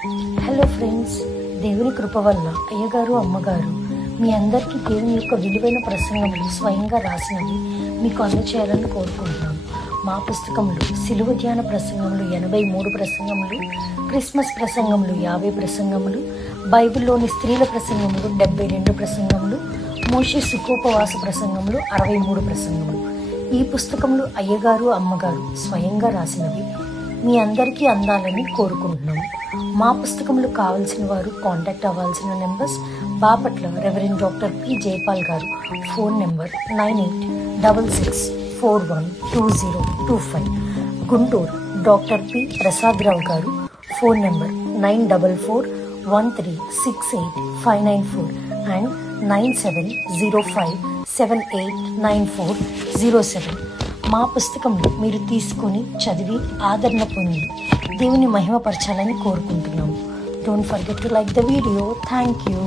Hello friends, దేవుని కృప వల్ల అయ్యగారు అమ్మగారు మీ అందరికీ దేవుని యొక్క విలువైన ప్రసంగములు స్వయంగా రాసినవి మీకు అందచేయాలని కోరుకుంటున్నాను. మా పుస్తకంలో సిలువ ధ్యాన ప్రసంగములు 83 ప్రసంగములు, క్రిస్మస్ ప్రసంగములు 50 ప్రసంగములు, బైబిల్లోని స్త్రీల ప్రసంగములు 72 ప్రసంగములు, మోషే సుఖోపవాస ప్రసంగములు 63 ప్రసంగములు. ఈ పుస్తకములు అయ్యగారు అమ్మగారు స్వయంగా రాసినవి మీ అందరికీ అందాలని కోరుకుంటున్నాము. మా పుస్తకములు కావాల్సిన వారు కాంటాక్ట్ అవ్వాల్సిన numbers: Bapatla reverend doctor P Jaipal garu, phone number 9866412025. Guntur doctor P Prasadarao garu, phone number 9413685994 and 9705789407. మా పుస్తకంలో మీరు తీసుకొని చదివి ఆదరణ పొంది దేవుని మహిమపరచాలని కోరుకుంటున్నాము. Don't forget to like the video. Thank you.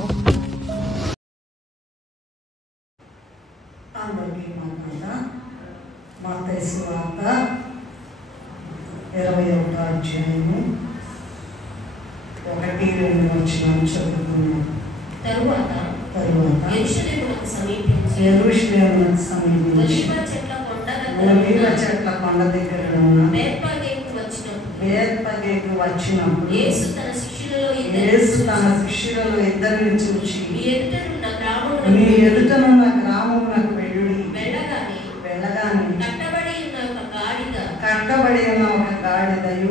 మత్తయి సువార్త 21వ అధ్యాయము 1-2 వచనాలు చదువుకున్నాం. తరువాత యెరూషలేమునకు సమీపించి ఒలీవ చెట్ల కొండ దగ్గర బేత్పగేకు వచ్చినప్పుడు యేసు తన శిష్యులలో ఇద్దరిని చూచి, మీ ఎదుటనున్న గ్రామమునకు వెళ్ళగానే కట్టబడి ఉన్న ఒక గాడిదయు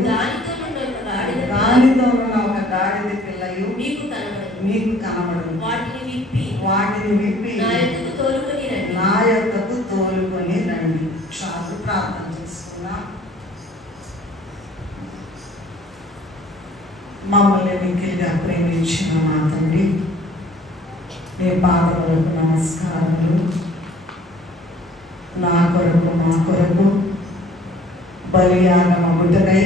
దానితోనున్న ఒక గాడిద పిల్లయు మీకు కనబడు. వాటిని విప్పి నా యొద్దకు తోలుకొని రండి. చాలు, ప్రార్థన చేసుకున్నాం. మమ్మల్ని మిక్కిలిగా ప్రేమించిన మా తండ్రి, మీ పాదములకు నమస్కారములు. నా కొరకు మా కొరకు బలియాగమగుటకై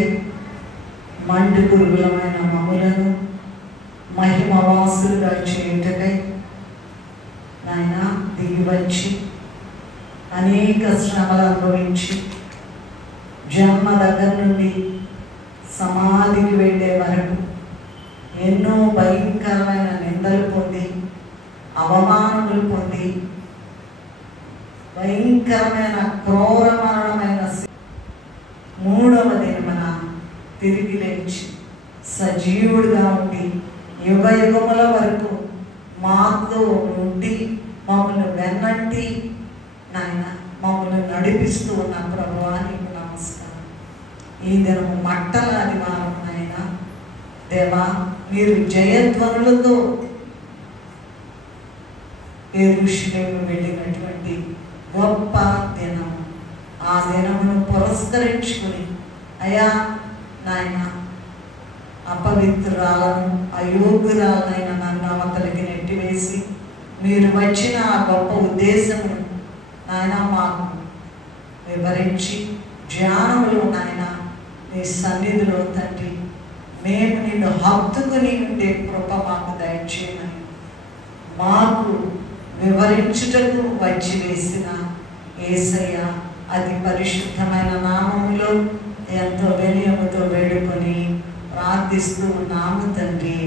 మండు పురుగులమైన మమ్ములను మహిమవాసులుగా చేయుటకై నాయన దిగివచ్చి అనేక శ్రమలు అనుభవించి జన్మ దగ్గర నుండి సమాధికి వెళ్ళే వరకు ఎన్నో భయంకరమైన నిందలు పొంది, అవమానములు పొంది, భయంకరమైన క్రూర మరణమైన 3వ దినమున తిరిగి లేచి సజీవుడిగా ఉండి యుగ యుగముల వరకు మాతో ఉండి మమ్మల్ని వెన్నంటి నాయన మమ్మల్ని నడిపిస్తూ ఉన్న ప్రభువా, నీకు నమస్కారం. ఈ దినము మట్టల ఆదివారం నాయన దేవా, మీరు జయధ్వనులతో యెరూషలేము వెళ్ళినటువంటి గొప్ప దినం. ఆ దినమును పురస్కరించుకుని అయా నాయన అపవిత్రురాలను అయోగ్యురాలైన నన్ను అవతలికి నెట్టివేసి మీరు వచ్చిన ఆ గొప్ప ఉద్దేశమును నాయన మాకు వివరించి జ్ఞానములు నాయన నీ సన్నిధిలో తండ్రి మేము నిన్ను హత్తుకుని ఉండే కృప మాకు దయచేయమని మాకు వివరించుటకు వచ్చి వేసిన యేసయ్య అతి పరిశుద్ధమైన నామములో ఎంతో వినయముతో వేడుకొని ప్రార్థిస్తూ ఉన్నాము తండ్రి.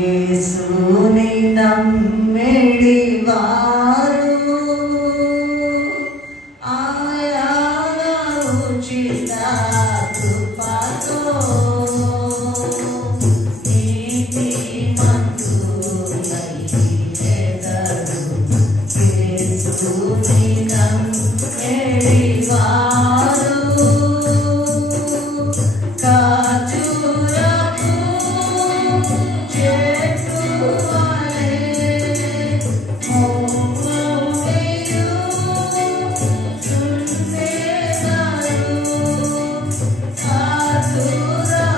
యేసుని నమ్మిడి వారు ఆయన ఉచిత కృపతో నీతిమంతులై ఎదరు. యేసుని నమ్మిడి వారు Satura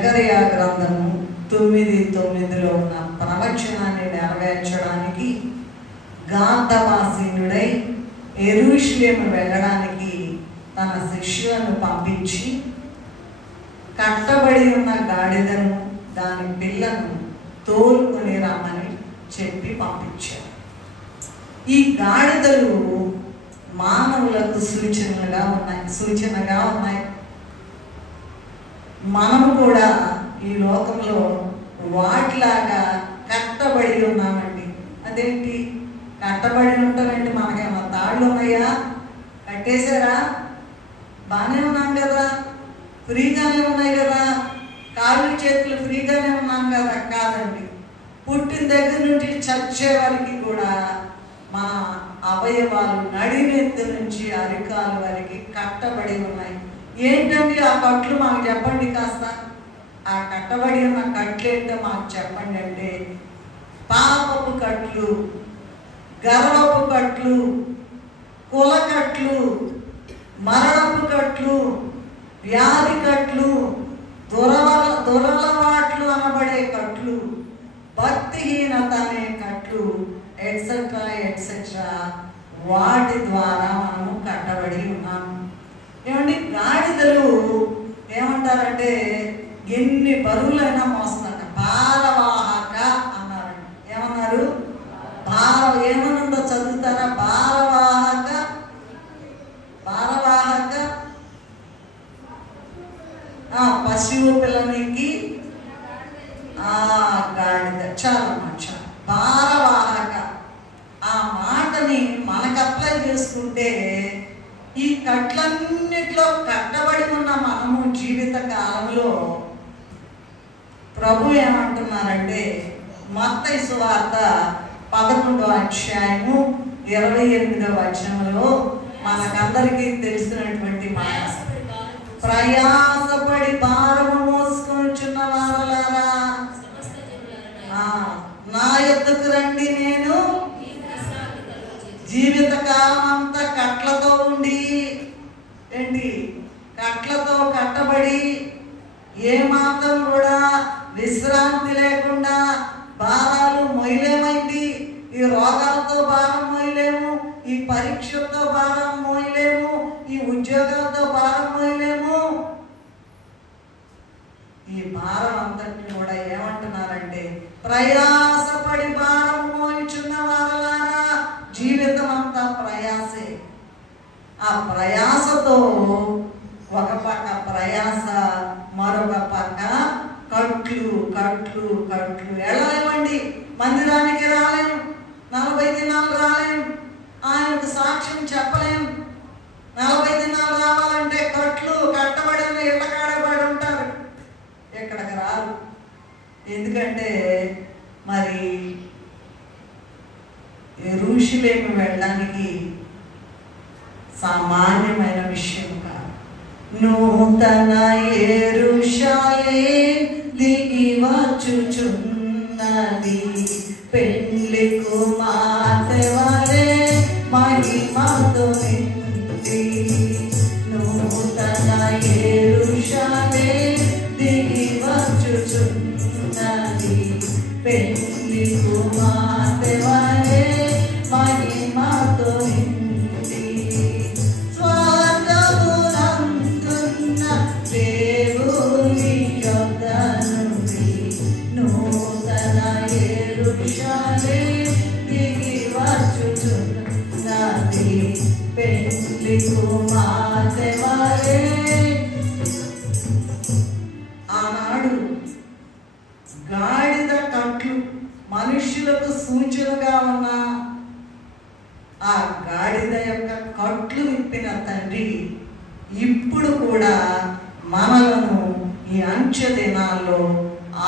జకరియా గ్రంథము 9:9లో ఉన్న ప్రవచనాన్ని నెరవేర్చడానికి గాంధవాసీనుడై యెరూషలేము వెళ్ళడానికి తన శిష్యులను పంపించి కట్టబడి ఉన్న గాడిదను దాని పిల్లను తోలుకొని రమ్మని చెప్పి పంపించారు. ఈ గాడిదలు మానవులకు సూచనగా ఉన్నాయి. మనము కూడా ఈ లోకంలో వాటిలాగా కట్టబడి ఉన్నామండి. అదేంటి కట్టబడి ఉంటామంటే మనకేమన్నా తాళ్ళు ఉన్నాయా? కట్టేశారా? బాగానే ఉన్నాం కదా, ఫ్రీగానే ఉన్నాయి కదా, కాళ్ళు చేతులు ఫ్రీగానే ఉన్నాం కదా. కాదండి, పుట్టిన దగ్గర నుంచి చచ్చే వరకు కూడా మన అవయవాలు నడినెత్తి నుంచి అరికాలు వరకు కట్టబడి ఉన్నాయి. ఏంటండి ఆ కట్లు మాకు చెప్పండి కాస్త. ఆ కట్టబడి ఉన్న కట్లు ఏంటో మాకు చెప్పండి అంటే, పాపపు కట్లు, గర్వపు కట్లు, కుల కట్లు, మరణపు కట్లు, వ్యాధి కట్లు, దురలవాట్లు అనబడే కట్లు, భక్తిహీనత అనే కట్లు, ఎట్సెట్రా ఎట్సెట్రా, వాటి ద్వారా మనము కట్టబడి ఉన్నాము. ఏమండి, గాడిదలు ఏమంటారంటే ఎన్ని బరువులైనా మోస్తుందంట. భారవాహక అన్నారండి. ఏమన్నారు? ఏమనుందో చదువుతారా? భారవాహక పశువు పిల్లనికి గాడిద. చాలా మంచి భారవాహక. ఆ మాటని మనకు అప్లై చేసుకుంటే ఈ కట్లన్నిట్లో కట్టబడి ఉన్న మనము జీవిత కాలంలో ప్రభు ఏమంటున్నారంటే, మత్తయి సువార్త 11వ అధ్యాయము 28వ వచనంలో మనకందరికీ తెలిసినటువంటి మాట, ప్రయాసపడి భారము మోసుకొనుచున్న వారలారా నా యొద్దకు రండి, నేను జీవిత కాలం అంతా కట్లతో ఉండి, ఏంటి కట్లతో కట్టబడి ఏమాత్రం కూడా విశ్రాంతి లేకుండా భారాలు మొయ్యలేమైంది. ఈ రోగాలతో భారం మోయలేము, ఈ పరీక్షలతో భారం మోయలేము, ఈ ఉద్యోగాలతో భారం మోయలేము. ఈ భారం అంతటిని కూడా ఏమంటున్నారంటే, ప్రయాసపడి భారం మోయుచున్న వారలారా. జీవితం అంతా ప్రయాసే. ఆ ప్రయాసతో ఒక పక్క ప్రయాస, మరొక పక్క కట్లు కట్లు కట్లు. వెళ్ళలేమండి, మందిరానికి రాలేము, 40 దినాలు రాలేము, ఆయనకు సాక్ష్యం చెప్పలేము. 40 దినాలు రావాలంటే కట్లు కట్టబడిన ఇళ్ళ కాడబడి ఉంటారు, ఎక్కడికి రారు. ఎందుకంటే మరి యెరూషలేము వెళ్ళడానికి సామాన్యమైన విషయం కాదు. నూతన యెరూషలేము దిగి వచ్చుచున్నది, పెళ్లి కుమార్తె వలె మహిమతో నిండి. నూతన యెరూషలేము దిగి వచ్చుచున్నది, పెళ్లి కుమార్తె వలె మహిమతో నిండి. స్వర్గమునందున్న దేవుని యొద్ద నుండి నూతన యెరూషలేము దిగి వచ్చుచున్నది, పెళ్లి కుమార్తె వలె. ఆనాడు గాడిద కట్లు మనుష్యులకు సూచనగా ఉన్న ఆ గాడిద యొక్క కట్లు విప్పిన తండ్రి ఇప్పుడు కూడా మనలను ఈ అంచె దినాల్లో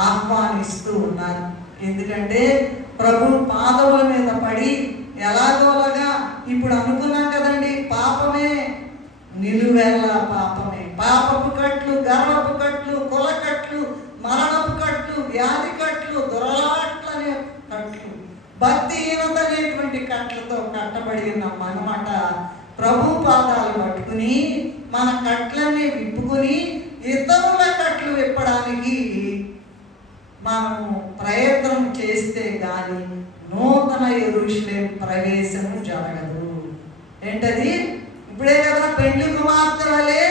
ఆహ్వానిస్తూ ఉన్నారు. ఎందుకంటే ప్రభు పాదముల మీద పడి ఎలాగోలాగా ఇప్పుడు అనుకున్నాం కదండి, పాపమే నిలువెల్ల పాపమే. పాపపు కట్లు, గర్వపు కట్లు, కుల కట్లు, మరణపు కట్లు, వ్యాధి కట్లు, దురలవాట్లనే కట్లు, భక్తిహీనత అనేటువంటి కట్లతో కట్టబడి ఉన్నాం అన్నమాట. ప్రభు పాదాలు పట్టుకుని మన కట్లన్నీ విప్పుకొని ఇతరుల కట్లు విప్పడానికి మనము ప్రయత్నం చేస్తే కానీ నూతన యెరూషలేము ప్రవేశం జరగదు. ఏంటది? ఇప్పుడే కదా పెళ్లి కుమార్తె వలె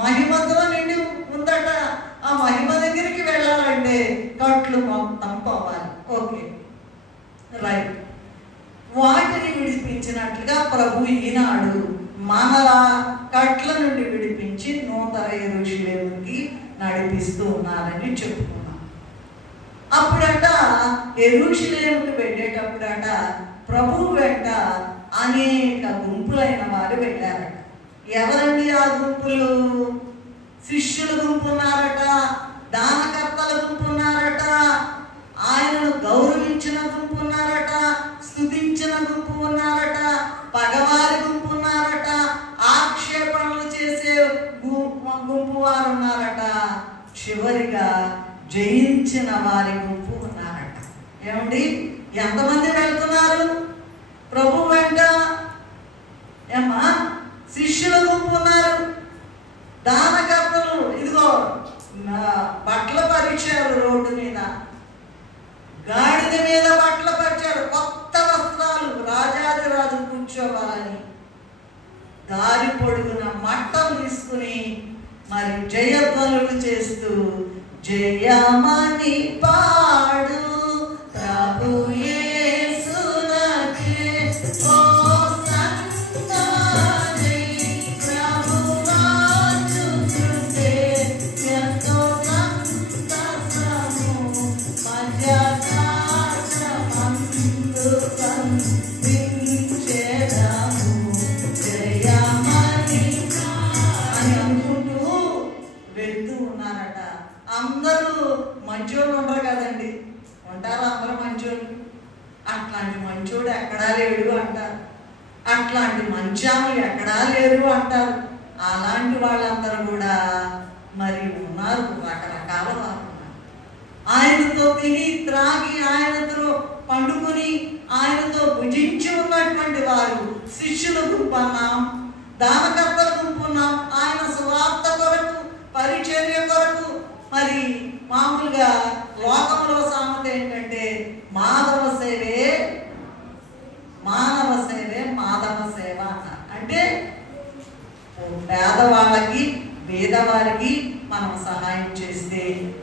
మహిమతో నిండి ఉందట. ఆ మహిమ దగ్గరికి వెళ్ళాలంటే కట్లు మొత్తం పోవాలి. Okay, right. వాటిని విడిపించినట్లుగా ప్రభు ఈనాడు మనల కట్ల నుండి విడిపించి నూతన యెరూషలేముకి నడిపిస్తూ ఉన్నారని చెప్పుకున్నాం. అప్పుడట యెరూషలేముకి వెళ్ళేటప్పుడట ప్రభు వెంట అనేక గుంపులైన వారు వెళ్ళారట. ఎవరండి ఆ గుంపులు? శిష్యుల గుంపు ఉన్నారట, దానకర్తల గుంపు ఉన్నారట, ఆయనను గౌరవించిన గుంపు ఉన్నారట, స్తుతించిన గుంపు ఉన్నారట, పగవారి గుంపు ఉన్నారట, ఆక్షేపణలు చేసే గుంపు వారు ఉన్నారట, చివరిగా జయించిన వారి గుంపు ఉన్నారట. ఏమండి, ఎంతమంది వెళ్తున్నారు ప్రభు వెంట? ఏమ్మా, శిష్యుల గుంపు ఉన్నారు, దానకర్తలు ఇదిగో బట్టలు పరిచారు, రోడ్డు మీద గాడిద మీద బట్టలు పరిచారు, కొత్త వస్త్రాలు, రాజాది రాజు కూర్చోవాలని దారి పొడుగున మట్టలు తీసుకుని మరి జయధ్వనులు చేస్తూ జయమని పాడు ప్రభు యేసునకే ఓ సంతానే ప్రభువాచు కృతే యతో సంతసము మధ్యకాశమందు సంవించెదము జయమని అని అనుకుంటూ వెళ్తూ ఉన్నారట. అందరూ మంచోళ్ళు ఉండరు కదండి, ఉంటారు అందరూ మంచోళ్ళు. అట్లాంటి మంచోడు ఎక్కడా లేడు అంటారు, అట్లాంటి మంచాము ఎక్కడా లేరు అంటారు. అలాంటి వాళ్ళందరూ కూడా మరి ఉన్నారు, రకరకాల వారు ఉన్నారు. ఆయనతో తిని త్రాగి, ఆయనతో పండుకొని, ఆయనతో భుజించి ఉన్నటువంటి వారు శిష్యుల గుంపు అన్నాం, దానకర్తల గుంపు ఉన్నాం. ఆయన సువార్త కొరకు, పరిచర్య కొరకు మరి మామూలుగా లోకంలో సామెత ఏంటంటే మాధవ సేవే మానవ సేవే మాధవ సేవ అన్నారు. అంటే పేదవాళ్ళకి, పేదవారికి మనం సహాయం చేస్తే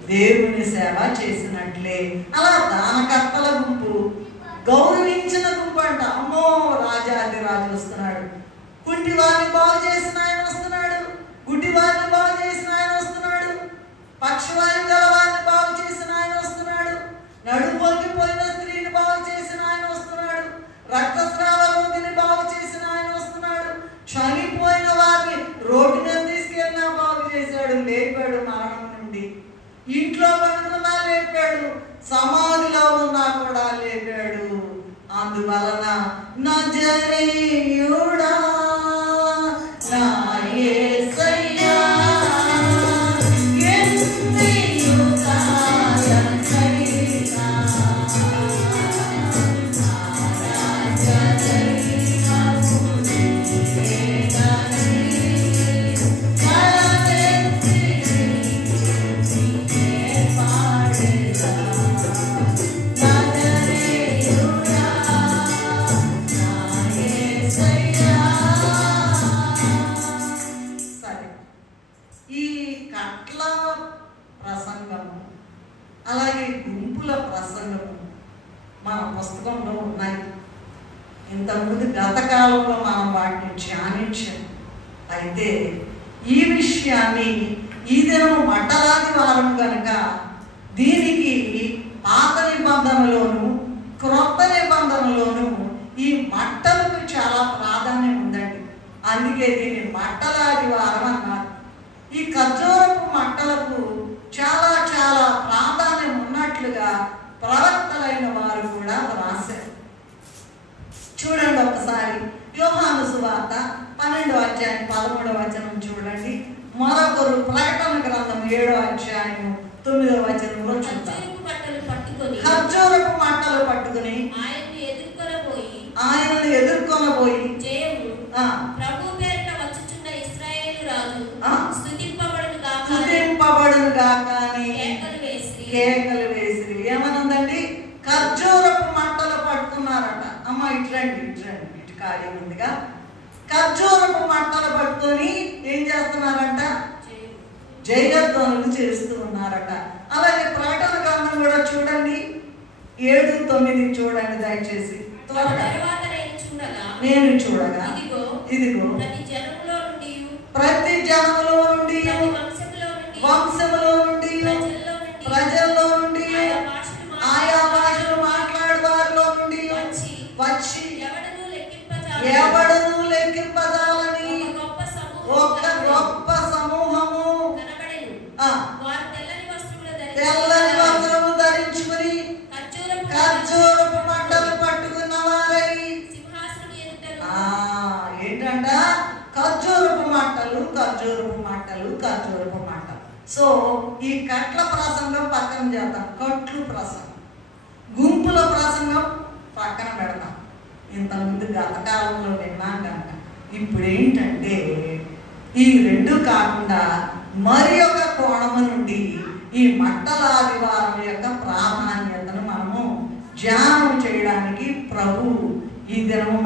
దేవుని సేవ చేసినట్లే. అలా దానకర్తల గుంపు, గౌరవించిన గుంపు అంట. అమ్మో, రాజాది రాజు వస్తున్నాడు, కుంటి వారిని బాగు చేసిన ఆయన వస్తున్నాడు, గుడ్డి వారిని బాగు చేసిన ఆయన వస్తున్నాడు, పక్షవాయువు గల వారిని బాగు చేసిన ఆయన వస్తున్నాడు, నడుము వంగిపోయిన స్త్రీని బాగు చేసిన ఆయన వస్తున్నాడు, రక్తస్రావ రోగిని బాగు చేసిన ఆయన వస్తున్నాడు, చనిపోయిన వారిని రోడ్డు మీద తీసుకెళ్ళినా బాగు చేశాడు, లేపాడు మరణం నుండి, ఇంట్లో పడుకున్నా లేపాడు, సమాధిలో ఉన్నా కూడా లేపాడు. అందువలన నజరేయుడా నా యేసయ్యా అలాగే గుంపుల ప్రసంగము మన పుస్తకంలో ఉన్నాయి. ఇంతకుముందు గత కాలంలో మనం వాటిని ధ్యానించాం. అయితే ఈ విషయాన్ని ఈ దినం మట్టలాది వారం కనుక దీనికి పాత నిబంధనలోను క్రొత్త నిబంధనలోను ఈ మట్టలకు చాలా ప్రాధాన్యం ఉందండి. అందుకే దీన్ని మట్టలాది వారం అన్నారు. ఈ ఖర్జూరపు మట్టలకు చాలా చాలా ప్రాధాన్యం ఉన్నట్లుగా ప్రవక్తలైన వారు కూడా రాశారు. చూడండి ఒకసారి యోహాను సువార్త 12వ అధ్యాయం 13వ వచనం చూడండి. మరొకరు ప్రకటన గ్రంథం 7వ అధ్యాయం 9వ వచనంలో చూద్దాం. ఖర్జూరపు మట్టలు పట్టుకుని ఆయనను ఎదుర్కొనబోయి ప్రభు పేరిట వచ్చుచున్న ఇశ్రాయేలు రాజు స్తుతింపబడును గాక కేకలు వేసిరి. ఏమనుందండి? ఖర్జూరపు మంటలు పట్టుకున్నారట. అమ్మ ఇట్రండి ఇటు ఖాళీ ఉందిగా. ఖర్జూరపు మంటలు పట్టుకొని ఏం చేస్తున్నారంట? జయధ్వనులు చేస్తూ ఉన్నారట. అలాగే ప్రకటన గ్రంథం కూడా చూడండి, 7:9 చూడండి దయచేసి త్వరగా. నేను చూడగా ఇదిగో ప్రతి జనములో నుండి వంశములో నుండి ప్రజల్లో నుండి ఆయా భాషలు మాట్లాడేవారిలో నుండి వచ్చి ఎవడను లెక్కింపజాలని ఒక గొప్ప సమూహము తెల్లని వస్త్రము ధరించుకుని ఖర్జూరపు మంటలు పట్టుకున్న వారై. ఏంటంట? ఖర్జూరపు మంటలు. సో ఈ కట్ల ప్రసంగం పక్కన చేద్దాం, కట్లు ప్రసంగం, గుంపుల ప్రసంగం పక్కన పెడతాం. ఇంతకుముందు గతకాలంలో విన్నాం కనుక. ఇప్పుడు ఏంటంటే ఈ రెండు కాకుండా మరి ఒక కోణము నుండి ఈ మంటల ఆదివారం యొక్క ప్రాధాన్యతను మనము ధ్యానం చేయడానికి ప్రభు ఈ దినము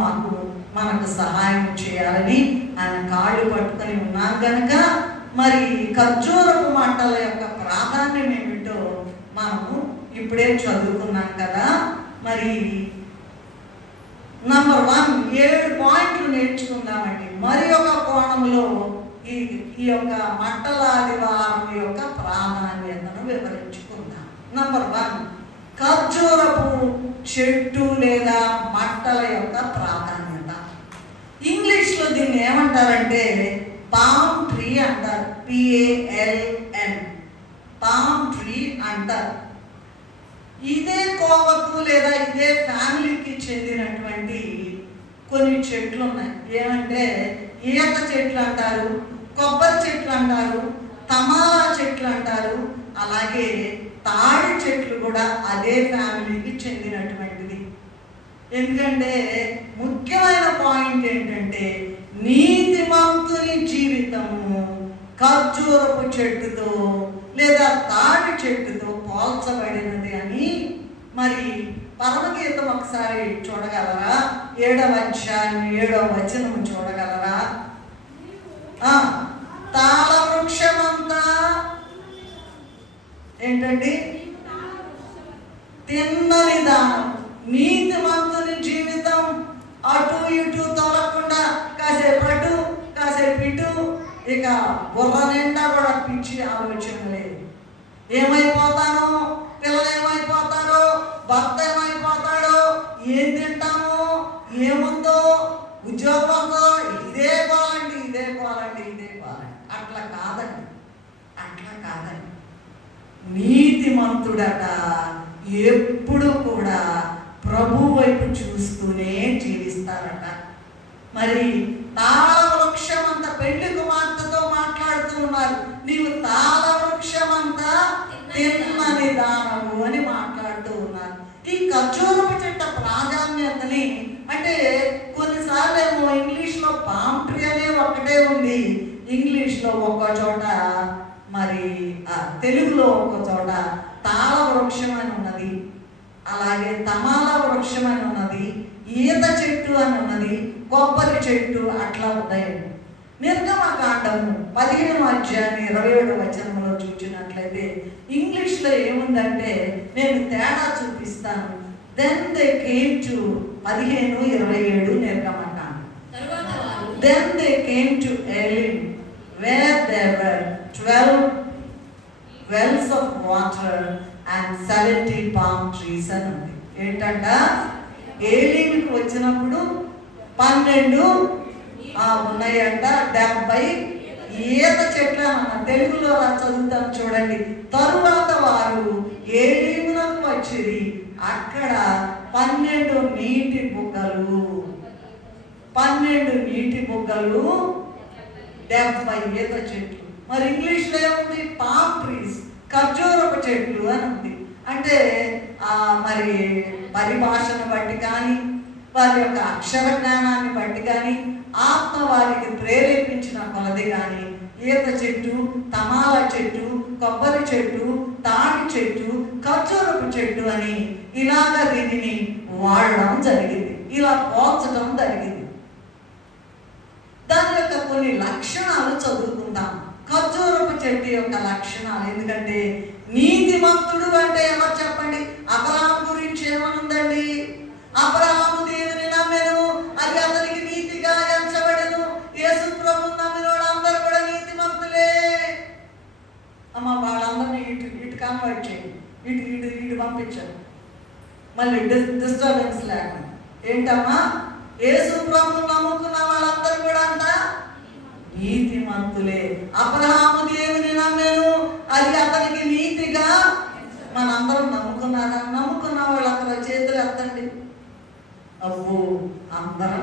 మనకు సహాయం చేయాలని ఆయన కాళ్ళు పట్టుకొని ఉన్నారు కనుక మరి ఖర్జూరపు మంటల యొక్క ప్రాధాన్యం ఏమిటో మనము ఇప్పుడే చదువుకున్నాం కదా. మరి నంబర్ 1 7 పాయింట్లు నేర్చుకుందామండి. మరి ఒక కోణంలో ఈ యొక్క మంటల ఆదివారం యొక్క ప్రాధాన్యతను వివరించుకుందాం. నంబర్ 1 ఖర్జూరపు చెట్టు లేదా మంటల యొక్క ప్రాధాన్యత. ఇంగ్లీష్లో దీన్ని ఏమంటారంటే పామ్ ట్రీ అంటారు. PALM పామ్ ట్రీ అంటారు. ఇదే కోవకు లేదా ఇదే ఫ్యామిలీకి చెందినటువంటి కొన్ని చెట్లు ఉన్నాయి. ఏమంటే ఈత చెట్లు అంటారు, కొబ్బరి చెట్లు అంటారు, తమాలా చెట్లు అంటారు. అలాగే తాడి చెట్లు కూడా అదే ఫ్యామిలీకి చెందినటువంటిది. ఎందుకంటే ముఖ్యమైన పాయింట్ ఏంటంటే నీతిమంతుని జీవితము ఖర్జూరపు చెట్టుతో లేదా తాడి చెట్టుతో పోల్చబడినది అని మరి పరమగీతం ఒకసారి చూడగలరా? 7వ అధ్యాయం 7వ వచనం చూడగలరా? తాళ వృక్షమంతా ఏంటండి? తిన్నని దానం. నీతిమంతుని జీవితం అటు ఇటు తొలగకుండా కాసేపు అటు కాసేపు ఇటు, ఇక బుర్ర నిండా కూడా పిచ్చి ఆలోచన లేదు. ఏమైపోతానో, పిల్లలు ఏమైపోతారో, భర్త ఏమైపోతాడో, ఏం తింటామో, ఏముందో, ఉద్యోగం ఉందో, ఇదే పోవాలండి. అట్లా కాదండి. నీతిమంతుడట ఎప్పుడు కూడా ప్రభు వైపు చూస్తూనే జీవిస్తారట. మరి తాళ వృక్షం అంత పెళ్లి కుమార్తెతో మాట్లాడుతూ ఉన్నారు. నీవు తాళ వృక్షం అంతా తిన్నని దానము అని మాట్లాడుతూ ఉన్నారు. ఈ ఖర్జూరపు చెట్టు ప్రాధాన్యతని అంటే కొన్నిసార్లు ఏమో ఇంగ్లీష్లో పామ్ ట్రీ అనే ఒకటే ఉంది, ఇంగ్లీష్లో ఒక్కో చోట మరి తెలుగులో ఒక్కో చోట తాళ వృక్షం అని ఉన్నది, అలాగే తమాలా వృక్షం అని ఉన్నది, ఈత చెట్టు అని ఉన్నది, కొబ్బరి చెట్టు అట్లా ఉన్నాయండి. నిర్గమకాండము 15వ అధ్యాయం 27వ వచనంలో చూసినట్లయితే ఇంగ్లీష్లో ఏముందంటే నేను తేడా చూపిస్తాను. దెన్ దే కేమ్ టు 15:27 నిర్గమకాండం. Then they came to Elim where there were 12 wells of water and 70 palm trees అని ఉంది. ఏంటంట? ఏలీమికి వచ్చినప్పుడు 12 ఉన్నాయంట, 70 ఈత చెట్లు అన్న. తెలుగులో చదువుతాం చూడండి. తరువాత వారు ఏలీమునకు వచ్చిరి, అక్కడ 12 నీటి బుగ్గలు, 70 ఈత చెట్లు. మరి ఇంగ్లీష్లో ఏముంది? పామ్ ట్రీస్, ఖర్జూరపు చెట్లు అని ఉంది. అంటే మరి పరిభాషను బట్టి కానీ వారి యొక్క అక్షర జ్ఞానాన్ని బట్టి కానీ ఆత్మ వారికి ప్రేరేపించిన కొలది కానీ ఈత చెట్టు, తమాల చెట్టు, కొబ్బరి చెట్టు, తాటి చెట్టు, ఖర్జూరపు చెట్టు అని ఇలాగ దీనిని వాడడం జరిగింది, ఇలా పోల్చడం జరిగింది. దాని యొక్క కొన్ని లక్షణాలు చదువుకుందాం. ఖర్జూరపు చెట్టు యొక్క లక్షణాలు. ఎందుకంటే నీతిమంతుడు అంటే ఎవరు చెప్పండి? అబ్రహాము గురించి ఏమనుందండి? అబ్రహాము దేవుని నమ్మెను, అది అతనికి నీతిగా ఎంచబడెను. యేసు ప్రభువును నమ్మిన వాళ్ళందరూ కూడా నీతిమంతులే. అమ్మ వాళ్ళందరినీ ఇటు కన్వర్ట్ చేయండి, ఇటు పంపించారు. మళ్ళీ డిస్టర్బెన్స్ లేకుండా. ఏంటమ్మా? యేసు ప్రభువును నమ్ముకున్న వాళ్ళందరూ కూడా అంట నీతిమంతులే. అబ్రహాము దేవుని నమ్మెను, అది అతనికి నీతిగా. మనందరం నమ్ముకున్నారా? నమ్ముకున్న వాళ్ళు అక్కడ చేతులు ఎత్తండి. అబ్బో, అందరూ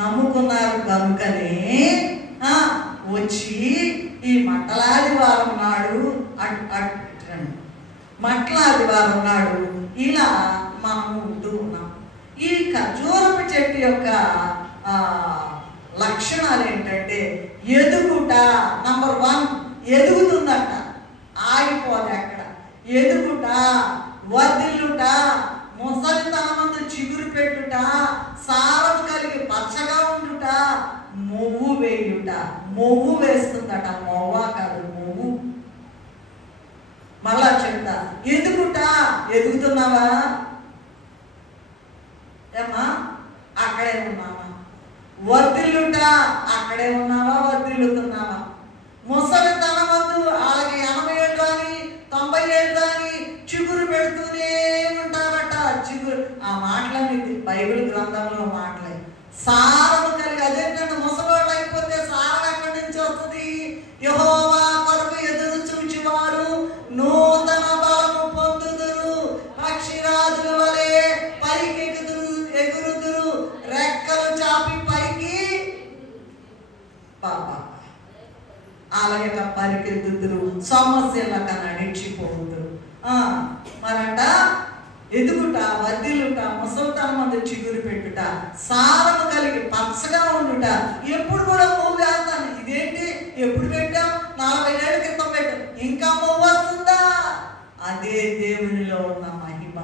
నమ్ముకున్నారు కనుకనే వచ్చి ఈ మట్టలాదివారం నాడు మట్టలాదివారం నాడు ఇలా మనం ఉంటూ ఉన్నాం. ఈ ఖర్జూరపు చెట్టు యొక్క లక్షణాలు ఏంటంటే ఎదుగుట. నంబర్ 1, ఎదుగుతుందట, ఆగిపోదు ఎక్కడ. ఎదుగుట, వర్ధిల్లుట, ముసలితనమందు చిగురు పెట్టుట, సారం కలిగి పచ్చగా ఉండుట, మొవ్వు వేయుట. మొవ్వు వేస్తుందట, మొవ్వ కాదు, మొవ్వు. మళ్ళా చెప్తా, ఎదుగుట. ఎదుగుతున్నావా ఏమా? అక్కడే ఉన్నావా? వర్ధిల్లుట, అక్కడే ఉన్నావా? వర్ధిల్లుతున్నావా? ముసలితనమందు వాళ్ళకి 80 ఏళ్ళు కానీ 90 ఏళ్ళు కానీ చిగురు పెడుతూనే ఉంటారట. చిగురు, ఆ మాటలన్నీ బైబిల్ గ్రంథంలో మాటలే. సారము కలిగి, అదేంటంటే ముసలోళ్ళు అయిపోతే సారం ఎక్కడి నుంచి వస్తుంది? యెహోవా కొరకు ఎదురు చూచువారు నూతన బలము పొందుదురు, పక్షిరాజుల వలె పైకి ఎగురుదురు, రెక్కలు చాపి పైకి అలాగే పరిగెత్తుదురు, సమస్యలక నడిచిపోదురు. మరట ఎదుగుట, వర్ధిల్లుట, ముసలితనం మంది చిగురు పెట్టుట, సారము కలిగి పచ్చగా ఉండుట. ఎప్పుడు కూడా మూవ్ చేస్తాను. ఇదేంటి ఎప్పుడు పెట్టాం? 40 ఏళ్ళ క్రితం పెట్టాం, ఇంకా మూవ్ వస్తుందా? అదే దేవునిలో ఉన్న మహిమ.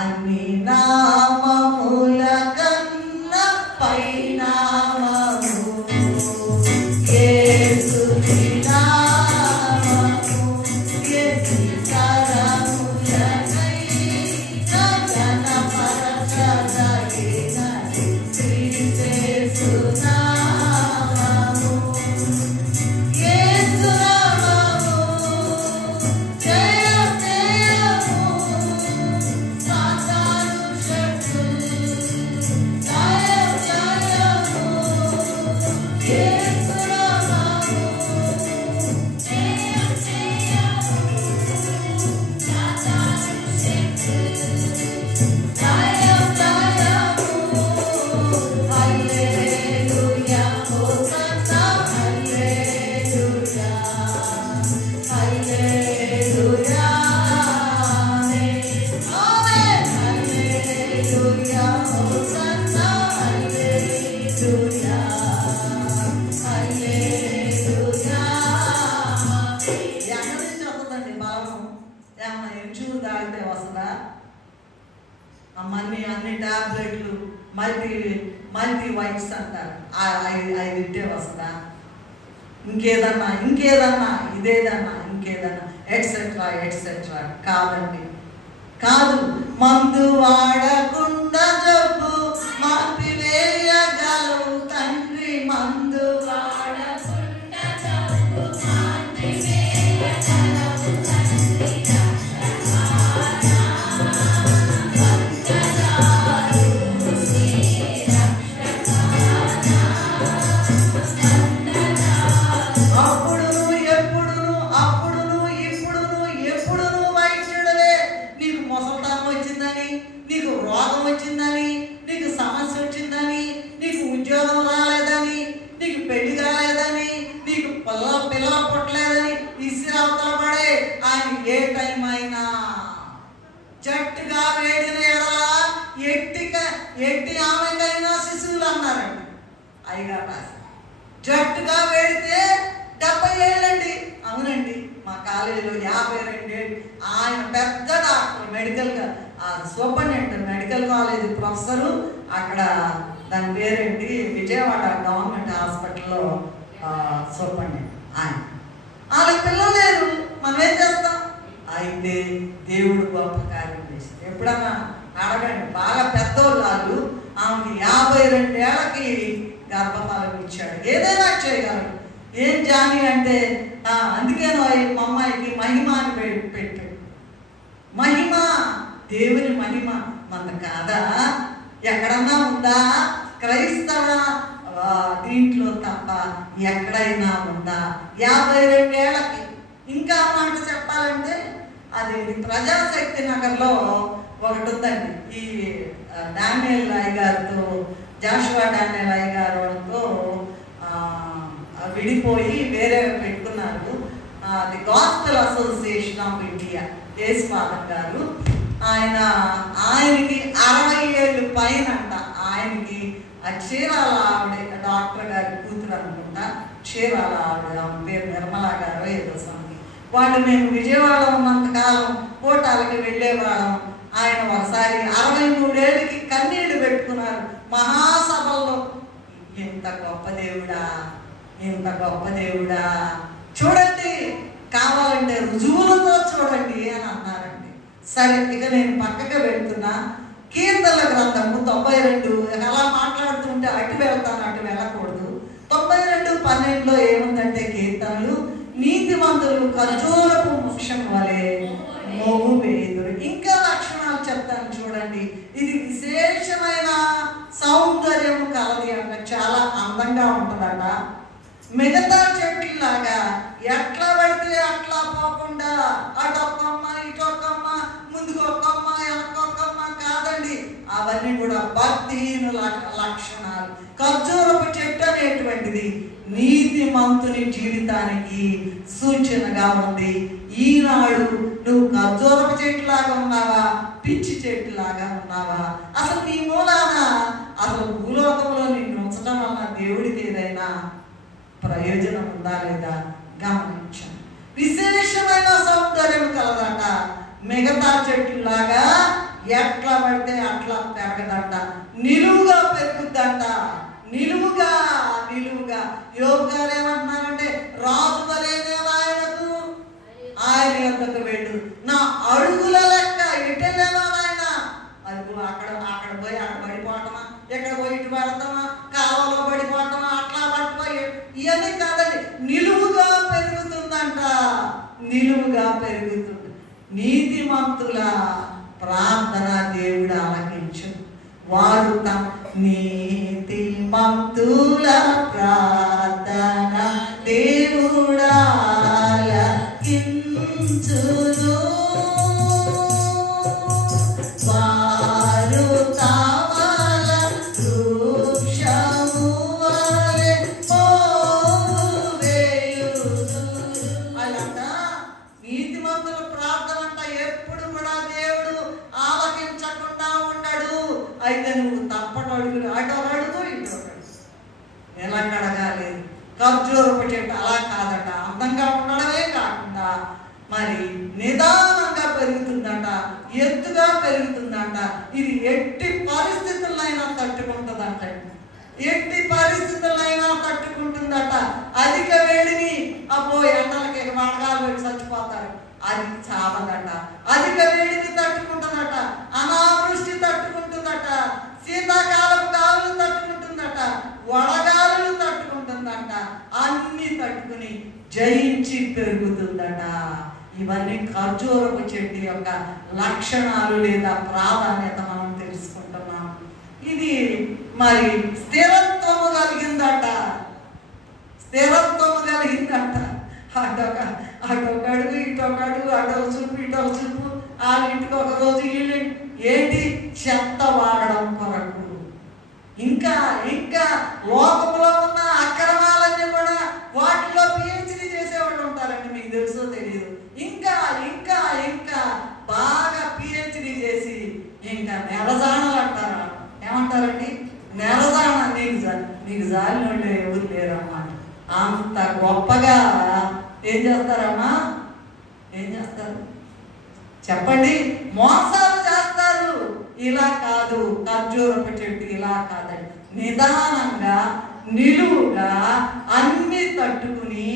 అన్ని నామముల కన్నా పై నామము యేసుని నామము. సరములకై గణపరచదగినది యేసు నామము. యేసు నామము జయ జయము. సాతాను శక్తులు జయ జయము. యేసు నామము జయ జయము. సాతాను శక్తులు జయ జయము. హల్లెలూయా హోసన్నా హల్లెలూయా హల్లెలూయా ఆమేన్ హల్లెలూయా హోసన్నా హల్లెలూయా హల్లెలూయా. ఎక్కడి నుంచి వస్తుందండి బలము? ఏమన్నా ఎంచూరు తాగితే వస్తుందా? అన్ని టాబ్లెట్లు మల్టీ వైట్స్ అంటారు, 5 ఇట్టే వస్తుందా? ఇంకేదన్నా ఇదేదన్నా ఇంకేదన్నా ఎట్సెట్రా ఎట్సెట్రా. కాదండి, కాదు. మందు వాడకుండా జబ్బు మాన్పివేయగలవు తండ్రి. మందు వాడకుండా జబ్బు మాన్పివేయగలవు తండ్రి. అప్పుడును ఎప్పుడును అప్పుడును ఇప్పుడును ఎప్పుడును వైద్యుడలే. నీకు ముసలితనం వచ్చిందని, నీకు రోగం వచ్చిందని, నీకు సమస్య వచ్చిందని, నీకు ఉద్యోగం రాలేదని, నీకు పెళ్లి కాలేదని, నీకు పిల్లలు పుట్టలేదని ఇసిరవతల పడే ఆయన ఏ టైం అయినా జట్టుగా వేడిన ఎడల ఎట్టి ఆమెకైనా శిశువులు అన్నారండి అయ్యగారు రాసి. జట్టుగా వేడితే 70 ఏళ్ళండి, అవునండి, మా కాలేజీలో 52 ఏళ్ళు ఆయన పెద్ద డాక్టర్, మెడికల్గా సూపరింటెండెంట్ మెడికల్ కాలేజ్ ప్రొఫెసరు. అక్కడ దాని పేరేంటి, విజయవాడ గవర్నమెంట్ హాస్పిటల్లో సూపరింటెండెంట్ ఆయన. వాళ్ళకి పిల్లలు లేరు, మనం ఏం చేస్తాం? అయితే దేవుడు గొప్ప కార్యం చేశాడు. ఎప్పుడన్నా అడగండి, బాగా పెద్దోళ్ళు వాళ్ళు, ఆమెకి 52 ఏళ్ళకి గర్భఫలం ఇచ్చాడు. ఏదైనా చేయగలరు. ఏం జాని అంటే అందుకేనో మా అమ్మాయికి మహిమ అని పెట్టాడు. మహిమ, దేవుని మహిమ మన కాదా? ఎక్కడన్నా ఉందా? క్రైస్తవ దీంట్లో తప్ప ఎక్కడైనా ఉందా? 52 ఏళ్ళకి. ఇంకా మాట చెప్పాలంటే అది ప్రజాశక్తి నగర్లో ఒకటి ఉందండి. ఈ డానియల్ అయ్య గారితో, జాషువా డానియల్ అయ్య గారితో విడిపోయి వేరే పెట్టుకున్నారు. The gospel association of India, Yesupadam గారు. ఆయనకి 60 ఏళ్ళు పైన అంట. ఆయనకి చీరాల ఆవిడ, డాక్టర్ గారి కూతురు అనుకుంటా, చీరాల ఆవిడ, ఆమె పేరు నిర్మలా గారు ఏదో సంగతి. వాళ్ళు మేము విజయవాడ ఉన్నంతకాలం కోటాలకి వెళ్ళేవాళ్ళం. ఆయన ఒకసారి 63 ఏళ్ళకి కన్నీళ్లు పెట్టుకున్నారు మహాసభల్లో. ఇంత గొప్ప దేవుడా, ఇంత గొప్ప దేవుడా, చూడండి, కావాలంటే రుజువులతో చూడండి అని అన్నారండి. సరే, ఇక నేను పక్కగా వెళ్తున్నా. కీర్తనల గ్రంథము 92, అలా మాట్లాడుతుంటే అటు వెళ్తాను, అటు వెళ్ళకూడదు. 92:12 ఏముందంటే, కీర్తనలు, నీతిమంతులు ఖర్జూరపు వృక్షం వలె మోగు వేయుదురు. ఇంకా లక్షణాలు చెప్తాను చూడండి. ఇది విశేషమైన సౌందర్యం కలది అంట, చాలా అందంగా ఉంటుందట. మిగతా చెట్లలాగా ఎట్లా పడితే అట్లా పోకుండా అటొక్కమ్మ ఇటొక్కమ్మ, ముందుకు ఒక్కమ్మ వెనకొక్కమ్మ కాదండి. అవన్నీ కూడా భక్తిహీనుల లక్షణాలు. ఖర్జూరపు చెట్టు అనేటువంటిది నీతిమంతుని జీవితానికి సూచనగా ఉంది. ఈనాడు నువ్వు ఖర్జూరపు చెట్టులాగా ఉన్నావా, పిచ్చి చెట్టులాగా ఉన్నావా? అసలు నీ మూలాన అసలు భూలోకంలో నిన్ను ఉంచడం వల్ల దేవుడికి ఏదైనా ప్రయోజనం ఉందా లేదా గమనించండి. విశేషమైన సౌందర్యం కలదట. మిగతా చెట్టులాగా ఎట్లా పడితే అట్లా పెరగదంట, నిలువుగా పెరుగుద్దంట. నిలువుగా నిలువుగా. యోగు గారు ఏమంటున్నారంటే, రాజు వలెనే ఆయనకు, ఆయన యొద్దకు వెళ్ళు, నా అడుగుల లెక్క ఎటెళ్ళేవా ఆయన. అది అక్కడ పోయి అక్కడ పడిపోవటమా, ఎక్కడ పోయి ఇటు పడతామా, కాలంలో పడిపోవటమా, అట్లా పడిపోయి ఇవన్నీ కాదండి, నిలువుగా పెరుగుతుందంట. నిలువుగా పెరుగుతుంది. నీతిమంతుల ప్రార్థన దేవుడు ఆలకించు. వారు నీతిమంతుల ప్రార్థన దేవుడు ఆలకించును. వారు తామల వృక్షము వలె మోగు వేయుదురు. అలాంట నీతిమంతుల ప్రార్థన అంట ఎప్పుడు కూడా దేవుడు ఆలకించకుండా ఉండడు. అయితే నువ్వు తప్పటి అడుగులు, అటు అడుగు ఇటు అడుగు. ఎలా అడగాలి? ఖర్జూరపు చెట్టు అలా కాదట. అందంగా ఉండడమే కాకుండా మరి నిదానంగా పెరుగుతుందట, ఎత్తుగా పెరుగుతుందట. ఇది ఎట్టి పరిస్థితులైనా తట్టుకుంటుందట. ఎట్టి పరిస్థితులైనా తట్టుకుంటుందట. అధిక వేడిని అబ్బో ఎండలకి వడగాలు పెట్టి చచ్చిపోతారు, అది చావదట. అధిక వేడిని తట్టుకుంటుందట. అనావృష్టి తట్టుకుంటుందట. శీతాకాలపు గాలులు తట్టుకుంటుందట. వడగాలులు తట్టుకుంటుందట. అన్ని తట్టుకుని జయించి పెరుగుతుందట. ఇవన్నీ ఖర్జూరపు చెట్టు యొక్క లక్షణాలు లేదా ప్రాధాన్యత మనం తెలుసుకుంటున్నాం. ఇది మరి స్థిరత్వము కలిగిందట. స్థిరత్వము కలిగిందట. అటొక అడుగు ఇటొక అడుగు, అటొక చూపు ఇటొక చూపు, వాళ్ళ ఇంటికి ఒక రోజు వీళ్ళు ఏంటి చెత్త వాడడం కొరకు. ఇంకా ఇంకా లోకంలో ఉన్న అక్రమాలన్నీ కూడా వాటిలో పిహెచ్డి చేసేవాళ్ళు ఉంటారండి, మీకు తెలుసో తెలియదు. ఇంకా ఇంకా ఇంకా బాగా పిహెచ్డి చేసి ఇంకా నెలజానలు అంటారు. ఏమంటారండి? నెలజాన. నీకు జాలిన వాళ్ళు ఎవరు లేరన్నమాట. అంత గొప్పగా ఏం చేస్తారు చెప్పండి, మోసాలు చేస్తారు. ఇలా కాదు, ఖర్జూరపు చెట్టు ఇలా కాదండి, నిదానంగా నిలువుగా అన్ని తట్టుకుని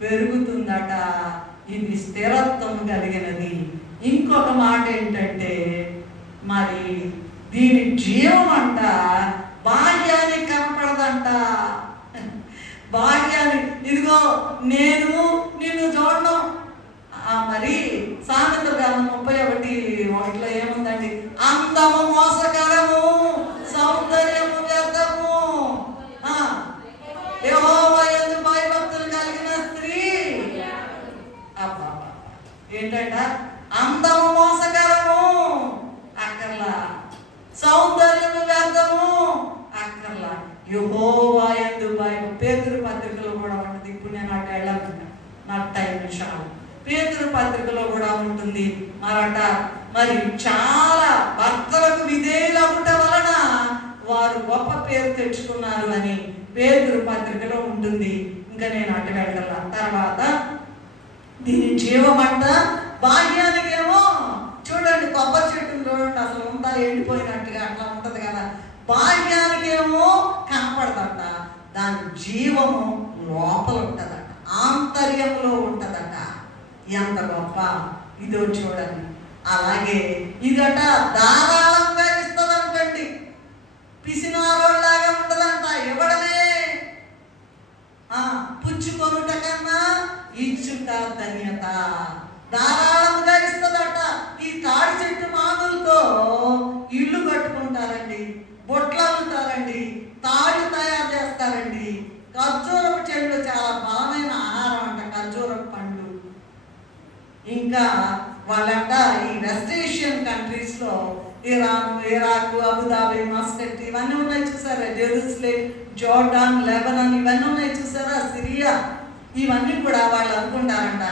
పెరుగుతుందట. ఇది స్థిరత్వం కలిగినది. ఇంకొక మాట ఏంటంటే, మరి దీని జీవం అంట బాహ్యానికి కనపడదంట. బాహ్యాన్ని, ఇదిగో నేను నిన్ను చూడడం. మరి సామెత గ్రంథం 31:1 ఏముందండి? అందము మోసకరము, సౌందర్యము వ్యర్థము, యెహోవా యందు భయభక్తులు కలిగిన స్త్రీ. అబ్బా, ఏంటంట? అందము మోసకరము అక్కర్లా, సౌందర్యము వ్యర్థము అక్కర్లా, యెహోవా యందు భయం. పేతురు పత్రికలో కూడా ఉంటుంది. ఇప్పుడు నేను అటు వెళ్ళాను, నాకు టైం నిమిషాలు. పేతురు పత్రికలో కూడా ఉంటుంది. మరి చాలా భర్తలకు విధేయులవుట వలన వారు గొప్ప పేరు తెచ్చుకున్నారు అని పేతురు పత్రికలో ఉంటుంది. ఇంకా నేను అటు వెళ్ళాల. తర్వాత దీని జీవమంట బాహ్యానికేమో చూడండి, కొబ్బరి చెట్టును చూడండి, అసలు ఉందా ఎండిపోయినట్టుగా అట్లా ఉంటది కదా. బాహ్యానికేమో కనపడదట, దాని జీవము లోపల ఉంటదట, ఆంతర్యంలో ఉంటదట. ఎంత గొప్ప ఇదో చూడండి. అలాగే ఇదట ధారాళంగా ఇస్తుందంటండి, పిసినారోళ్ళలాగా ఉంటదంట. ఇవ్వడమే, పుచ్చుకొనుట కన్నా ఇచ్చుట ధన్యత. ధారాళంగా ఇస్తుందట. ఈ తాడి చెట్టు మాదులతో ఇల్లు కట్టుకుంటారండి, బొట్లు అమ్ముతారండి, తాళ్ళు తయారు చేస్తారండి. ఖర్జూరపు చెట్లు చాలా బలమైన ఆహారం అంట, ఖర్జూరపు పండ్లు. ఇంకా వాళ్ళంట ఈ వెస్ట్ ఏషియన్ కంట్రీస్లో ఇరాన్, ఇరాక్, అబుదాబి, మస్కట్ ఇవన్నీ ఉన్నాయి చూసారా, జెరూసలేం, జోర్డాన్, లెబనాన్ ఇవన్నీ ఉన్నాయి చూసారా, సిరియా, ఇవన్నీ కూడా వాళ్ళు అనుకుంటారంట,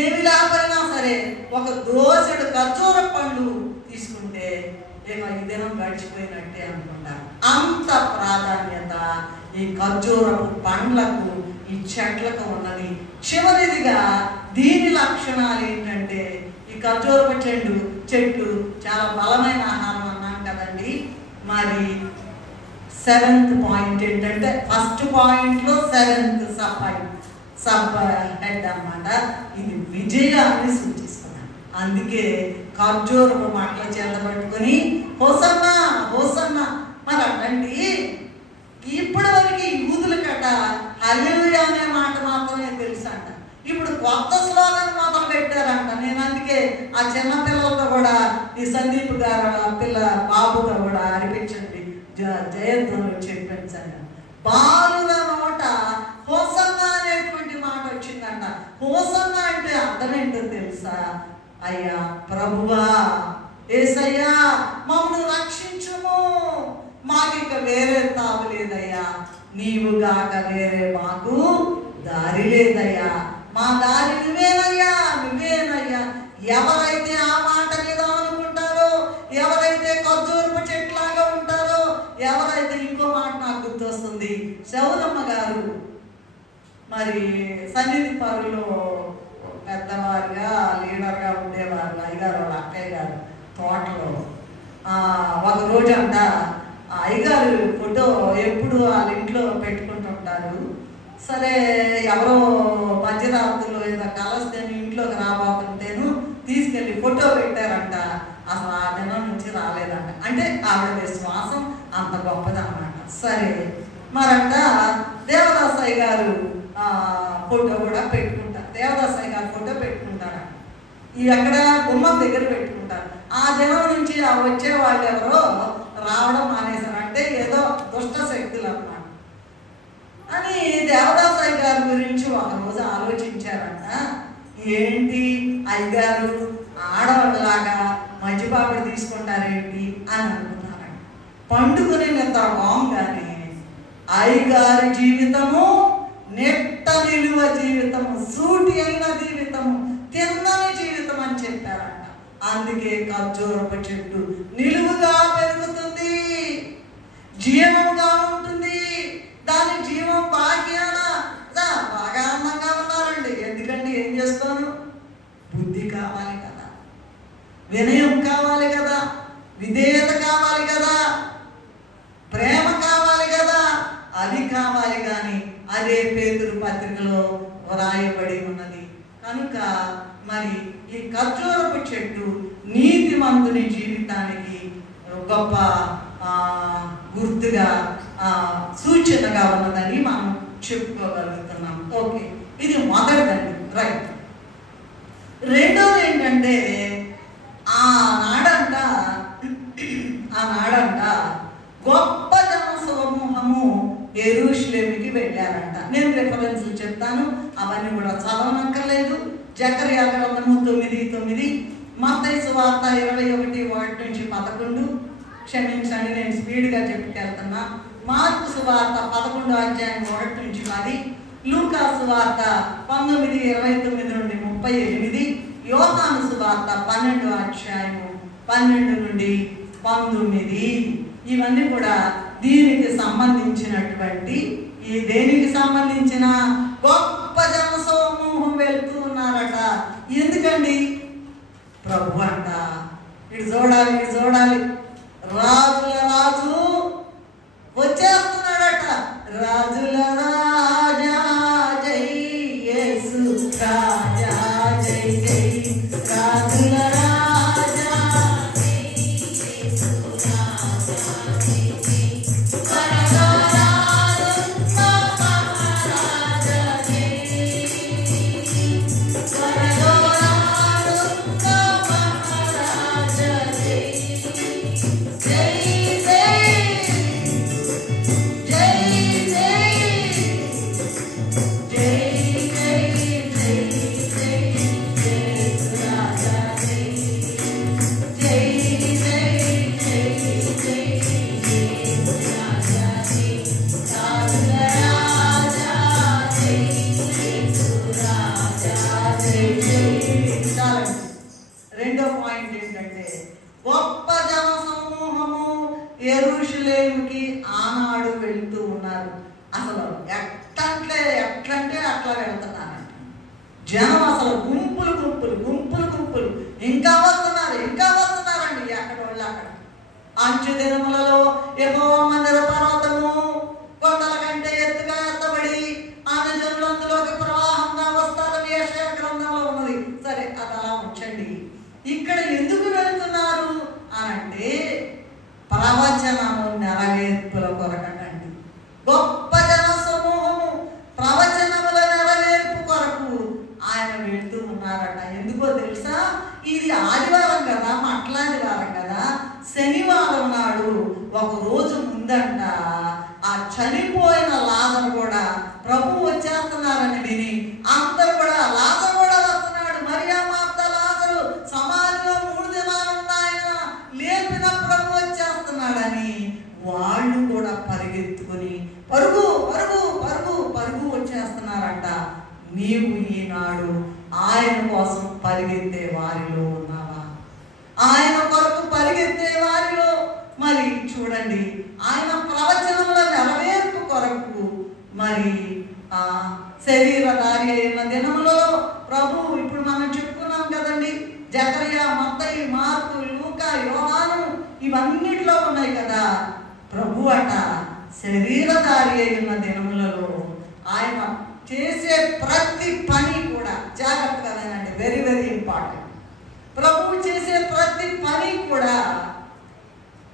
ఏమి లేకపోయినా సరే ఒక దోసెడు ఖర్జూర పండు తీసుకుంటే ఏమో ఈ దినం గడిచిపోయినట్టే అనుకుంటారు. అంత ప్రాధాన్యత ఈ ఖర్జూరపు పండ్లకు, ఈ చెట్లకు ఉన్నది. చివరిదిగా దీని లక్షణాలు ఏంటంటే, ఈ ఖర్జూరపు చెట్టు చాలా బలమైన ఆహారం అన్నాం కదండి. మరి 7th పాయింట్ ఏంటంటే, ఫస్ట్ పాయింట్లో 7th సబ్ హెడ్ అన్నమాట. ఇది విజయాన్ని సూచిస్తుంది. అందుకే ఖర్జూరపు మాటల చేత పట్టుకొని హోసన్నా హోసన్నా. మరి అట్లాంటి ఇప్పటి వరకు యూదుల కట హల్లెలూయా అనే మాట మాత్రమే తెలుసు అంట. ఇప్పుడు కొత్త స్లోగన్ మొదలు పెట్టారంట. నేను అందుకే ఆ చిన్న పిల్లలతో కూడా, ఈ సందీప్ గారు పిల్ల బాబుతో కూడా అనిపించండి, జయధ్వనులు చెప్పించండి. బాలుగా నోట హోసన్నా అనేటువంటి మాట వచ్చిందంట. హోసన్నా అంటే అర్థం ఏంటో తెలుసా? అయ్యా ప్రభువా, యేసయ్యా మమ్మల్ని రక్షించుము, మాకిక వేరే తావు లేదయ్యా, నీవుగాక వేరే మాకు దారి లేదయ్యా, మా దారి నువ్వేనయ్యా, నువ్వేనయ్యా. ఎవరైతే ఆ మాట మీద అనుకుంటారో, ఎవరైతే ఖర్జూరపు చెట్లాగా ఉంటారో, ఎవరైతే ఇంకో మాట నాకు గుర్తొస్తుంది, శౌరమ్మ గారు మరి సన్నిధి పరులో పెద్దవారుగా లీడర్గా ఉండేవారు. అయ్యగారు వాళ్ళ అక్కయ్య గారు తోటలో ఒక రోజంట అయ్యగారు ఫోటో ఎప్పుడు వాళ్ళ ఇంట్లో పెట్టుకుంటుంటారు. సరే, ఎవరో మధ్యరాత్రులు ఏదో కలస్తేను ఇంట్లోకి రాబోతుంటేను తీసుకెళ్ళి ఫోటో పెట్టారంట. అసలు ఆ దినం నుంచి రాలేదంట. అంటే ఆవిడ విశ్వాసం అంత గొప్పదన్నమాట. సరే, మరంట దేవదాసయ్య గారు ఫోటో కూడా పెట్టుకుంటారు. దేవదాసయ్య గారు ఫోటో పెట్టుకుంటారంట. ఈ అక్కడ గుమ్మం దగ్గర పెట్టుకుంటారు. ఆ దినం నుంచి ఆ వచ్చే వాళ్ళు ఎవరో రావడం మానేశారు. అంటే ఏదో దుష్ట శక్తులు అన్నమాట అని దేవదాసయ్య గారి గురించి ఒకరోజు ఆలోచించారంట. ఏంటి అయ్యగారు ఆడవాళ్ళలాగా మధ్యపాపడి తీసుకుంటారేంటి అని అనుకున్నారంట. పండుకుని నిద్ర బాగుంగానే అయ్యగారి జీవితము నెట్ట నిలువ జీవితము, సూటి అయిన జీవితము, తిన్నని జీవితం అని చెప్పారంట. అందుకే ఖర్జూరపు చెట్టు నిలువుగా పెరుగుతుంది, జీవముగా ఉంటుంది. దాని జీవం బాగ్యాన బాగా అందంగా ఉన్నారండి. ఎందుకంటే ఏం చేస్తాను, బుద్ధి కావాలి కదా. వినయం కావాలి కదా, విధేయత కావాలి కదా, ప్రేమ కావాలి కదా, అది కావాలి. కానీ అదే పేతురు పత్రికలో వ్రాయబడి ఉన్నది. కనుక మరి ఈ ఖర్జూరపు చెట్టు నీతిమంతుని జీవితానికి గొప్ప గుర్తుగా సూచనగా ఉన్నదని మనం చెప్పుకోగలుగుతున్నాం. ఓకే, ఇది మొదటిదండి, రైట్. రెండోది ఏంటంటే ఆనాడంట గొప్ప జన సమూహము యెరూషలేముకి వెళ్ళారంట. నేను రిఫరెన్స్లు చెప్తాను, అవన్నీ కూడా చదవనక్కర్లేదు. జకర్యా గ్రంథము 9:9, మత్తయి సువార్త 21:1-11. క్షమించండి, నేను స్పీడ్గా చెప్పుకెళ్తున్నా. మార్కు సువార్త 11:1-10, లూకా సువార్త 19:29-38, యోహాను సువార్త 12:12-19. ఇవన్నీ కూడా దీనికి సంబంధించినటువంటి దేనికి సంబంధించిన గొప్ప జన సమూహం వెళ్తూ ఉన్నారట. ఎందుకండి? ప్రభు అంట ఇటు చూడాలి, రాజుల రాజు వచ్చేస్తున్నాడట. రాజుల రాజా జై యేసు రాజా జై జై, రాజుల రాజా జై యేసు రాజా జై జై, స్వర్గరాజు మహారాజా జై, స్వర్గరాజు మహారాజా జై జై జై రెండో పాయింట్ ఏంటంటే గొప్ప జన సమూహము యెరూషలేముకి ఆనాడు వెళ్తూ ఉన్నారు. అసలు ఎట్లంటే అట్లా వెళ్తున్నారంట. జనం అసలు గుంపులు ఇంకా వస్తున్నారండి. ఎక్కడ వాళ్ళు అక్కడ. అంచు దినములలో యెహోవా మందిర పర్వతము కొండల కంటే ఎత్తుగా ఎత్తబడి ఆమె జనులందులోకి ప్రవాహంగా వస్తారని యెషయా గ్రంథంలో ఉన్నది. సరే, అది అలా ఉంచండి. ఇక్కడ ఎందుకు వెళ్తున్నారు అనంటే ప్రవచనము నెరవేర్పుల కొరకటండి. గొప్ప జన సమూహము ప్రవచనముల నెరవేర్పు కొరకు ఆయన వెళ్తూ ఉన్నారట. ఎందుకో తెలుసా? ఇది ఆదివారం కదా, మట్లాదివారం కదా. శనివారం నాడు ఒక రోజు ముందంట ఆ చనిపోయిన లాజరు కూడా ప్రభు వచ్చేస్తున్నారని విని అందరూ కూడా లాజరు కూడా వస్తున్నాడు, మరియా మార్తా లాజరు సమాధిలో 3 దినాలు ఉన్నాయన లేపిన ప్రభు వచ్చేస్తున్నాడని వాళ్ళు కూడా పరిగెత్తుకుని పరుగు వచ్చేస్తున్నారంట. నీవు ఈనాడు ఆయన కోసం పరిగెత్తే వారిలో ఉన్నావా? ఆయన కొరకు పరిగెత్తే వారిలో మరి చూడండి, ఆయన ప్రవచనముల నెరవేర్పు కొరకు మరి శరీరధారి అయిన దినములలో ప్రభు, ఇప్పుడు మనం చెప్పుకున్నాం కదండి, జకర్యా, మత్తయి, మార్కు, లూకా, యోహాను ఇవన్నిట్లో ఉన్నాయి కదా. ప్రభు అట శరీరధారి అయిన దినములలో ఆయన చేసే ప్రతి పని కూడా జాగ్రత్తగా వినండి, వెరీ వెరీ ఇంపార్టెంట్. ప్రభువు చేసే ప్రతి పని కూడా,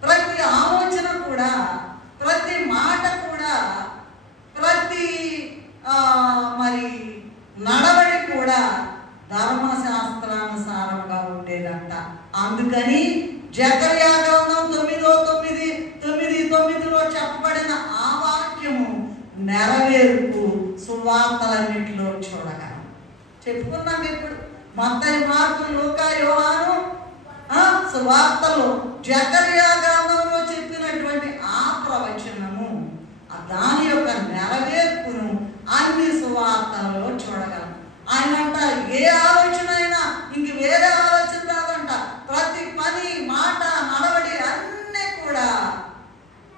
ప్రతి ఆలోచన కూడా, ప్రతి మాట కూడా, ప్రతి మరి నడవడి కూడా ధర్మశాస్త్రానుసారంగా ఉండేదంట. అందుకని జకర్యా గ్రంథం 9:9 చెప్పబడిన ఆ వాక్యము నెరవేర్పు సువార్తలన్నింటిలో చూడగలం. చెప్పుకున్నాం ఇప్పుడు మత్తయి, మార్కు, లూకా, యోహాను సువార్తలో జకర్యా గ్రంథంలో చెప్పినటువంటి ఆ ప్రవచనము, దాని యొక్క నెరవేర్పును అన్ని సువార్తలలో చూడగలం. ఆయన అంట ఏ ఆలోచన అయినా ఇంక వేరే ఆలోచన రాదంట. ప్రతి పని, మాట, నడవడి అన్నీ కూడా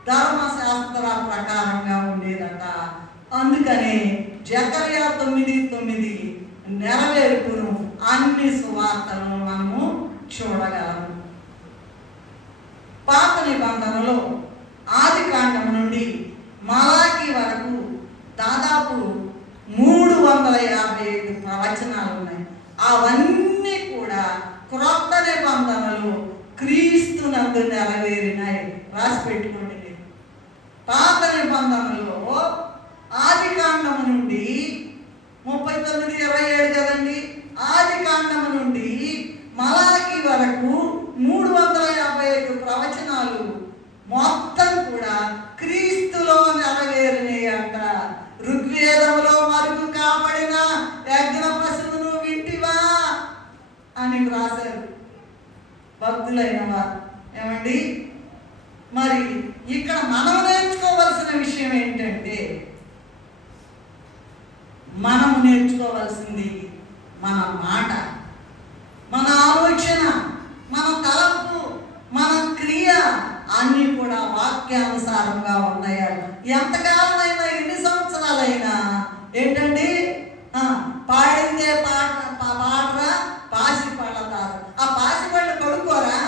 ధర్మశాస్త్ర ప్రకారంగా ఉండేదట. అందుకనే జకర్యా 9:9 నెరవేర్పును అన్ని సువార్తలను మనము చూడగలం. క్రొత్త నిబంధనలు క్రీస్తునందు నెరవేరినాయి. రాసి పెట్టుకోండి. పాత నిబంధనలో ఆది కాండము నుండి 39:27 కదండి. ఆది కాండము నుండి మలాకి వరకు 355 ప్రవచనాలు మొత్తం కూడా క్రీస్తులో నెరవేరినాయి అంట. ఋగ్వేదములో మరుగు కాబడిన యజ్ఞ పశువును వింటివా అని రాశారు భక్తులైన వారు. ఏమండి, మరి ఇక్కడ మనం నేర్చుకోవాల్సిన విషయం ఏంటంటే, మనం నేర్చుకోవాల్సింది మన మాట, మన ఆలోచన, మన తలంపు, మన క్రియ అన్నీ కూడా వాక్యానుసారంగా ఉన్నాయని. ఎంతకాలమైనా, ఎన్ని సంవత్సరాలైనా ఏంటండి, పాడిందే పాడరా పాసి పళ్ళతారు. ఆ పాసి పళ్ళు కడుక్కోరా,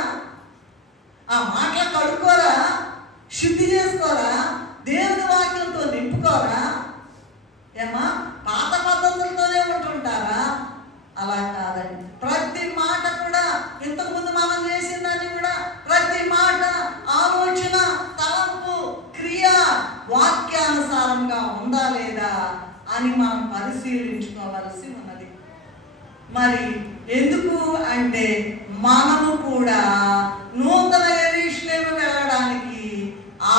ఆ మాటలు కడుక్కోరా, శుద్ధి చేసుకోరా, దేవుని వాక్యంతో నింపుకోరా. ఏమా పాత పద్ధతులతోనే ఉంటుంటారా? అలా కాదండి. ప్రతి మాట కూడా ఇంతకుముందు మనం చేసిందని కూడా ప్రతి మాట, ఆలోచన, తలంపు, క్రియ వాక్యానుసారంగా ఉందా లేదా అని మనం పరిశీలించుకోవాల్సి ఉన్నది. మరి ఎందుకు అంటే, మనము కూడా నూతన యెరూషలేము వెళ్ళడానికి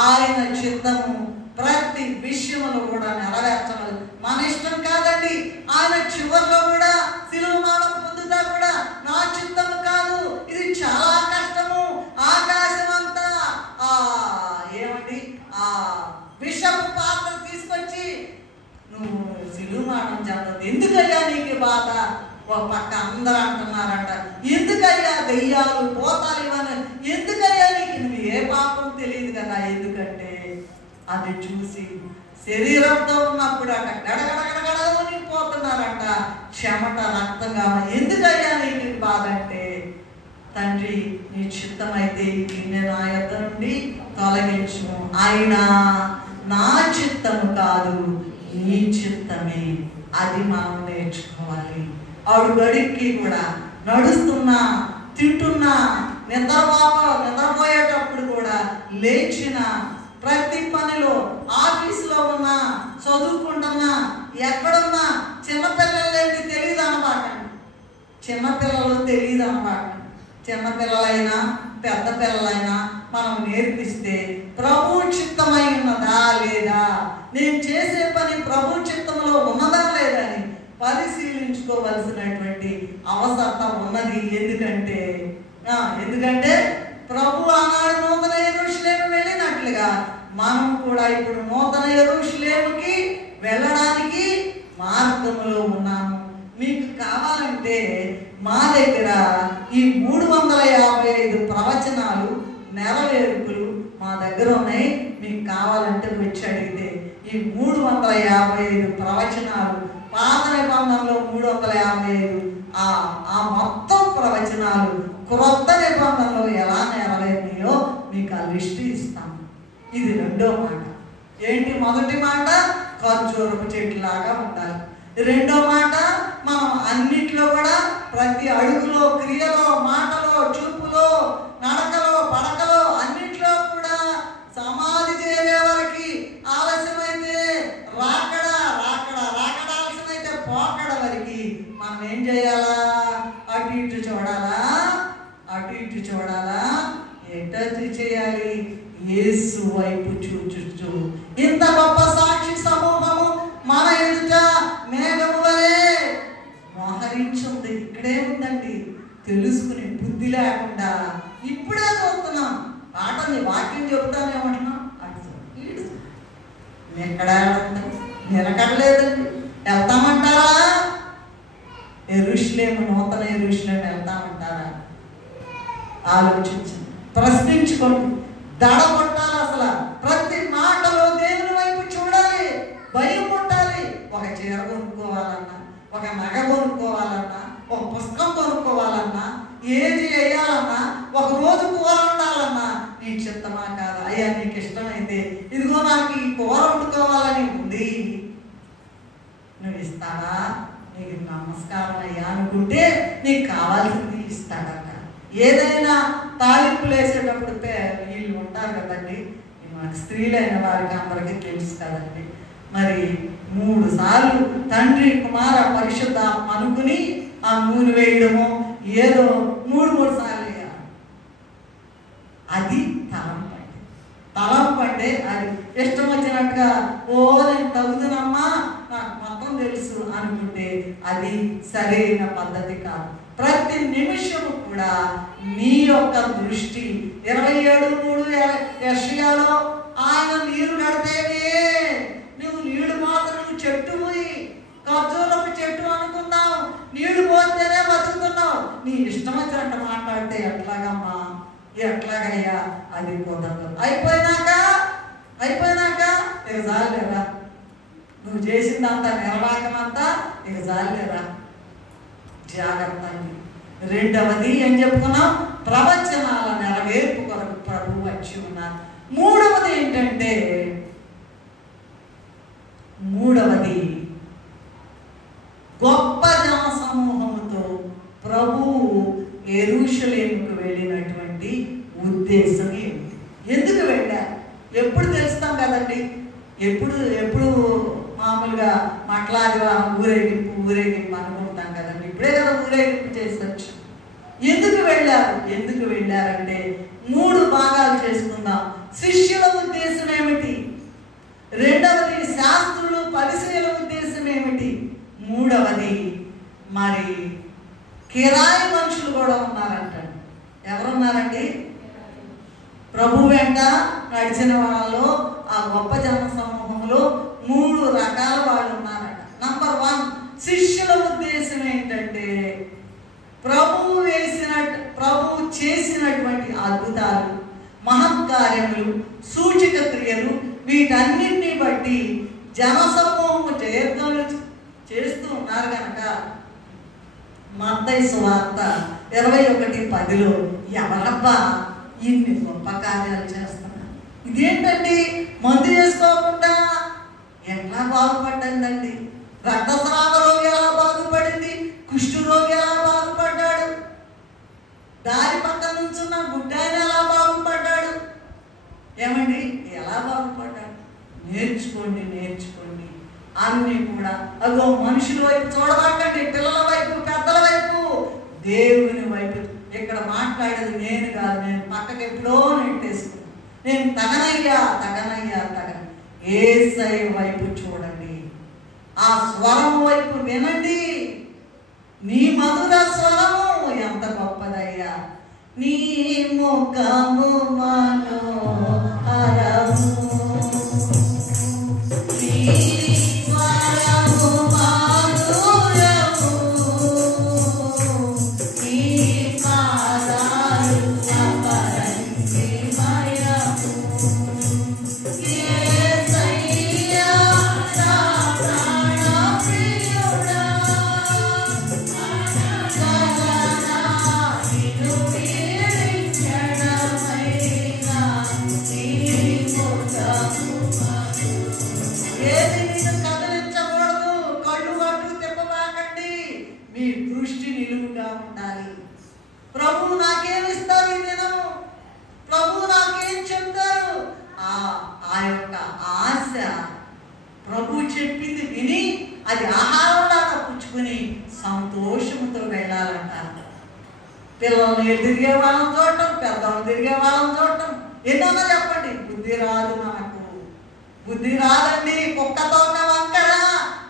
ఆయన చిత్తము ప్రతి విషయంలో కూడా నెరవేర్చవాలి. మన ఇష్టం కాదండి. ఆయన చివరిలో కూడా శిలువ మరణం పొందుతా కూడా నా చిత్తము కాదు, ఇది చాలా కష్టము, ఆకాశం అంతా ఏమండి విషపు పాత్ర తీసుకొచ్చి నువ్వు శిలువ మరణం చెందదు, ఎందుకయ్యా నీకు బాధ? ఒక పక్క అందరూ అంటున్నారంట, ఎందుకయ్యా దెయ్యాలు పోతాలు ఇవన్నీ, ఎందుకయ్యా నీకు, నువ్వు ఏ పాపం తెలియదు కదా. ఎందుకంటే అది చూసి శరీరంతో ఉన్నప్పుడు అంట గడగడగడగడ పోతున్నారంట, చెమట రక్తంగా. ఎందుకయ్యా నీకు బాధ అంటే, తండ్రి నీ చిత్తమైతే ఈ గిన్నె నా యొద్ద నుండి తొలగించు, ఆయన నా చిత్తము కాదు నీ చిత్తమే. అది మనం నేర్చుకోవాలి. ఆవిడ గడికి కూడా నడుస్తున్నా, తింటున్నా, నిద్రపోయేటప్పుడు కూడా లేచిన ప్రతి పనిలో, ఆఫీసులో ఉన్నా, చదువుకుంటున్నా, ఎక్కడున్నా, చిన్నపిల్లలేంటి తెలియదు అన్నమాట. చిన్నపిల్లలు తెలియదు అన్నమాట. చిన్నపిల్లలైనా పెద్ద పిల్లలైనా మనం నేర్పిస్తే ప్రభు చిత్తమై ఉన్నదా లేదా, నేను చేసే పని ప్రభు చిత్తంలో ఉన్నదా లేదా అని పరిశీలించుకోవలసినటువంటి అవసరత ఉన్నది. ఎందుకంటే ప్రభు ఆనాడు నూతన యెరూషలేము వెళ్ళినట్లుగా మనం కూడా ఇప్పుడు నూతన యెరూషలేముకి వెళ్ళడానికి మార్గంలో ఉన్నాము. మీకు కావాలంటే మా దగ్గర ఈ 355 ప్రవచనాలు నెరవేర్పులు మా దగ్గర ఉన్నాయి. మీకు కావాలంటే వచ్చి అడిగితే ఈ 355 ప్రవచనాలు, పాత నిబంధనలో 355, ఆ మొత్తం ప్రవచనాలు క్రొత్త నిబంధనలో ఎలా నెరవేరినాయో మీకు ఆ లిస్ట్ ఇస్తాము. ఇది రెండో మాట. ఏంటి? మొదటి మాట ఖర్జూరపు చెట్టులాగా ఉండాలి. రెండో మాట, మనం అన్నిట్లో కూడా ప్రతి అడుగులో, క్రియలో, మాటలో, చూపులో, నడకలో, పడకలో అన్నిట్లో కూడా సమాధి చేరే వరకు ఆలస్యమైతే రాకడ, ఆలస్యమైతే పోకడ వరకు మనం ఏం చేయాలా? అటు ఇటు చూడాలా. ఎటు చేయాలి? యేసు వైపు చూచు. ఇంత గొప్ప సాక్షి సమూహము మన ఎదుట మేఘము వలె మోహరించుంది. ఇక్కడే ఉందండి. తెలుసుకుని బుద్ధి లేకుండా ఇప్పుడే చూస్తున్నాం. పాటని వాక్యం చెబుతానేమంటున్నాం. అటు ఎక్కడ నిలకడలేదండి. వెళ్తామంటారా? యెరూషలేము, నూతన యెరూషలేము వెళ్తామంటారా? ఆలోచించండి, ప్రశ్నించుకోండి, దడ కొట్టాలి. అసలు ప్రతి మాటలో దేవుని వైపు చూడాలి, భయం ఉండాలి. ఒక చీర కొనుక్కోవాలన్నా, ఒక నగ కొనుక్కోవాలన్నా, ఒక పుస్తకం కొనుక్కోవాలన్నా, ఏది వేయాలన్నా, ఒక రోజు కూర ఉండాలన్నా, నీ చిత్తమా కాదా? అయ్యా నీకు ఇష్టమైతే ఇదిగో నాకు ఈ కూర వండుకోవాలని ఉంది, నువ్వు ఇస్తావా? నీకు నమస్కారం అయ్యా అనుకుంటే నీకు కావాల్సింది ఇస్తాడా? ఏదైనా తాళింపులు వేసేటప్పుడు వీళ్ళు ఉంటారు కదండి, మనకి స్త్రీలైన వారికి అందరికీ తెలుసు కదండి. మరి 3 సార్లు తండ్రి కుమార పరిశుద్ధాత్మ అనుకుని ఆ నూనె వేయడము, ఏదో 3 సార్లు వేయాలి. అది తలంపు అంటే అది ఇష్టం వచ్చినట్టుగా నేను తగుదునమ్మా, నాకు మొత్తం తెలుసు అనుకుంటే అది సరైన పద్ధతి కాదు. ప్రతి నిమిషము కూడా నీ యొక్క దృష్టి 27:3 యెషయాలో ఆయన నీరు కడితేనే నువ్వు నీళ్లు మాత్రం నువ్వు చెట్టు పోయి ఖర్జూరపు చెట్టు అనుకున్నావు, నీళ్లు పోతేనే బతుకుతున్నావు. నీ ఇష్టం వచ్చినట్టు మాట్లాడితే ఎట్లాగమ్మా, ఎట్లాగయ్యా, అది కుదరదు. అయిపోయినాక ఇక చాలేరా, నువ్వు చేసిందంతా నిర్వాహకమంతా ఇక చాలేరా, జాగ్రత్త. రెండవది ఏం చెప్పుకున్నాం, ప్రవచనాల నెరవేర్పు కొరకు ప్రభువు వచ్చి ఉన్నారు. మూడవది గొప్ప జన సమూహముతో ప్రభువు యెరూషలేముకు వెళ్ళినటువంటి ఉద్దేశం ఏమిటి? ఎందుకు వెళ్ళారు? ఎప్పుడు తెలుస్తాం కదండి, ఎప్పుడు మామూలుగా మట్లాదివారం ఊరేగింపు అనుకుంటాం కదండి. ఇప్పుడే కదా ఊరేగింపు చేసొచ్చు. ఎందుకు వెళ్ళారంటే 3 భాగాలు చేసుకుందాం. శిష్యుల ఉద్దేశం ఏమిటి? రెండవది శాస్త్రులు పరిశీలన ఉద్దేశం ఏమిటి? మూడవది మరి కిరాయి మనుషులు కూడా ఉన్నారంట. ఎవరున్నారండి? ప్రభు వెంట నడిచిన వాళ్ళలో ఆ గొప్ప జన సమూహంలో 3 రకాల వాళ్ళు ఉన్నారట. నంబర్ 1, శిష్యుల ఉద్దేశం ఏంటంటే ప్రభువు చేసినటువంటి అద్భుతాలు, మహత్కార్యములు, సూచక క్రియలు, వీటన్నిటినీ బట్టి జనసమూహము జయత్వాలు చేస్తూ ఉన్నారు కనుక మత్తయి సువార్త 21:10లో ఎవరబ్బా ఇన్ని గొప్ప కార్యాలు చేస్తున్నారు, ఇదేంటండి మందు చేసుకోకుండా ఎట్లా బాగుపడ్డండి? రక్తస్రావ రోగి ఎలా బాగుపడింది? కుష్టు రోగి ఎలా బాగుపడ్డాడు? దారి పక్క నుంచున్న గుడ్డాయన ఎలా బాగుపడ్డాడు? ఏమండి ఎలా బాగుపడ్డాడు? నేర్చుకోండి అన్నీ కూడా. అదో మనుషుల వైపు చూడబాకండి, పిల్లల వైపు, పెద్దల వైపు, దేవుని వైపు. ఇక్కడ మాట్లాడేది నేను కాదు, నేను పక్కకి ఎప్పుడో నెట్టేసుకున్నాను. నేను తగనయ్యా యేసయ్య వైపు చూడండి, ఆ స్వరం వైపు వినండి. నీ మధుర స్వరము ఎంత గొప్పదయ్యా, నీ ముఖము మనోహరము, నీ స్వరము మాధుర్యము, నీ పాదాలు అపరంజిమయము. యేసయ్యా నా ప్రాణప్రియుడా, మీ దృష్టి నిలువుగా ఉండాలి. ప్రభు నాకేమిస్తారు ఈ దినం, ప్రభు నాకేం చెప్తారు, ఆ యొక్క ఆశ ప్రభు చెప్పింది విని అది ఆహారంలాగా పుచ్చుకుని సంతోషంతో వెళ్ళాలంటారు. పిల్లల్ని తిరిగే వాళ్ళని చూడటం, పెద్దవాళ్ళు తిరిగే వాళ్ళని చూడటం, ఎన్నో చెప్పండి. బుద్ధి రాదు, మనకు బుద్ధి రాదండి. కుక్కతో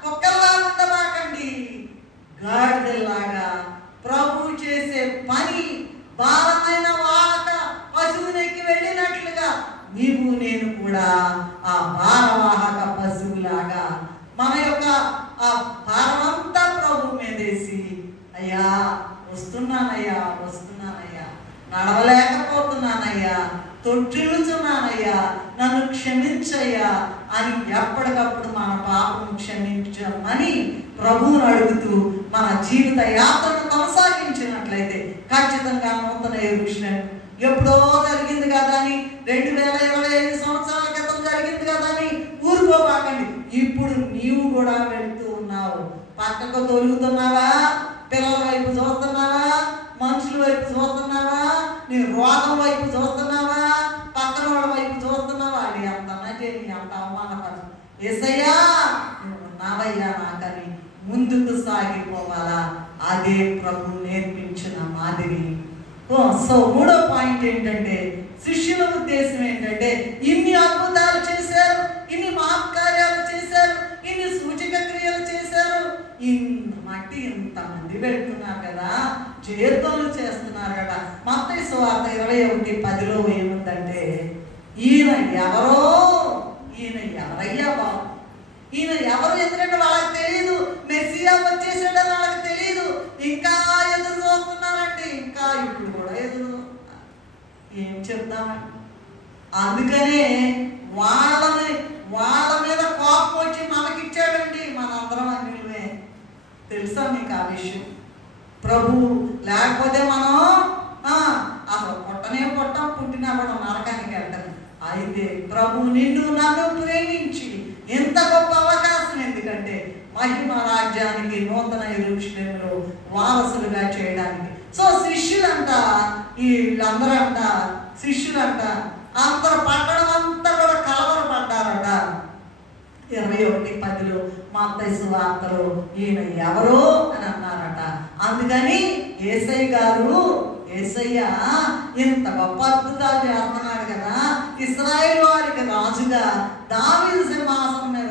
కుక్కల్లా ఉండబాకండి. గాడిదల్లాగా ప్రభు చేసే పని భారమైన వాడక పశువునెక్కి వెళ్ళినట్లుగా నీవు నేను కూడా ఆ భారవాహక పశువులాగా మన యొక్క ఆ భారమంతా ప్రభు మీదేసి, అయ్యా వస్తున్నానయ్యా, నడవలేకపోతున్నానయ్యా, తొట్టిల్లుతున్నానయ్యా, నన్ను క్షమించయ్యా అని ఎప్పటికప్పుడు మన పాపం క్షమించమని ప్రభువును అడుగుతూ మన జీవిత యాత్రను కొనసాగించినట్లయితే ఖచ్చితంగా నూతన యెరూషలేము ఎప్పుడో జరిగింది కదా అని, 2025 సంవత్సరాల క్రితం జరిగింది కదా అని ఊరుకోబాకండి. ఇప్పుడు నీవు కూడా వెళ్తూ ఉన్నావు. పక్కకు తొలుగుతున్నావా? పిల్లల వైపు చూస్తున్నావా? మనుషుల వైపు చూస్తున్నావా, నీ రోగం వైపు చూస్తున్నావా, పక్కన వాళ్ళ వైపు చూస్తున్నావా? అది అంత నటేని అంత అవమానపరచు. యేసయ్యా నువ్వు ఉన్నావయ్యా నాకని ముందుకు సాగిపోవాలా. అదే ప్రభు నేర్పించిన మాదిరి. సో మూడో పాయింట్ ఏంటంటే, శిష్యుల ఉద్దేశం ఏంటంటే, ఇన్ని అద్భుతాలు చేశారు, ఇన్ని మహత్కార్యాలు చేశారు, ఇన్ని సూచక క్రియలు చేశారు, మట్టి ఇంతమంది పెడుతున్నారు కదా, చేతులు చేస్తున్నారు కదా. మత్తయి సువార్త 21:10 ఏముందంటే, ఈయన ఎవరో, ఈయన ఎవరయ్యా బాబు, ఈయన ఎవరు? ఎందుకంటే వాళ్ళకి తెలియదు మెస్సియా వచ్చేసాడని వాళ్ళకి తెలియదు. ఇంకా ఎదురు చూస్తున్నారంటే, ఇంకా ఇప్పుడు కూడా ఎదురు చూస్తున్నారు. ఏం చెప్తామండి? అందుకనే వాళ్ళ మీద కోపం వచ్చి మనకిచ్చాడండి. మనందరం అన్యులమే. తెలుసా మీకు ఆ విషయం? ప్రభు లేకపోతే మనం అసలు పుట్టం, పుట్టినా కూడా నరకానికి వెళ్తాం. అయితే ప్రభు నిన్ను నన్ను ప్రేమించి ఎంత గొప్ప అవకాశం. ఎందుకంటే మహిమ రాజ్యానికి, నూతన యెరూషలేములో వారసులుగా చేయడానికి. సో శిష్యులంట, వీళ్ళందరంట శిష్యులంట, అందరు పట్టణం అంతా కూడా కలవరపడ్డారట. 21:10 మత్తయి సువార్తలో ఈయన ఎవరో అని అన్నారట. అందుకని యేసయ్య ఇంత గొప్ప అద్భుతాలు చేస్తున్నాడు కదా, ఇశ్రాయేలు వారికి రాజుగా దావీదు సింహాసనం మీద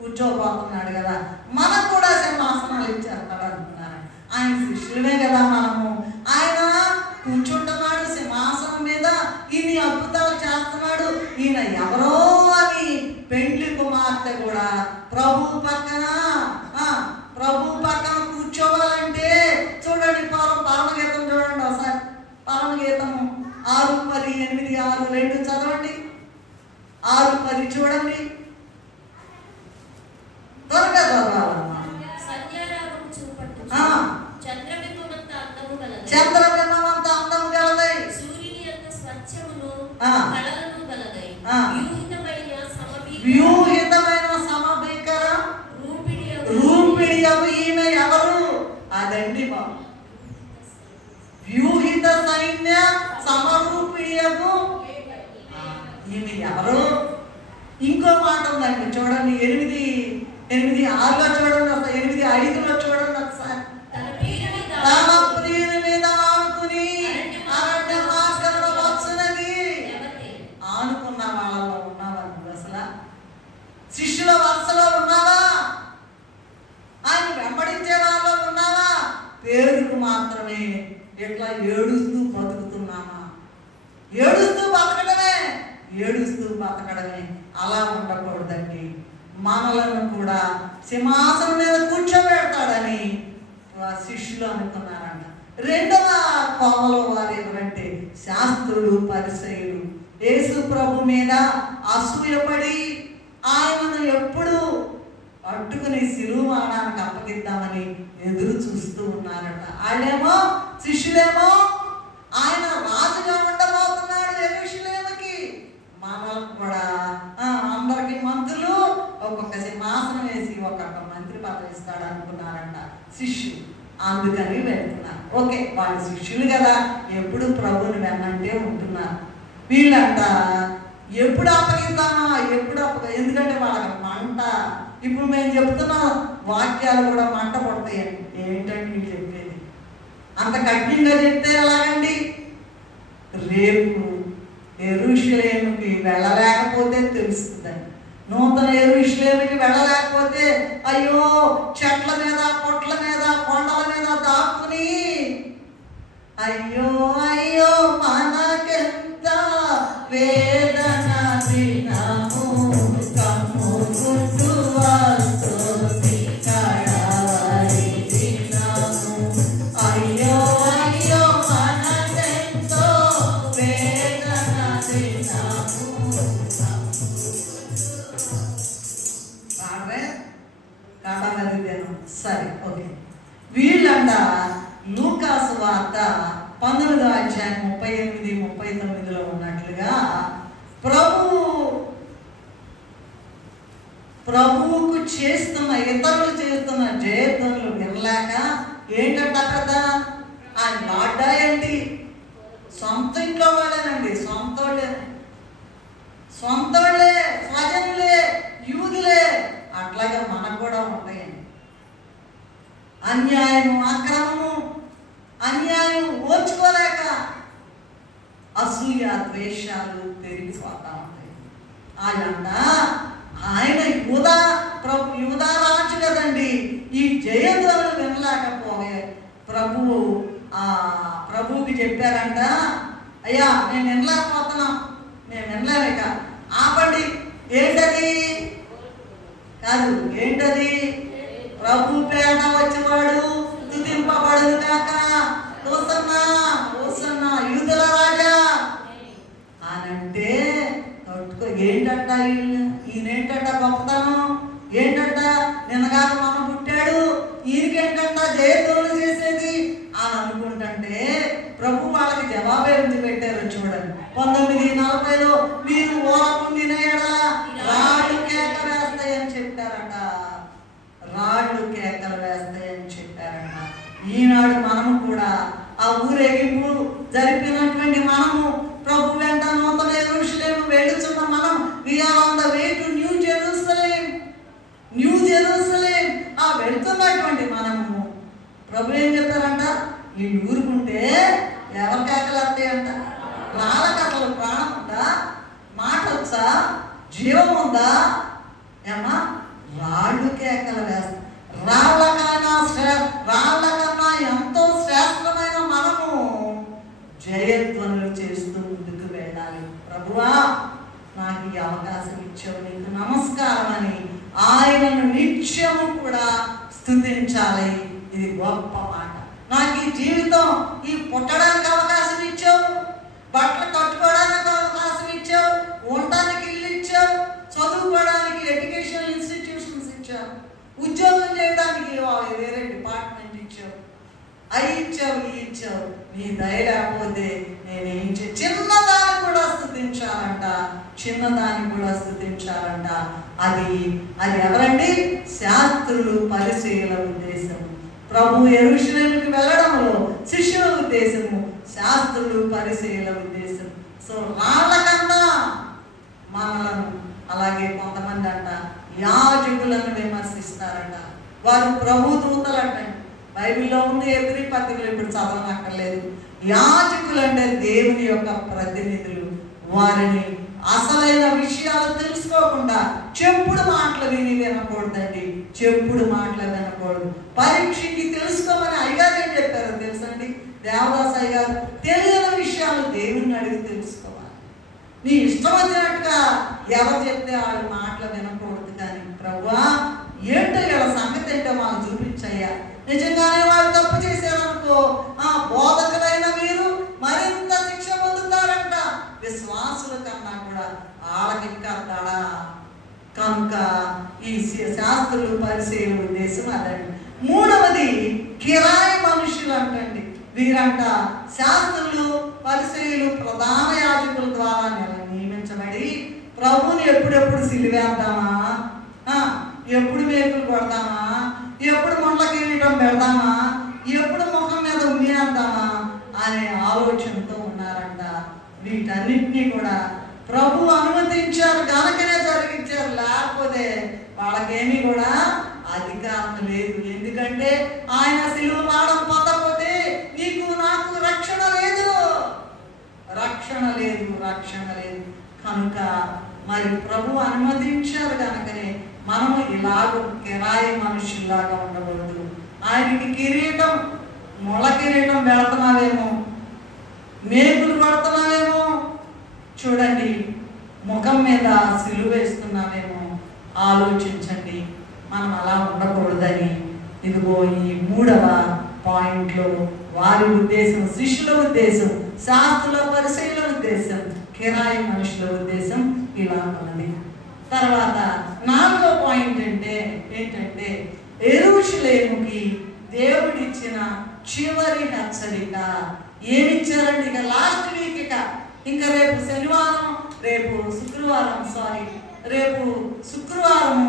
కూర్చోబోతున్నాడు కదా, మనకు కూడా సింహాసనాలు ఇచ్చేస్తాడు అంటున్నారు. ఆయన శిష్యులమే కదా మనము. ఆయన కూర్చుంటున్నాడు సింహాసనం మీద, ఇన్ని అద్భుతాలు చేస్తున్నాడు. ఈయన ఎవరో అని పెండ్లి కుమార్తె కూడా ప్రభు పక్కన కూర్చోవాలంటే చూడండి, పరమగీతం చూడండి ఒకసారి. పరమగీతము 6:10, 8, 6, 2 చదవండి. 6:10 చూడండి, త్వరగా చదవాలమ్మా. చంద్రబింబం అంత అందము గలదై, వ్యూహితమైన సమభీకర రూపిణియగు ఈమె ఎవరు? అదండి బాబు, వ్యూహిత సైన్య సమరూపిణియగు ఈమె ఎవరు? ఇంకో మాట ఉందండి చూడండి, 8:6 చూడండి, 8:5 చూడండి ఒకసారి. తన ప్రియుని మీద ఆనుకుని అరణ్య మార్గంలో వచ్చునది. ఆనుకున్న వాళ్ళలో ఉన్నావా నువ్వు? అసలు శిష్యుల వరుసలో ఉన్నావా? ఆయన వెంబడించే వాళ్ళలో ఉన్నావా? పేరుకు మాత్రమే ఎట్లా ఏడుస్తూ బతుకుతున్నామా? ఏడుస్తూ బతకడమే. అలా ఉండకూడదండి. మనలను కూడా సింహాసనం మీద కూర్చోబెడతాడని శిష్యులు అనుకున్నారంట. రెండవ కోమలో వారు ఎవరంటే శాస్త్రులు, పరిసయ్యులు. యేసు ప్రభు మీద అసూయపడి ఆయనను ఎప్పుడు అట్టుకుని సిలువ మరణానికి అప్పగిద్దామని ఎదురు చూస్తూ ఉన్నారట. వాళ్ళేమో శిష్యులేమో ఆయన రాజుగా ఉండబోతున్నాడు యెరూషలేముకి, మనలకు కూడా అందరికి మంత్రులు ఒక్కొక్క సింహాసనం వేసి ఒక్కొక్క మంత్రి పదవి ఇస్తాడు అనుకున్నారంట శిష్యులు. అందుకని వెళ్తున్నారు. ఓకే, వాళ్ళు శిష్యులు కదా, ఎప్పుడు ప్రభుని వెన్నంటే ఉంటున్నారు. వీళ్ళంట ఎప్పుడు అప్పగిద్దామా, ఎందుకంటే వాళ్ళకి మంట. ఇప్పుడు మేము చెప్తున్న వాక్యాలు కూడా మంట పడతాయండి. ఏంటంటే మీరు చెప్పేది అంత కఠినంగా చెప్తే ఎలాగండి? రేపు యెరూషలేముకి వెళ్ళలేకపోతే తెలుస్తుందండి. నూతన యెరూషలేముకి వెళ్ళలేకపోతే అయ్యో చెట్ల మీద, పొట్ల మీద, కొండల మీద దాక్కుని అయ్యో మనకెంత వేదన దినము కమ్ము గుడ్డు వస్తుంది కడవరి దినము. అయ్యో మనకెంతో వేదన దినము. కడవరి దినం. సరే, ఓకే. వీళ్ళంట లూకాసు వార్త 19:38-39 ఉన్నట్లుగా ప్రభువుకు చేస్తున్న, ఇతరులు చేస్తున్న జయధ్వనులు వినలేక ఏంటంట కదా ఆయన లాడ్డా ఏంటి? సొంత ఇంట్లో వాళ్ళేనండి, సొంతోళ్ళే, స్వజనులే, యూదులే. అట్లాగే మనకు కూడా ఉంటాయండి. అన్యాయము, అక్రమము, అన్యాయం ఓర్చుకోలేక అసూయ, ద్వేషాలు పెరిగిపోతా ఉంటాయి. ఆయన యూదా రాజు కదండి. ఈ జయధ్వనులు వినలేకపోయే ప్రభువుకి చెప్పారంట, అయ్యా నేను వినలేకపోతున్నాం, మేము వినలేక ఆపండి. ఏంటది కాదు, ఏంటది? ప్రభు పేట వచ్చేవాడు స్తుతింపబడు కాక, హోసన్నా హోసన్నా యూదుల రాజా అనంటే తట్టుకో. ఏంటంట ఈయనేంటంట గొప్పతనం? ఏంటంట నిన్నగాక మనం పుట్టాడు, ఈయనకేంటంట జయధ్వనులు చేసేది అని అనుకుంటుంటే ప్రభు వాళ్ళకి జవాబే ఉంది పెట్టారు. చూడండి 19:40 మీరు ఓరకుండిన ఎడల రాళ్ళు కేకలు వేస్తాయని చెప్పారట. రాళ్ళు కేకలు వేస్తాయని చెప్పారట. ఈనాడు మనము కూడా ఆ ఊరేగింపు జరిపినటువంటి మనము ప్రభు వెంట నూతన యెరూషలేము వెళుతున్న మనం, we are on the way to new Jerusalem. ఆ వెళ్తున్నటువంటి మనము ప్రభు ఏం చెప్పారంట? ఈ ఊరుకుంటే ఎవరి కేకలు వస్తాయంట? రాళ్ళకి అసలు ప్రాణం ఉందా? మాట వచ్చా? జీవం ఉందా? ఏమా రాళ్ళు కేకలు వేస్తా. రాళ్ళ కన్నా ఎంతో శ్రేష్టమైన మనము జయధ్వనులు చేస్తూ ముందుకు వెళ్ళాలి. ప్రభువా నాకు ఈ అవకాశం ఇచ్చావు, నీకు నమస్కారం అని ఆయనను నిత్యము కూడా స్తుతించాలి. ఇది గొప్ప మాట. నాకు ఈ జీవితం, ఈ పుట్టడానికి అవకాశం ఇచ్చావు, బట్టలు కట్టుకోవడానికి అవకాశం ఇచ్చావు, ఉండడానికి ఇల్లు ఇచ్చావు, చదువుకోవడానికి ఎడ్యుకేషనల్ ఇన్స్టిట్యూషన్స్ ఇచ్చావు, ఉద్యోగం చేయడానికి వేరే డిపార్ట్మెంట్ ఇచ్చావు, అవి ఇచ్చావు, ఈ ఇచ్చావు. నీ దయ లేకపోతే నేనేం చిన్నదాన్ని కూడా స్తుతించాలంట. అది ఎవరండి? శాస్త్రులు, పరిసయ్యుల ఉద్దేశం. ప్రభు యెరూషలేముకి వెళ్ళడంలో శిష్యుల ఉద్దేశము, శాస్త్రులు, పరిసయ్యుల ఉద్దేశం. సో రాళ్ళ కన్నా మనలను, అలాగే కొంతమంది అంట యాజకులను విమర్శిస్తారట. వారు ప్రభు దూతలు అంటండి. బైబిల్లో ఉంది, ఎవ్రీ పత్రికలు ఇప్పుడు చదవనక్కర్లేదు. యాజకులు అంటే దేవుని యొక్క ప్రతినిధులు. వారిని అసలైన విషయాలు తెలుసుకోకుండా చెప్పుడు మాటలు వినకూడదండి. చెప్పుడు మాటలు వినకూడదు. పరీక్షకి తెలుసుకోమని అయ్యగారు ఏం చెప్పారు తెలుసండి? దేవదాస్ అయ్యగారు, తెలియని విషయాలు దేవుని అడిగి తెలుసుకోవాలి. నీ ఇష్టం వచ్చినట్టుగా ఎవరు చెప్తే వాళ్ళ మాటలు వినకూడదు. కానీ ప్రభువా ఏంటో వీళ్ళ సంగతి ఏంటో మాకు చూపించయ్యా. నిజంగానే వాళ్ళు తప్పు చేశారనుకో, బోధకులైన మీరు మరింత శిక్ష పొందుతారంట. విశ్వాసుల కన్నా కూడా వాళ్ళకి ఇంకా తడా. కనుక ఈ శాస్త్రులు, పరిసయ్యుల ఉద్దేశం అదండి. మూడవది కిరాయి మనుషులు అంటండి. వీరంట శాస్త్రులు, పరిసయ్యులు ప్రధాన యాజకుల ద్వారా నియమించబడి ప్రభువుని ఎప్పుడెప్పుడు సిలివేద్దామా, ఎప్పుడు మేకులు కొడదామా, ఎప్పుడు మొండ్ల కిరీటం పెడదామా, ఎప్పుడు ముఖం మీద ఉమ్మేద్దామా అనే ఆలోచనతో ఉన్నారంట. వీటన్నిటినీ కూడా ప్రభు అనుమతించారు కనుకనే జరిగించారు. లేకపోతే వాళ్ళకేమీ కూడా అధికారం లేదు. ఎందుకంటే ఆయన సిలువ మరణం పొందకపోతే నీకు నాకు రక్షణ లేదు. కనుక మరి ప్రభు అనుమతించారు కనుకనే మనము ఇలాగ కిరాయి మనుషుల్లాగా ఉండకూడదు. ఆయనకి కిరీటం, మొల కిరీటం పెడుతున్నావేమో, మేకులు పడుతున్నావేమో, చూడండి ముఖం మీద సిలువ వేస్తున్నావేమో, ఆలోచించండి. మనం అలా ఉండకూడదని ఇదిగో ఈ మూడవ పాయింట్లో వారి ఉద్దేశం, శిష్యుల ఉద్దేశం, శాస్త్రుల, పరిసయ్యుల ఉద్దేశం, కిరాయి మనుషుల ఉద్దేశం ఇలా ఉన్నది. తర్వాత 4వ పాయింట్ ఏంటంటే యెరూషలేముకి దేవుడిచ్చిన చివరి హెచ్చరిక. ఏమిచ్చారండి? ఇక లాస్ట్ వీక్, ఇంకా రేపు శుక్రవారం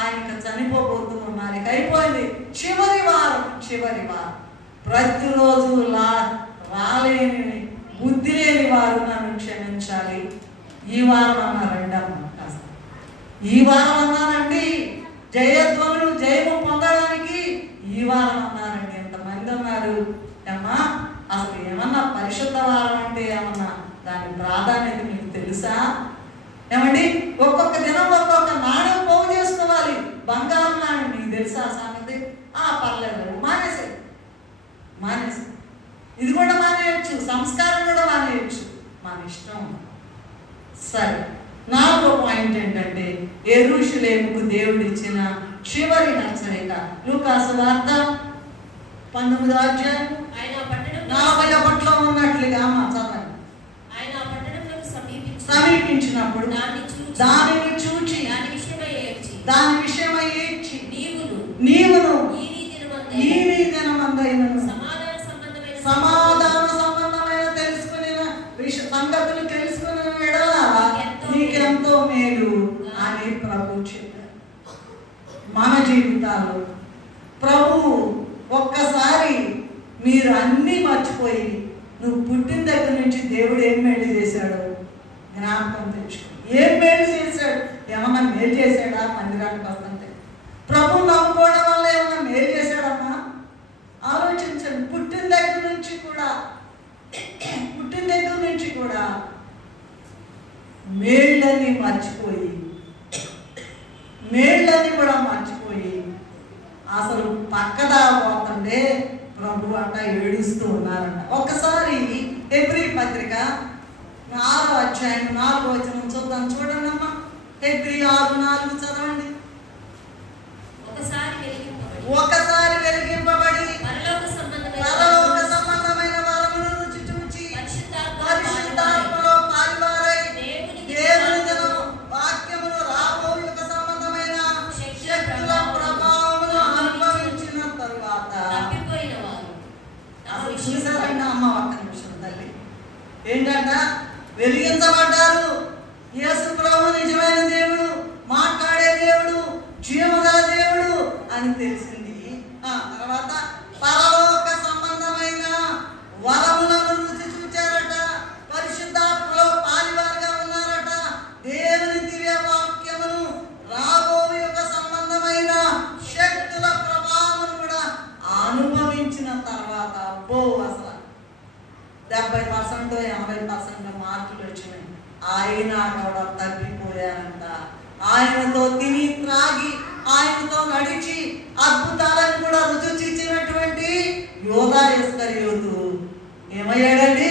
ఆయన చనిపోబోతూ ఉన్నారు. ఇక అయిపోయింది. చివరి వారం ప్రతిరోజు రాలేని బుద్ధి లేని వారు నన్ను క్షమించాలి. ఈ వారం అన్నారండి అమ్మ, కాస్త ఈ వారం అన్నారండి, జయధ్వనులు జయము పొందడానికి ఈ వారం అన్నారండి. ఎంతమంది అన్నారు అమ్మా? అసలు ఏమన్నా పరిశుద్ధ వారం అంటే ఏమన్నా దాని ప్రాధాన్యత మీకు తెలుసా? ఏమండి, ఒక్కొక్క దినం ఒక్కొక్క నాణ్యం పోగు చేసుకోవాలి. బంగారం నాణ్యం మీకు తెలుసా సంగతి? పర్లేదు, మానేసే ఇది కూడా మానేయచ్చు, సంస్కారం కూడా మానేయచ్చు, మన ఇష్టం. సరే, 4వ పాయింట్ ఏంటంటే యెరూషలేముకు దేవుడు ఇచ్చిన చివరి హెచ్చరిక. లూకాసు వార్త 19వ అధ్యాయం 41లో ఉన్నట్లుగా చదవండి. సమీపించినప్పుడు దానిని చూచి దాని విషయమై ఏడ్చి నీవును ఈ దినమందైనను సమాధాన సంబంధమైన తెలుసుకునే సంగతులు తెలుసుకునే ఎడల నీకెంతో మేలు అని ప్రభు చెప్పారు. మన జీవితాలు ప్రభు ఒక్కసారి మీరు అన్నీ మర్చిపోయి నువ్వు పుట్టిన దగ్గర నుంచి దేవుడు ఏం మేలు చేశాడో జ్ఞాపకం తెచ్చుకో. ఏం మేలు చేశాడు? ఏమన్నా మేలు చేశాడా? మందిరానికి వస్తుంటే ప్రభు నమ్ముకోవడం వల్ల ఏమన్నా మేలు చేశాడమ్మా? ఆలోచించండి. పుట్టిన దగ్గర నుంచి కూడా మేళ్ళని మర్చిపోయి అసలు పక్కదా పోతుండే ప్రభు అంట ఏడుస్తూ ఉన్నారంట. ఒకసారి హెబ్రీ పత్రిక 4వ అధ్యాయం 4వ వచనం చూద్దాం. చూడండి అమ్మా, హెబ్రీ 6:4 చదవండి. ఒకసారి వెలిగింపబడి పరలోక సంబంధమైన వరమును రుచి చూచి పరిశుద్ధాత్మలో పాలువారై దేవుని జనం వాక్యమును రాబోయే సంబంధమైన శక్తుల ప్రభావమును అనుభవించిన తరువాత చూసారండి అమ్మ, ఒక్క నిమిషం తల్లి. ఏంటంట? వెలిగించబడ్డారు. యేసు ప్రభు నిజమైన దేవుడు, మాట్లాడే దేవుడు, జీవగల దేవుడు అని తెలిసింది. తర్వాత పరలోక సంబంధమైన వరములను రుచి చూచారట, పరిశుద్ధాత్మలో పాలివారుగా ఉన్నారట, దేవుని దివ్య వాక్యమును రాబోయే సంబంధమైన శక్తుల ప్రభావం కూడా అనుభవించిన తర్వాత అబ్బో అసలు 70% 80% మార్కులు వచ్చినాయి. ఆయన కూడా తగ్గిపోయారంట. ఆయనతో తిని త్రాగి ఆయనతో నడిచి అద్భుతాలను కూడా రుచి చూచినటువంటి యోధా ఇస్కరియోతు ఏమయ్యాడండి?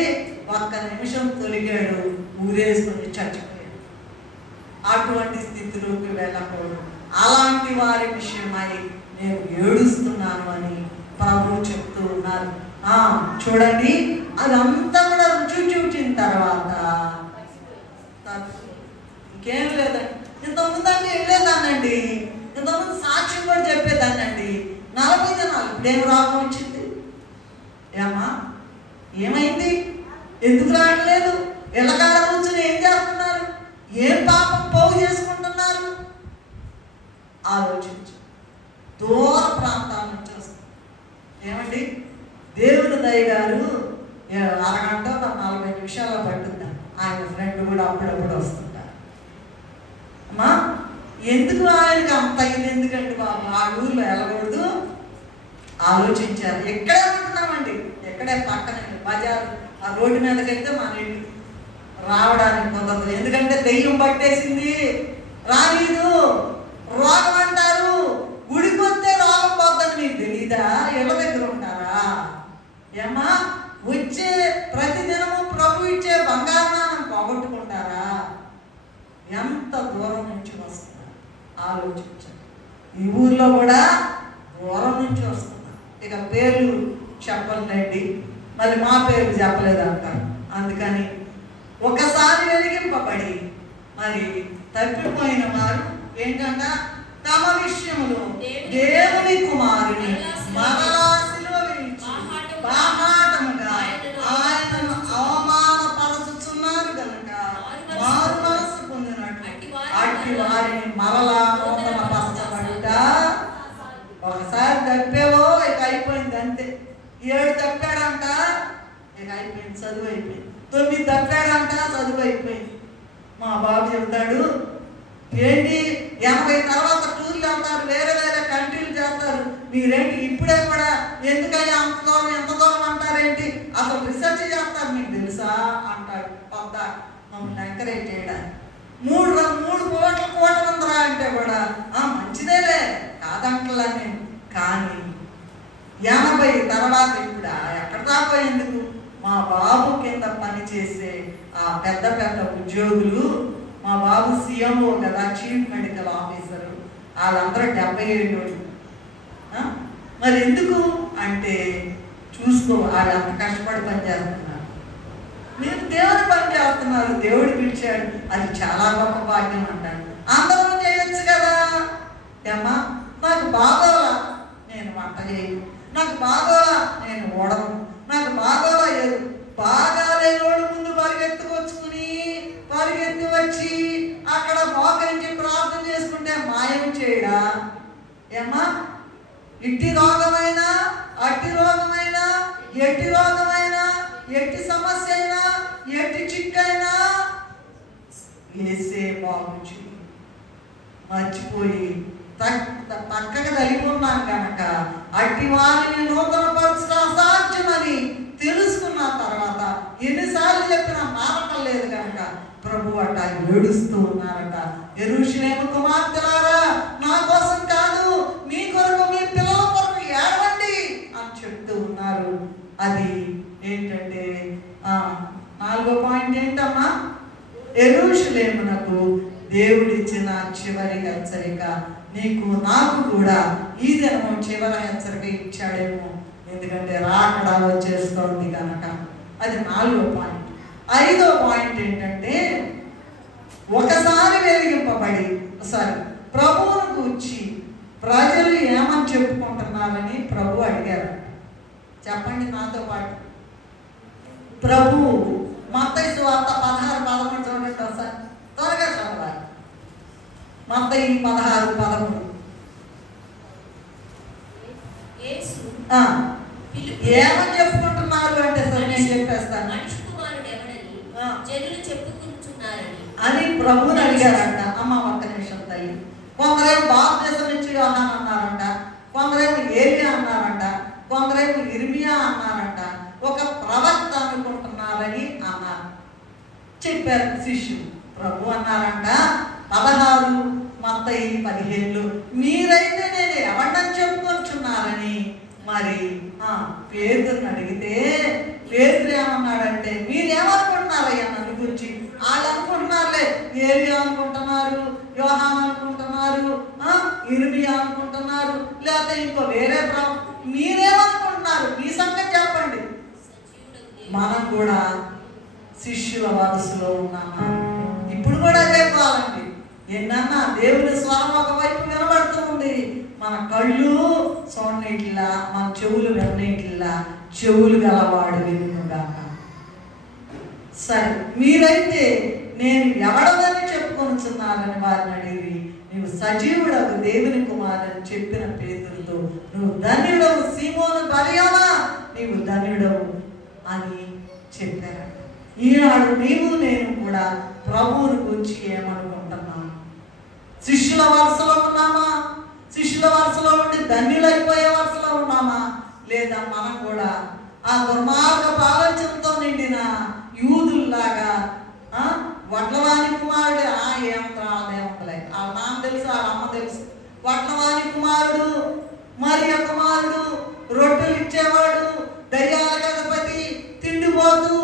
ఒక్క నిమిషం తొలిగాడు, ఊరేసుకొని చచ్చిపోయాడు. అటువంటి స్థితిలోకి వెళ్ళకూడదు. అలాంటి వారి విషయమై నేను ఏడుస్తున్నాను అని ప్రభు చెప్తూ ఉన్నారు. చూడండి, అదంతా కూడా రుచి చూచిన తర్వాత ఇంకేం లేదండి. ఇంతకుముందు అంటే వెళ్ళేదానండి, ఇంతకుముందు సాక్ష్యం కూడా చెప్పేదానండి. 40 దినాలు ఇప్పుడేం రోగం వచ్చింది? ఏమా ఏమైంది? ఎందుకు రావట్లేదు? ఎల్లకాడ కూర్చొని ఏం చేస్తున్నారు? ఏం పాపం పోగు చేసుకుంటున్నారు? ఆలోచించు. దూర ప్రాంతాల నుంచి వస్తుంది. ఏమండి, దేవుని దయ గారు అరగంట 40 నిమిషాల్లో పట్టుద్దాం. ఆయన ఫ్రెండ్ కూడా అప్పుడప్పుడు వస్తుంటారు. అమ్మా, ఎందుకు ఆయనకి అంత ఇది ఎందుకండి బాబు? ఆ ఊర్లో వెళ్ళకూడదు. ఆలోచించారు. ఎక్కడే ఉంటున్నామండి, ఎక్కడే పక్కన బజారు, ఆ రోడ్డు మీదకైతే మన ఇల్లు రావడానికి కుదరదు. ఎందుకంటే దెయ్యం పట్టేసింది, రానీదు. రోగం అంటారు, గుడికి వస్తే రోగం పోద్దని మీకు తెలీదా? ఇళ్ళ దగ్గర ఉంటారా? ఏమా, వచ్చే ప్రతిదినము ప్రభు ఇచ్చే బంగారాన్ని పోగొట్టుకుంటారా? ఎంత దూరం నుంచి వస్తున్నారు ఆలోచించండి. ఈ ఊర్లో కూడా దూరం నుంచి వస్తున్నారు. ఇక పేర్లు చెప్పలేండి, మరి మా పేర్లు చెప్పలేదు అంటారు. అందుకని ఒకసారి వెలిగింపబడి మరి తప్పిపోయిన వారు ఏంటంట? తమ విషయంలో దేవుని కుమారుని మరలా సిలువ వేయించి బాహాటముగా ఆయనను అవమానపరచుచున్నారు కనుక మారు మనస్సు పొందినట్టు అట్టి వారిని మరలా నూతన పరచబడుట. ఒకసారి తప్పేవో ఇక అయిపోయింది అంతే. 7 తప్పాడంట, ఇక అయిపోయింది, చదువు అయిపోయింది. 9 తప్పాడంట, చదువు అయిపోయింది. మా బాబు చెప్తాడు, ఏంటి 80 తర్వాత టూర్లు వెళ్తారు, వేరే వేరే కంట్రీలు చేస్తారు, మీరేంటి ఇప్పుడే కూడా ఎందుకయ్యా అంత దూరం ఎంత దూరం అంటారేంటి, అసలు రీసెర్చ్ చేస్తారు మీకు తెలుసా అంటాడు. పెద్ద మమ్మల్ని ఎంకరేజ్ చేయడానికి. 3 కోట్ల ఉందరా అంటే కూడా మంచిదేలే కాదంటలా నేను. కానీ 80 తర్వాత ఇప్పుడు ఎక్కడ దాకా ఎందుకు, మా బాబు కింద పనిచేసే ఆ పెద్ద పెద్ద ఉద్యోగులు, మా బాబు CMO కదా, చీఫ్ మెడికల్ ఆఫీసరు, వాళ్ళందరూ 77 ఏళ్ళు. మరి ఎందుకు అంటే చూసుకో, వాళ్ళు అంత కష్టపడి పనిచేస్తున్నారు. మీరు దేవుని పని చేస్తున్నారు, దేవుడు పిలిచాడు, అది చాలా గొప్ప భాగ్యం అంటాడు. అందరూ చేయొచ్చు కదా. ఏమ్మా నాకు బాగోలా నేను వంట చేయను, నాకు బాగోలా నేను ఓడను, నాకు బాగోలా లేదు, బాగా లేనోడు ముందు పరిగెత్తి వచ్చి అక్కడ మోకరించి ప్రార్థన చేసుకుంటే మాయం చేయడా? ఏమ్మా ఇట్టి రోగమైనా, అట్టి రోగమైనా, ఎట్టి రోగమైనా, ఎట్టి సమస్య అయినా, ఎట్టి చిక్కైనా వేసే బాగు మర్చిపోయి పక్కగా కలిగి ఉన్నాం కనుక అట్టి వారిని నూతన పరచడం అసాధ్యమని తెలుసుకున్న తర్వాత ఎన్నిసార్లు చెప్పినా మారటం లేదు కనుక ప్రభు అట ఏడుస్తూ ఉన్నారట. యెరూషలేము కుమార్తెలారా, నా కోసం కాదు మీ కొరకు, మీ పిల్లల కొరకు ఏడవండి అని చెప్తూ ఉన్నారు. అది ఏంటంటే 4వ పాయింట్ ఏంటమ్మా, యెరూషలేమునకు దేవుడిచ్చిన చివరి హెచ్చరిక. నీకు నాకు కూడా ఈ దినము చివరి హెచ్చరిక ఇచ్చాడేమో, ఎందుకంటే రాకడా వచ్చేస్తోంది కనుక. అది 4వ పాయింట్. 5వ పాయింట్ ఏంటంటే, ఒకసారి వెలిగింపబడి ప్రభువును గూర్చి ప్రజలు ఏమని చెప్పుకుంటున్నారని ప్రభు అడిగారు. చెప్పండి నాతో పాటు. ప్రభు మత్తయి సువార్త 16:13 చూడండి ఒకసారి, త్వరగా చదవాలి. మత్తయి 16:13. ఏమని చెప్పుకుంటున్నారు అంటే సరే నేను చెప్పేస్తాను అని ప్రభుని అడిగారంట. అమ్మ ఒక్క నిమిషం తల్లి. కొందరేమో బాప్తిసం ఇచ్చి యోహాను అన్నారంట, కొందరేమో ఏలియా అన్నారంట, కొందరేమో ఇర్మియా అన్నారంట, ఒక ప్రవక్త అనుకుంటున్నారని అన్నారు. చెప్పారు శిష్యులు. ప్రభు అన్నారంట 16 మత్తయి 15 మీరైతే నేను ఎవరిని చెప్పుకొచ్చున్నారని. మరి పేదరుని అడిగితే పేదరు ఏమన్నాడంటే, మీరేమనుకుంటున్నారయ్యా నన్ను గురించి? వాళ్ళు అనుకుంటున్నారులే, ఏలియా అనుకుంటున్నారు, యోహాను అనుకుంటున్నారు, ఇర్మియా అనుకుంటున్నారు, లేకపోతే ఇంకో వేరే మీరేమనుకుంటున్నారు? మీ సంగతి చెప్పండి. మనం కూడా శిష్యుల వరుసలో ఉన్నామా? ఇప్పుడు కూడా అదే కావాలండి. ఎన్నన్నా దేవుని స్వరం ఒకవైపు వినబడుతూ ఉంది, మన కళ్ళు చూడనీటిలా, మన చెవులు విననీటిలా, చెవులు గలవాడు వినుగాక. సరే, మీరైతే నేను ఎవడదని చెప్పుకొనుచున్నానని వారిని అడిగి, నువ్వు సజీవుడవు దేవుని కుమారుని చెప్పిన పేతురుతో, నువ్వు ధన్యుడవు సీమోను బరియమా, నీవు ధన్యుడవు అని చెప్పారు. ఈనాడు నీవు నేను కూడా ప్రభువుని గురించి ఏమనుకుంటున్నాం? శిష్యుల వరుసలో ఉన్నామా? శిష్యుల వరుసలో ఉండి ధన్యులైపోయే వరుసలో ఉన్నామా? లేదా మనం కూడా ఆ దుర్మార్గపు ఆలోచనతో నిండిన యూదుల్లాగా వడ్లవాణి కుమారుడు ఏమంటాలే, వాళ్ళ నాన్న తెలుసు, వాళ్ళ అమ్మ తెలుసు. వడ్లవాణి కుమారుడు, మరియ కుమారుడు, రొట్టెలు ఇచ్చేవాడు, దయ్యాల అధిపతి, తిండిపోతూ,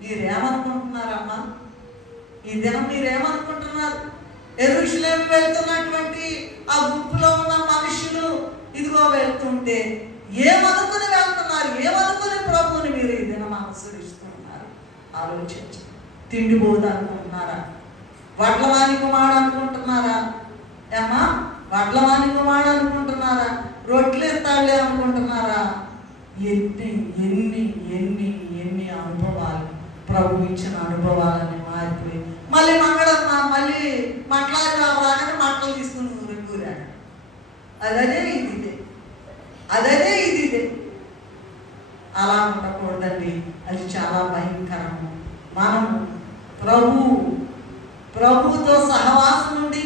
మీరేమనుకుంటున్నారమ్మా? ఈ దినం మీరేమనుకుంటున్నారు? యెరూషలేము వెళ్తున్నటువంటి ఆ గుంపులో ఉన్న మనుషులు ఇదిగో వెళ్తుంటే ఏమనుకుని వెళ్తున్నారు? ఏమనుకుని ప్రభువుని మీరు ఈ దినం అనుసరిస్తున్నారు? ఆలోచించి. తిండిపోదు అనుకుంటున్నారా? వడ్లవాణి కుమారుడు అనుకుంటున్నారా? ఏమ్మా వడ్లవాణి కుమారుడు అనుకుంటున్నారా? రొట్టెలు ఇస్తాడులే అనుకుంటున్నారా? ఎన్ని ఎన్ని ఎన్ని ఎన్ని అనుభవాలు, ప్రభు ఇచ్చిన అనుభవాలని మారిపోయి మళ్ళీ మళ్ళీ మాట్లాడి రాగానే మాటలు తీసుకుని ఊరాడు. అదే ఇది అలా ఉండకూడదండి, అది చాలా భయంకరము. మనము ప్రభుతో సహవాసం ఉండి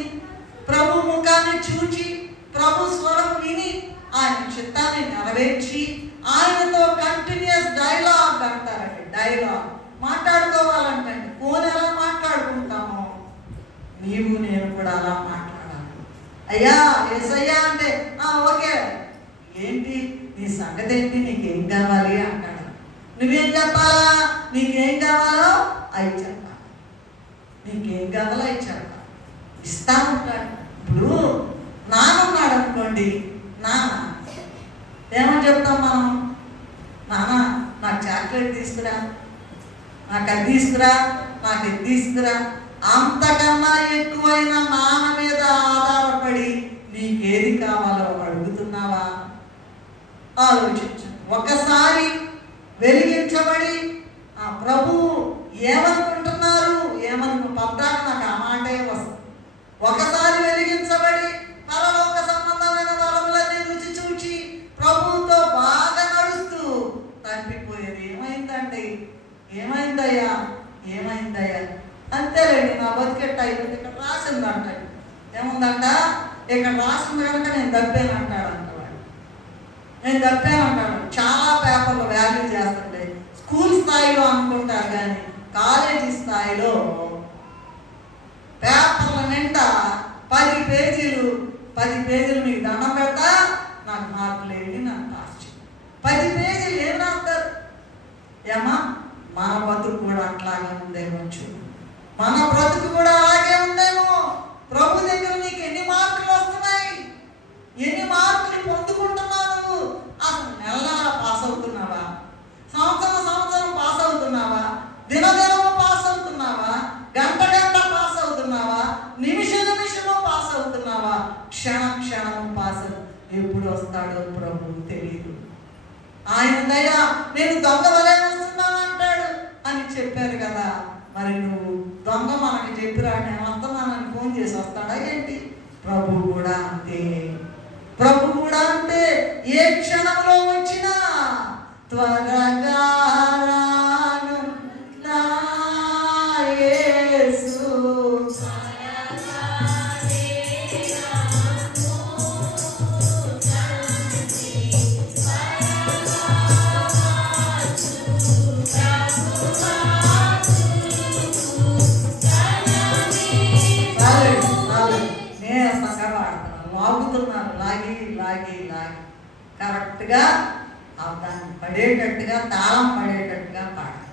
ప్రభు ముఖాన్ని చూచి ప్రభు స్వరం విని ఆయన చిత్తాన్ని నెరవేర్చి ఆయనతో కంటిన్యూస్ డైలాగ్ అంటారండి. డైలాగ్ మాట్లాడుకోవాలంటండి. ఫోన్ ఎలా మాట్లాడుకుంటామో నీవు నేను కూడా అలా మాట్లాడాలి. అయ్యా యేసయ్యా అంటే ఓకే, ఏంటి నీ సంగతి ఏంటి, నీకేం కావాలి అంటాడు. నువ్వేం చెప్పాలా, నీకేం కావాలో అవి చెప్పాలి, నీకేం కావాలో అవి చెప్పాలి, ఇస్తా ఉంటాడు. ఇప్పుడు నాన్న ఉన్నాడు అనుకోండి, నాన్న ఏమని చెప్తాం మనం, నాన్న నాకు చాక్లెట్ తీసుకురా, నాకు అది తీసుకురా, నాకు ఇది తీసుకురా. అంతకన్నా ఎక్కువైన నాన్న మీద ఆధారపడి నీకేది కావాలో అడుగుతున్నావా? ఆలోచించు. ఒకసారి వెలిగించబడి ప్రభు ఏమనుకుంటున్నారు, పద్దాక నాకు ఆ మాటే వస్తుంది. ఒకసారి వెలిగించబడి పరలోక సంబంధమైన వరములన్నీ రుచి చూచి ప్రభువుతో బాగా నడుస్తూ తప్పిపోయేది ఏమైందండి, ఏమైందయ్యా అంతేలేండి, నా బతికెట్ట అయిపోయింది. ఇక్కడ రాసింది అంటాడు. ఏముందంట, ఇక్కడ రాసింది కనుక నేను తప్పాను అంటాడు. నేను తప్పాను అంటాడు. చాలా పేపర్లు వాల్యూ చేస్తుంటే స్కూల్ స్థాయిలో అనుకుంటారు, కానీ కాలేజీ స్థాయిలో పేపర్ల నిండా 10 పేజీలు మీకు దండం పెడతా, నాకు మార్కులు వేయండి, నాకు పాస్ చేయండి. 10 పేజీలు ఏం రాస్తారు? ఏమా మన బతుకు కూడా అట్లాగే ఉందేమో చూడు, మన బ్రతుకు కూడా అలాగే ఉందేమో. ప్రభు దగ్గర నీకు ఎన్ని మార్కులు వస్తున్నాయి, ఎన్ని మార్కులు పొందుకుంటున్నావు? అసలు నెల పాస్ అవుతున్నావా, సంవత్సరం పాస్ అవుతున్నావా, దినదినము పాస్ అవుతున్నావా, గంట పాస్ అవుతున్నావా, నిమిషము పాస్ అవుతున్నావా, క్షణము పాస్? ఎప్పుడు వస్తాడో ప్రభు తెలియదు. ఆయన దయ నేను దొంగ వలే వస్తున్నాను అంటాడు అని చెప్పారు కదా. మరి నువ్వు దొంగ మనకి చెప్పిరా, నేను వస్తున్నానని ఫోన్ చేసి వస్తాడా ఏంటి? ప్రభు కూడా అంతే. ఏ క్షణంలో వచ్చినా త్వరగా రాను నా యేసు. లాగుతున్నారు, లాగి కరెక్ట్గా దాన్ని పడేటట్టుగా, తాళం పడేటట్టుగా పాడాలి.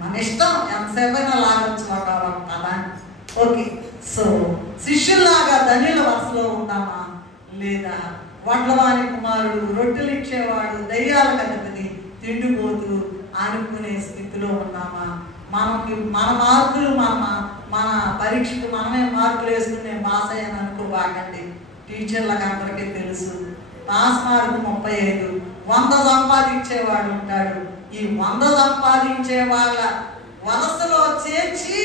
మన ఇష్టం, ఎంతసేపైనా లాగొచ్చు ఒక పదాన్ని. ఓకే, సో శిష్యుల్లాగా ధనిల వరుసలో ఉన్నామా, లేదా వడ్లవాని కుమారుడు, రొట్టెలు ఇచ్చేవాడు, దయ్యాల కథని తిండిపోతూ అనుకునే స్థితిలో ఉన్నామా? మన మార్కులు మన పరీక్షకు మనమే మార్కులు వేసుకునే పాస్ అయ్యాను అనుకోబాకండి. టీచర్లకు అందరికీ తెలుసు, పాస్ మార్కు 35, 100 సంపాదించేవాడు ఉంటాడు. ఈ 100 సంపాదించే వాళ్ళ వలసలో చేర్చి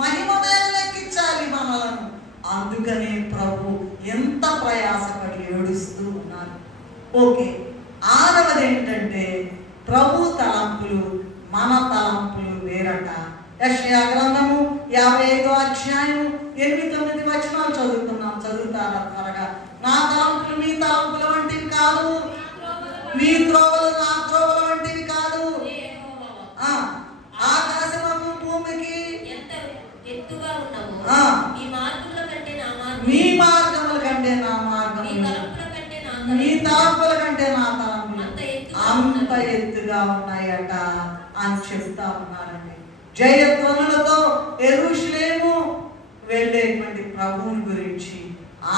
మహిమ మీద లెక్కించాలి మనలను. అందుకనే ప్రభు ఎంత ప్రయాసపడి ఏడుస్తూ ఉన్నారు. ఓకే, 6వది ఏంటంటే ప్రభు తలంపులు మన తలంపులు వేరట. యెషయా గ్రంథము 55వ అధ్యాయము 8-9 వచనాలు చదువుతారా త్వరగా. నా తలంపులు మీ తలంపుల వంటివి కాదు, మీ త్రోవలు నా త్రోవల వంటివి కాదు. ఆకాశము భూమికి మీ మార్గముల కంటే నా మార్గములు, మీ తలంపుల కంటే నా తలంపులు అంత ఎత్తుగా ఉన్నాయట అని చెప్తా ఉన్నారండి. జయధ్వనులతో యెరూషలేము వెళ్ళేటువంటి ప్రభువుని గురించి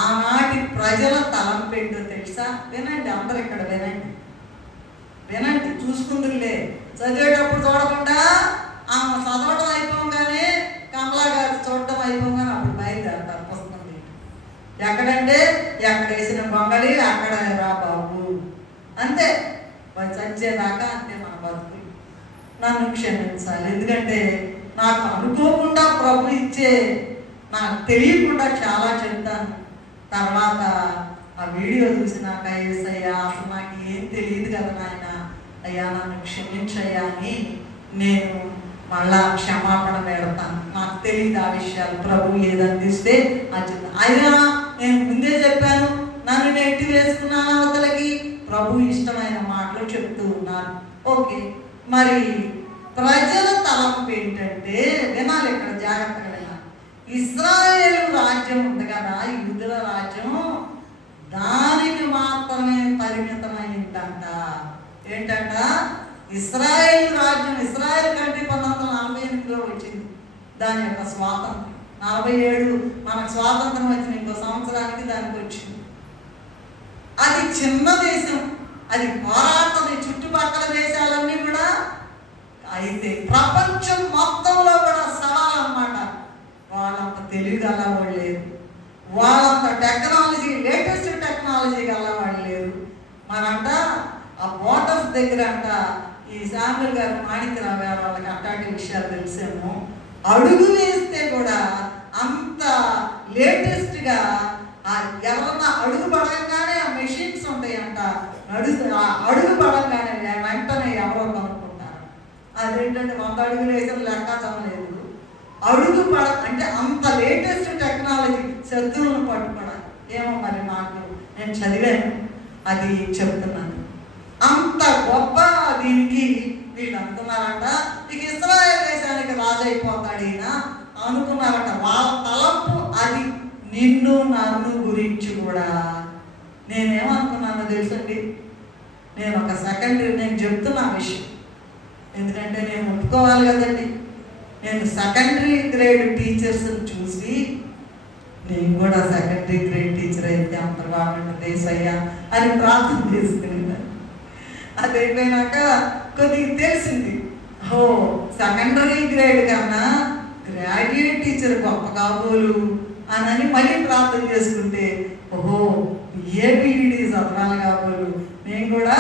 ఆనాటి ప్రజల తలంపేంటో తెలుసా? వినండి, అందరు ఇక్కడ వినండి, చూసుకుందురులే. చదివేటప్పుడు చూడకుండా చదవడం అయిపోగానే, కమలా గారు చూడటం అయిపోగానే అప్పుడు బయలుదేరతారు పుస్తకం. ఎక్కడంటే ఎక్కడ వేసిన బొంగళి అక్కడ రా బాబు, అంతే. చచ్చేదాకా అంతే మన బతుకు. నన్ను క్షమించాలి, ఎందుకంటే నాకు అనుకోకుండా ప్రభు ఇచ్చే, నాకు తెలియకుండా చాలా చెప్తాను. తర్వాత ఆ వీడియో చూసినాక యేసయ్య అసలు నాకు ఏం తెలియదు కదా నాయన, అయ్యా నన్ను క్షమించయ్యా అని నేను మళ్ళా క్షమాపణ పెడతాను. నాకు తెలియదు ఆ విషయాలు, ప్రభు ఏది అందిస్తే అది. అయినా నేను ముందే చెప్పాను, నన్ను నెట్టి వేసుకున్నాను అవతలకి. ప్రభు ఇష్టమైన మాటలు చెప్తూ ఉన్నాను. ఓకే, మరి ప్రజల తలంపు ఏంటంటే, వినాలి ఇక్కడ జాగ్రత్తగా వినాలి. ఇశ్రాయేలు రాజ్యం ఉంది కదా, యూదుల రాజ్యం, దానికి మాత్రమే పరిమితమైందంట. ఏంటంట? ఇశ్రాయేలు రాజ్యం, ఇశ్రాయేల్ కంట్రీ 1948లో వచ్చింది దాని యొక్క స్వాతంత్రం. 47 మనకు స్వాతంత్రం వచ్చిన ఇంకో సంవత్సరానికి దానికి వచ్చింది. అది చిన్న దేశం, అది పోరాడుతుంది చుట్టుపక్కల దేశాలన్నీ కూడా. అయితే ప్రపంచం మొత్తంలో కూడా సవాల్ అన్నమాట. వాళ్ళంత తెలివి గలవాళ్ళు లేరు, వాళ్ళంత టెక్నాలజీ, లేటెస్ట్ టెక్నాలజీ గలవాళ్ళు లేరు. మనంట ఆ బోర్డర్స్ దగ్గర అంట ఈ శామ్యుల్ గారు, మాణిక్యరావు గారు వాళ్ళకి అట్లాంటి విషయాలు తెలిసేమో. అడుగు వేస్తే కూడా అంత లేటెస్ట్గా ఎవరన్నా అడుగు పడగానే ఆ మెషిన్స్ ఉంటాయంట, అడుగు పడగానే వెంటనే ఎవరో కనుక్కుంటారు. అదేంటంటే 100 అడుగులు వేసిన లెక్కాచం లేదు. అడుగు పడ అంటే అంత లేటెస్ట్ టెక్నాలజీ, శత్రువులను పట్టుకోవడం. ఏమో మరి నాకు, నేను చదివాను అది చెప్తున్నాను. అంత గొప్ప దీనికి వీళ్ళు అనుకున్నారంట. ఇక ఇశ్రాయేల్ దేశానికి రాజు అయిపోతాడు ఈయన అనుకున్నారంట. వాళ్ళ తలంపు అది. నిన్ను నన్ను గురించి కూడా నేనేమనుకున్నానో తెలుసండి, నేను ఒక సెకండరీ, నేను చెప్తున్నా విషయం ఎందుకంటే నేను ఒప్పుకోవాలి కదండి. నేను సెకండరీ గ్రేడ్ టీచర్స్ని చూసి, నేను కూడా సెకండరీ గ్రేడ్ టీచర్ అయితే అంత బాగుంటుంది దేశయ్యా అని ప్రార్థన చేసుకున్నాను. అదైపోయినాక కొద్దిగా తెలిసింది, ఓ సెకండరీ గ్రేడ్ కన్నా గ్రాడ్యుయేట్ టీచర్ గొప్ప కాబోలు అని మళ్ళీ ప్రార్థన చేసుకుంటే, ఓహో బిఏబిఈడి చదవాలి కాబోలు, నేను కూడా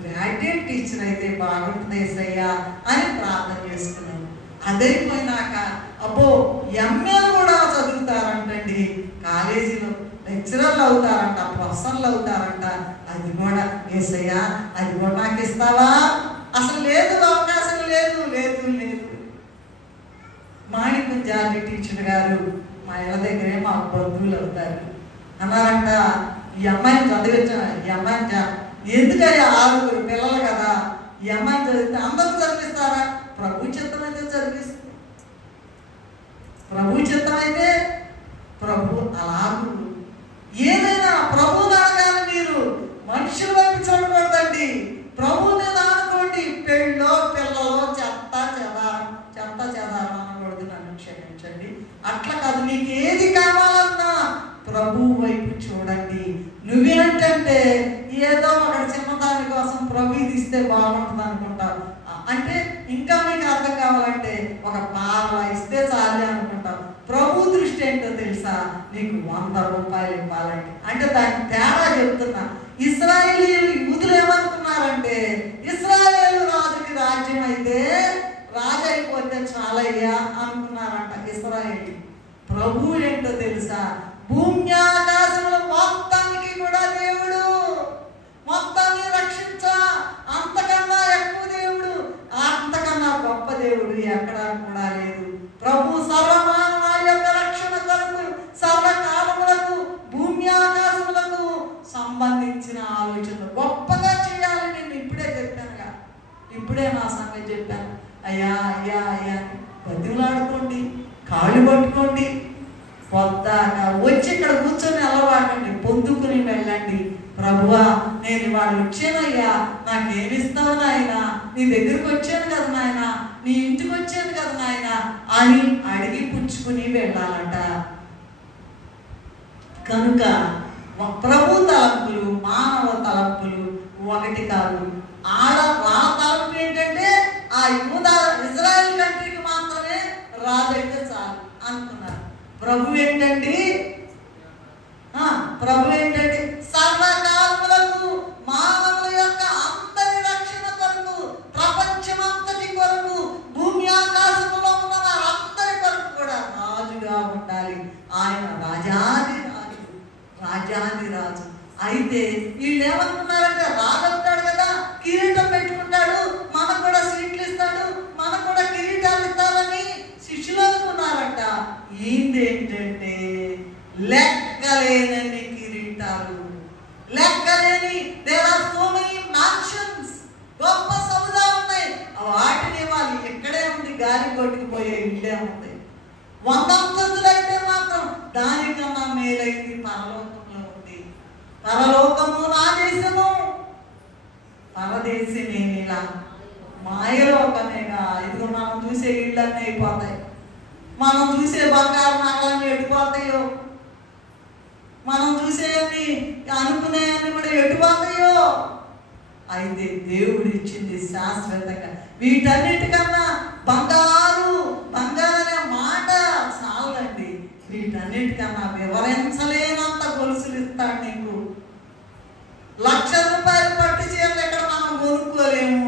గ్రాడ్యుయేట్ టీచర్ అయితే బాగుంటుంది ఏసయ్యా అని ప్రార్థన చేసుకున్నాను. అదైపోయినాక అబ్బో ఎంఏలు కూడా చదువుతారంటండి, కాలేజీలో లెక్చరర్లు అవుతారంట, ప్రొఫెసర్లు అవుతారంట. అది కూడా ఏసయ్యా అది కూడా నాకు ఇస్తావా? అసలు లేదు, అవకాశం లేదు లేదు లేదు. మాణిక్యం జార్జి టీచర్ గారు మా ఇళ్ళ దగ్గరే మా బంధువులు అవుతారు అన్నారంట, ఈ అమ్మాయిని చదివించా, ఈ అమ్మాయిని ఎందుకని 6 పిల్లలు కదా, ఈ అమ్మాయిని చదివితే అందరూ చదివిస్తారా? ప్రభు చిత్తమైతే చదివిస్తారు. ప్రభు చిత్తమైతే ప్రభు అలాగూ ఏదైనా ప్రభువుని అనగానే మీరు మనుషుల వైపు చూడకూడదండి, ప్రభు మీద అనుకోండి. పెళ్ళో పిల్లలో చెత్త చెదారం అనకూడదు, నన్ను క్షమించండి. అట్లా కాదు, నీకు ఏది కావాలన్నా ప్రభు వైపు చూడండి. నువ్వేంటంటే ఏదో అక్కడ చిన్నదాని కోసం ప్రభు ఇది ఇస్తే బాగుంటుంది అనుకుంటావు. అంటే ఇంకా మీకు అర్థం కావాలంటే ఒక పాల ఇస్తే చాలే అనుకుంటావు. ప్రభు దృష్టి ఏంటో తెలుసా? నీకు 100 రూపాయలు ఇవ్వాలంటే. అంటే దానికి తేడా చెప్తున్నా. ఇశ్రాయేలీయులు యూదులు ఏమనుకున్నారంటే, ఇశ్రాయేలు రాజుకి రాజ్యం అయితే రాజు అయిపోతే చాలయ్యా అనుకున్నారంట ఇశ్రాయేలు. ప్రభు ఏంటో తెలుసా? భూమి ఆకాశముల మొత్తానికి కూడా దేవుడు, మొత్తాన్ని రక్షించా, అంతకన్నా ఎక్కువ దేవుడు, అంతకన్నా గొప్ప దేవుడు ఎక్కడా కూడా లేదు. ప్రభు సర్వమానవాళి యొక్క రక్షణ కొరకు సర్వకాలములకు భూమి ఆకాశములకు సంబంధించిన ఆలోచనలు గొప్పగా చేయాలి. నేను ఇప్పుడే చెప్పానుగా, ఇప్పుడే నా సంగతి చెప్పాను. అయ్యా అయ్యా అయ్యా బతిమలాడుకోండి, కాళ్ళు పట్టుకోండి, పొద్దాక వచ్చి ఇక్కడ కూర్చొని అలవాటండి, పొందుకుని వెళ్ళండి. ప్రభువా నేను ఇవాళ వచ్చానయ్యా, నాకేమిస్తావు నాయన, నీ దగ్గరికి వచ్చాను కదా నాయన, నీ ఇంటికి వచ్చాను కదా నాయన అని అడిగి పుచ్చుకుని వెళ్ళాలట. కనుక ప్రభు తలంపులు మానవ తలంపులు ఒకటి కాదు. వాళ్ళ తలంపు ఏంటంటే ఆ ఇజ్రాయెల్ కంట్రీకి మాత్రమే రాజు అయితే చాలు అనుకున్నారు. ప్రభు ఏంటండి? ప్రభు ఏంటంటే సర్వకాలములకు మానవుల యొక్క అందరి రక్షణ కొరకు, ప్రపంచమంతటి కొరకు, భూమి ఆకాశంలో ఉన్న వారందరి కొరకు కూడా రాజుగా ఉండాలి. ఆయన రాజాది రాజు, రాజాది రాజు. అయితే వీళ్ళు ఏమనుకున్నారంటే, రాజు అవుతాడు కదా, కిరీటం పెట్టుకుంటాడు ఏంటంటే లెక్కలేనన్ని కిరీటాలు, లెక్కలేని there are so many mansions, గొప్ప సముదాలు ఉన్నాయి. వాటిని వాళ్ళు ఎక్కడే ఉంది, గాలి కొట్టుకుపోయే ఇల్లే ఉంది. 100 అంతస్తులైతే మాత్రం దానికన్నా మేలైంది పరలోకంలో ఉంది. పరలోకము నా దేశము, పరదేశం ఏమిలా మాయలోకమేగా. ఇదిగో మనం చూసే ఇళ్ళన్నీ అయిపోతాయి, మనం చూసే బంగారు నగలన్నీ ఎడిపోతాయో, మనం చూసేవన్నీ అనుకునేవన్నీ కూడా ఎడిపోతాయో. అయితే దేవుడు ఇచ్చింది శాశ్వతంగా. వీటన్నిటికన్నా బంగారు అనే మాట చాలండి. వీటన్నిటికన్నా వివరించలేనంత గొలుసులు ఇస్తాడు నీకు. ₹1,00,000 పట్టు చీరలు ఎక్కడ మనం కొనుక్కోలేము,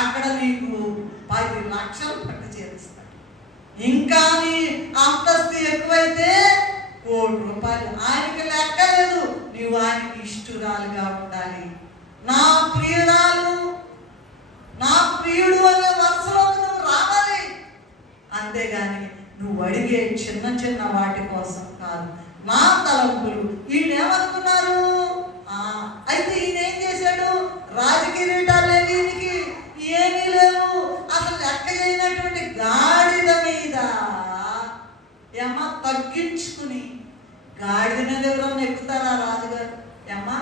అక్కడ నీకు 10 లక్షలు పట్టు చీరలు ఇస్తాడు. ఇంకా నీ అంతస్తు ఎక్కువైతే ₹1,00,00,000. ఆయనకి లెక్కలేదు. నువ్వు ఆయనకి ఇష్టురాలుగా ఉండాలి. నా ప్రియురాలు, నా ప్రియుడు అనే వరుసలోకి నువ్వు రావాలి. అంతేగాని నువ్వు అడిగే చిన్న చిన్న వాటి కోసం కాదు. నా తలంపులు. ఈయనేమనుకున్నారు? అయితే ఈయన ఏం చేశాడు? రాజకిరీటాలు లేవు, ఈయనకి ఏమీ లేవు. అసలు లెక్క చేయనటువంటి గాడిద మీద ఏమ్మా తగ్గించుకుని, గాడిద మీద ఎవరన్నా ఎక్కుతారా రాజుగారు? ఏమ్మా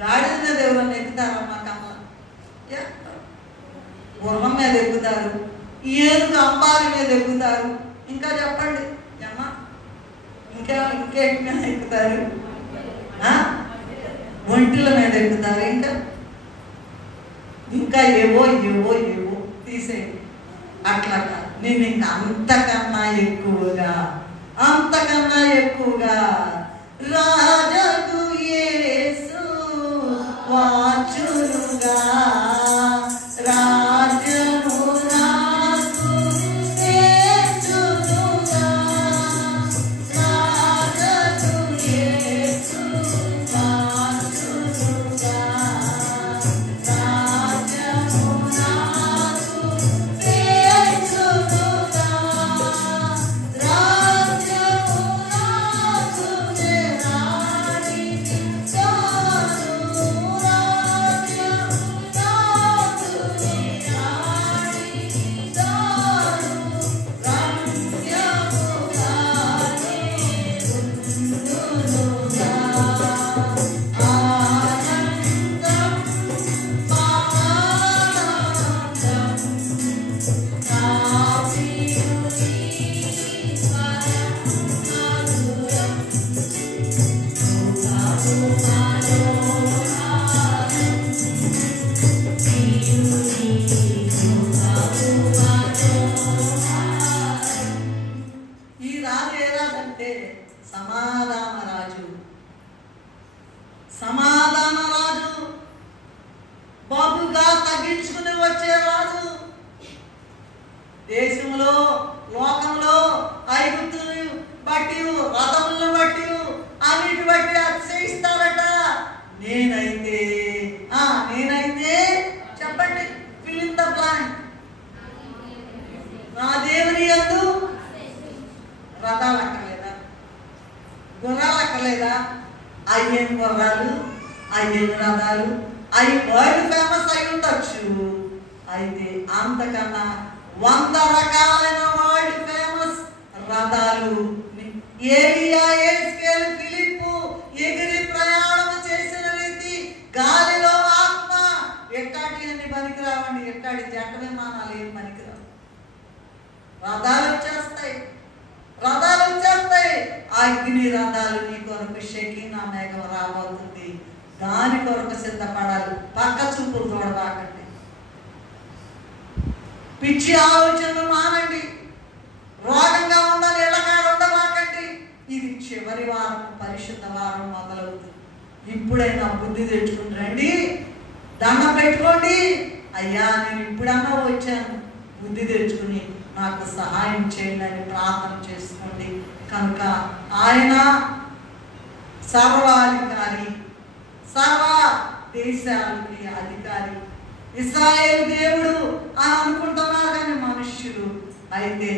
గాడిద మీద ఎవరన్నా ఎక్కుతారమ్మా? కమ్మ గుర్రం మీద ఎక్కుతారు, ఏనుగు అంబారి మీద ఎక్కుతారు. ఇంకా చెప్పండి అమ్మా, ఇంకేమైనా ఎక్కుతారు? ఒంటిల మీద ఎక్కుతారు. ఇంకా ఏవో ఏవో ఏవో తీసేయండి. అట్లా నేను ఇంకా అంతకన్నా ఎక్కువగా రాజకు యేసు వాచునుగా, రాజము నాకు యేసునుగా, రాజకు యేసు వాచునుగా, రాజము నాకు యేసునుగా, రాజము నాకు రాణి చాలు, రాజము నాకు రాణి చాలు, రమ్యముగానే ఉండునుగా, ఆనందం మహానందం నా ప్రియుని స్వరం మధురం, ఈ రాజు ఏ రాజు అంటే సమాధాన రాజు. బాబుగా తగ్గించుకుని వచ్చే రాజు. దేశంలో, లోకంలో ఐగుప్తుని బట్టి, రథములను బట్టి, అన్నిటి బట్టి అతిశయిస్తారట. నేనైతే చెప్పండి, fill in the blank. నా దేవుని యందు రథాలు అక్కర్లేదా? గుర్రాలు అక్కర్లేదా? అయ్యేం గుర్రాలు, అయ్యేం రథాలు, అవి వరల్డ్ ఫేమస్ అయి ఉండొచ్చు. అయితే అంతకన్నా 100 రకాలైన వరల్డ్ ఫేమస్ రథాలు ఏలియా, ఎస్కేల్, ఫిలిప్పు ఎగిరి ప్రయాణం చేసిన రీతి, గాలిలో ఆత్మ, ఎట్టాటి అన్ని పనికిరావండి. ఎట్టాటి జంట విమానాలు ఏం పనికిరావు. రథాలు వచ్చేస్తాయి. అగ్ని రథాలు నీ కొరకు షెకీనా మేఘం రాబోతుంది. దాని కొరకు సిద్ధపడాలి. పక్క చూపులు చూడబాకండి, పిచ్చి ఆలోచనలు మానండి, రోగంగా ఉండాలి ఎలాగా ఉండబాకండి. ఇది చివరి వారం, పరిశుద్ధ వారం మొదలవుతుంది. ఇప్పుడైనా బుద్ధి తెచ్చుకుని రండి, దండం పెట్టుకోండి. అయ్యా నేను ఇప్పుడన్నా వచ్చాను, బుద్ధి తెచ్చుకుని నాకు సహాయం చేయండి అని ప్రార్థన చేసుకోండి. కనుక ఆయన సర్వాధికారి, సర్వ దేశాలకి అధికారి, ఇశ్రాయేలు దేవుడు అని అనుకుంటున్నారు కానీ మనుష్యులు అయితే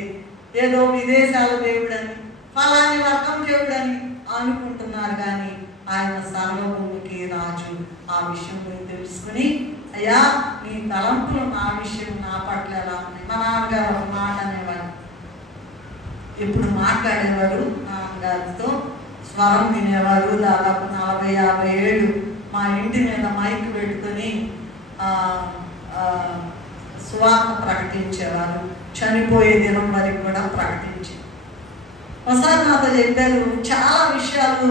ఏదో విదేశాల దేవుడని, ఫలాని వర్గం దేవుడని అనుకుంటున్నారు. కానీ ఆయన సర్వభూమికి రాజు. ఆ విషయం మీరు తెలుసుకుని, అయ్యా నీ తలంపులు నా విషయం నా పట్ల ఎలా ఉన్నాయి. మా నాన్నగారు ఒక మాట అనేవాడు, ఎప్పుడు మాట్లాడేవాడు. నాన్నగారితో స్వరం వినేవాడు. దాదాపు 40-50 ఏళ్ళు మా ఇంటి మీద మైక్ పెట్టుకొని సువార్త ప్రకటించేవారు. చనిపోయే దినం వరకు కూడా ప్రకటించి ఒకసారి నాతో చెప్పారు. చాలా విషయాలు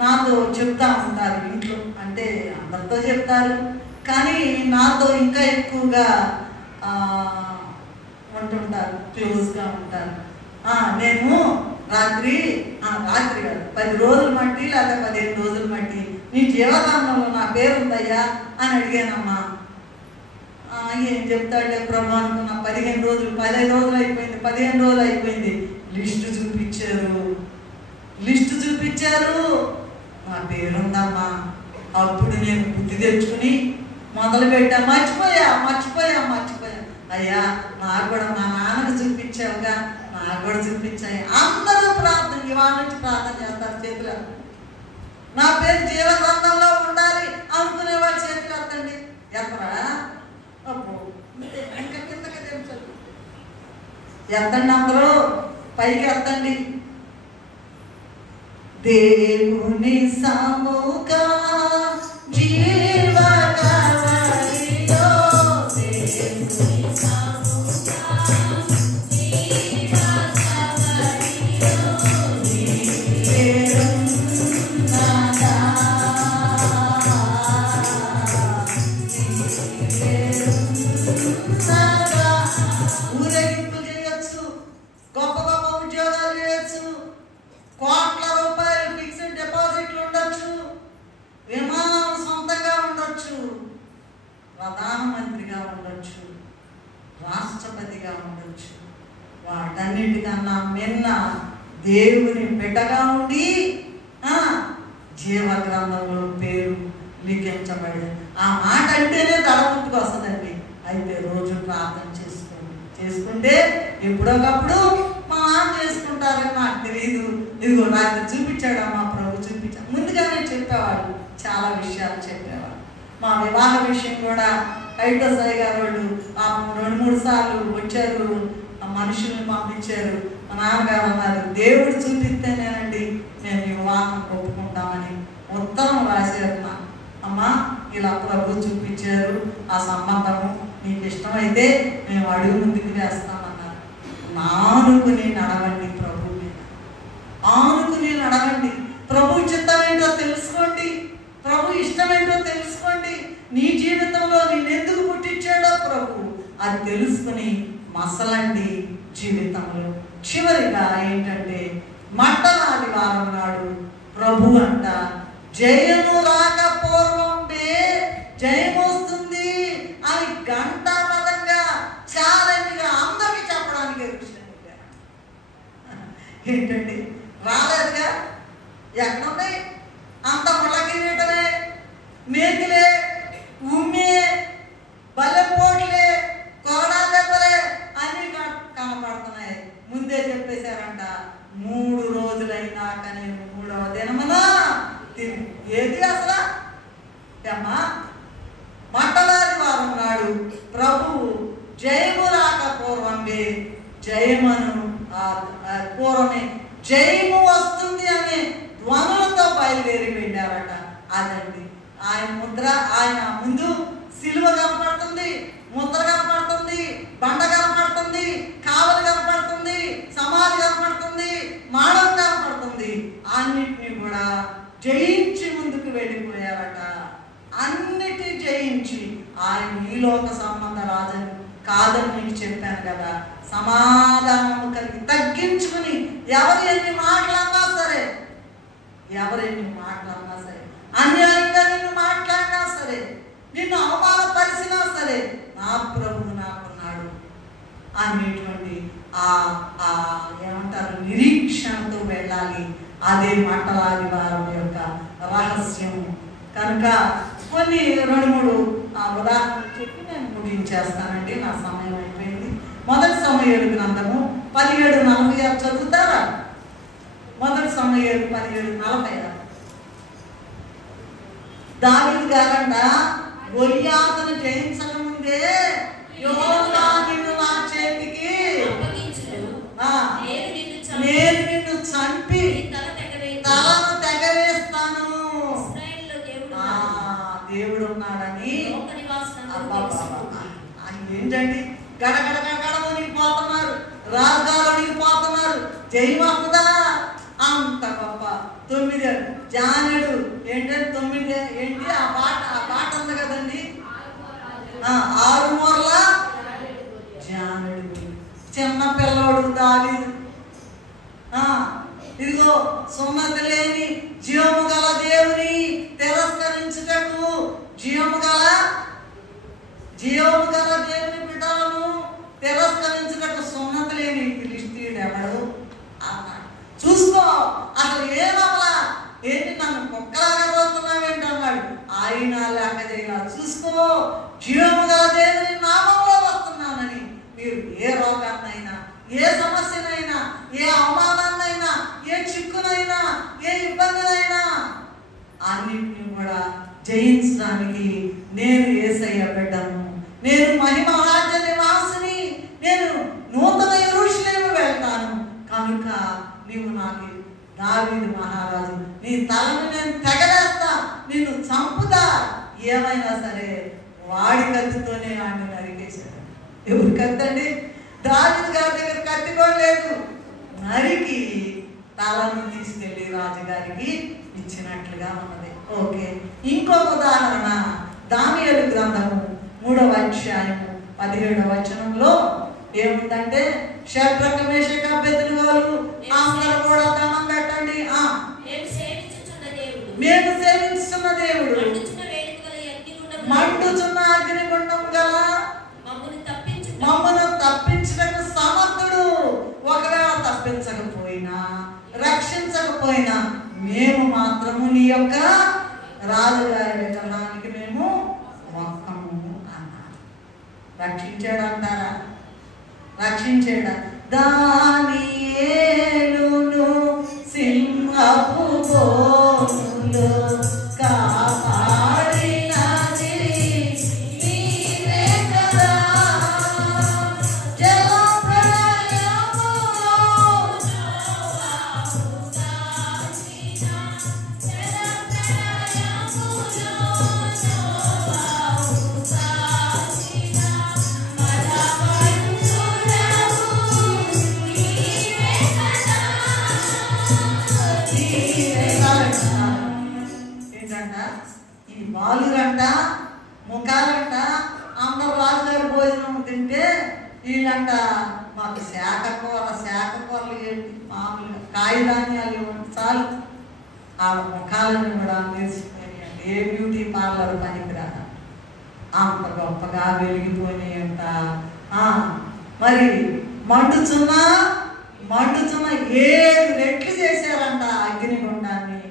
నాతో చెప్తా ఉంటారు ఇంట్లో, అంటే అందరితో చెప్తారు కానీ నాతో ఇంకా ఎక్కువగా ఉంటుంటారు, క్లోజ్గా ఉంటారు. నేను రాత్రి కాదు 10 రోజుల మట్టి లేదా 15 రోజుల మట్టి నీ జీవనాంలో నా పేరు ఉందయ్యా అని అడిగానమ్మా. ఏం చెప్తాడే ప్రభు అనుకున్నా. 15 రోజులు 15 రోజులు అయిపోయింది, 15 రోజులు అయిపోయింది. లిస్టు చూపించారు నా పేరుందమ్మా. అప్పుడు నేను బుద్ధి తెచ్చుకుని మొదలుపెట్టా. మర్చిపోయా. అయ్యా నాకు కూడా మా నాన్నకు చూపించావుగా, నాకు కూడా చూపించాయి. అందరూ ప్రార్థన, ఇవాళ నుంచి ప్రార్థన చేస్తారు. చేతులు నా పేరు జీవగ్రంథంలో ఉండాలి అనుకునే వాళ్ళు చేతులు ఎత్తండి. ఎత్తరా? ఇంకా కిందకి తెలుసు. ఎత్తండి, అందరూ పైకి ఎత్తండి. దేవుని సముఖ జీవగవరిలో ఊరేగింపు చేయొచ్చు, గొప్ప గొప్ప ఉద్యోగాలు చేయొచ్చు, కోట్ల రూపాయలు ఫిక్స్డ్ డిపాజిట్లు ఉండొచ్చు, విమానాలు సొంతంగా ఉండొచ్చు, ప్రధానమంత్రిగా ఉండొచ్చు, రాష్ట్రపతిగా ఉండొచ్చు. వాటన్నిటికన్నా మిన్న దేవుని బిడ్డగా ఉండి జీవగ్రంథంలో పేరు లిఖించబడింది. ఆ మాట అంటేనే తలపుట్టుకు వస్తుందండి. అయితే రోజు ప్రార్థన చేసుకుంటే ఎప్పుడోకప్పుడు మా నాన్న చేసుకుంటారని నాకు తెలియదు. ఇదిగో నాకు చూపించాడమ్మా ప్రభు, చూపించాడు. ముందుగానే చెప్పేవాడు, చాలా విషయాలు చెప్పేవాడు. మా వివాహ విషయం కూడా కైటోసాయి గారు వాళ్ళు 2-3 సార్లు వచ్చారు, మనుషుల్ని పంపించారు. మా నాన్నగారు అన్నారు, దేవుడు చూపిస్తేనేనండి నేను వివాహం ఒప్పుకుంటామని ఉత్తరం రాశారు. అమ్మా ఇలా ప్రభు చూపించారు, ఆ సంబంధము నీకు ఇష్టమైతే మేము అడుగు ముందుకు వేస్తామన్నారు. ఆనుకుని నడవండి, ప్రభు మీద ఆనుకుని నడవండి. ప్రభు చిత్తం ఏంటో తెలుసుకోండి, ప్రభు ఇష్టం ఏంటో తెలుసుకోండి. నీ జీవితంలో నేనెందుకు పుట్టించాడో ప్రభు అది తెలుసుకుని మసలండి జీవితంలో. చివరిగా ఏంటంటే మంటలాది వారం నాడు ప్రభు అంట జయము రాకపూర్వంబే జయము వస్తుంది అని గంటాపదంగా ఛాలెంజ్గా అందరికీ చెప్పడానికి ఏంటండి రాలేదుగా. ఎక్కడున్నాయి? అంత ముళ్ళకిరీటమే, మేకులే, ఉమ్మే, బల్లెపోట్లే, కొరడా దెబ్బలే అన్నీ కనపడుతున్నాయి. ముందే చెప్పేశారంట 3 రోజులైనాక నేను 3వ దినమున ఏది అసలు అమ్మా మంటలాది వారం నాడు ప్రభువు జయము రాక పూర్వంబే జయమను పూర్వమే జయము వస్తుంది అనే ధ్వనులతో బయలుదేరి వెళ్ళారట. అదండి ఆయన ముద్ర. ఆయన ముందు సిలువ కనపడుతుంది, ముద్ర కనపడుతుంది, బండ కనపడుతుంది, కావలి కనపడుతుంది, సమాధి కనపడుతుంది, మానవం కనపడుతుంది. అన్నిటినీ కూడా జయించి ముందుకు వెళ్ళిపోయారట. అన్నిటి జయించి ఆయన ఈ లోక సంబంధ రాజని కాదని నీకు చెప్పాను కదా. సమాధానము కలిగి తగ్గించుకుని ఎవరు ఎన్ని మాటలన్నా సరే, అన్యాయంగా నిన్ను మాట్లాడినా సరే, నిన్ను అవమానపరిచినా సరే, నా ప్రభువు నాకున్నాడు అనేటువంటి ఏమంటారు నిరీక్షణతో వెళ్ళాలి. అదే మంటలాది వారం యొక్క రహస్యము. కనుక కొన్ని 2-3 ఉదాహరణలు చెప్పి నేను ముగించేస్తానండి, నా సమయం అయిపోయింది. 1 సమూయేలు గ్రంథము 17:46 చదువుతారా? 17:40. దావీదు గారంట గొలియాతును జయించక ముందే యెహోవా నిన్ను నా చేతికి నేను నిన్ను చంపి తలను తెగవేస్తాను. దేవుడు ఉన్నాడని ఏంటండి గడగడ వణికిపోతున్నారు, రాజాలు వణికిపోతున్నారు. జయమహుదా అంత గొప్ప 9 జానెడు ఏంటంటే 9 ఏంటి ఆ పాట ఉంది కదండి, 6 మూరల జానెడు. చిన్న పిల్లోడు దావీదు. ఇదిగో సున్నతి లేని జీవము గల దేవుని తిరస్కరించుటకు జీవము గల దేవుని బిడ్డలను తిరస్కరించుటకు సున్నతి లేని ఫిలిష్తీయుడు ఎవడు అన్నాడు. చూసుకో అసలు ఏమవలా, ఏంటి నన్ను కుక్కలాగా చూస్తున్నావేంటి అన్నాడు. ఆయన లెక్క చేయాలి. చూసుకో జీవము గల దేవుని నామంలో వస్తున్నానని మీరు ఏ రోగాన్నైనా, ఏ సమస్యనైనా, ఏ అవమానాన్నైనా, ఏ చిక్కునైనా, ఏ ఇబ్బందినైనా అన్నింటినీ కూడా జయించడానికి నేను యేసయ్య బిడ్డను, నేను మహిమ రాజ్య నివాసిని, నేను నూతన యెరూషలేము వెళ్తాను కనుక నీవు నాకు దావీదు మహారాజు, నీ తలను నేను తెగలేస్తా, నిన్ను చంపుతా. ఏమైనా సరే వాడి కత్తితోనే ఆయన నరికేశాడు. ఎవరు కత్తండి? దావీదు గారి దగ్గర కత్తి కూడా లేదు. నరికి తలను తీసుకెళ్ళి రాజుగారికి ఇచ్చినట్లుగా ఉన్నది. ఓకే, ఇంకొక ఉదాహరణ దానియేలు గ్రంథము 3వ అధ్యాయము 17వ వచనంలో ఏముందంటే, షడ్రక మేషక అబేద్నెగోలు అందరూ కూడా దండం పెట్టండి. మేము సేవించుతున్న దేవుడు మండుచున్న అగ్నిగుండం గల మమ్మను తప్పించడానికి సమర్థుడు. ఒకవేళ తప్పించకపోయినా, రక్షించకపోయినా మేము మాత్రము నీ యొక్క రాజుగారి విగ్రహానికి మేము మొక్కము అన్నారు. రక్షించాడంటారా? రక్షించాడా? దానియేలును సింహపు బోనులో కాపాడినది నీవే కదా. ఏంటంట ఈ బాలురంట, ముఖాలంట అందరూ రాజుగారి భోజనం తింటే వీళ్ళంట మాకు శాఖకూరలు ఏంటి, మామూలుగా కాయధాన్యాలు ఇవ్వండి చాలు. ఆ ముఖాలను కూడా మెరిసిపోయినాయండి. ఏ బ్యూటీ పార్లర్ పనికిరాదు, అంత గొప్పగా వెలిగిపోయినాయంట. మరి మండుచున్న 7 రెట్లు చేశారంట అగ్నిగుండాన్ని.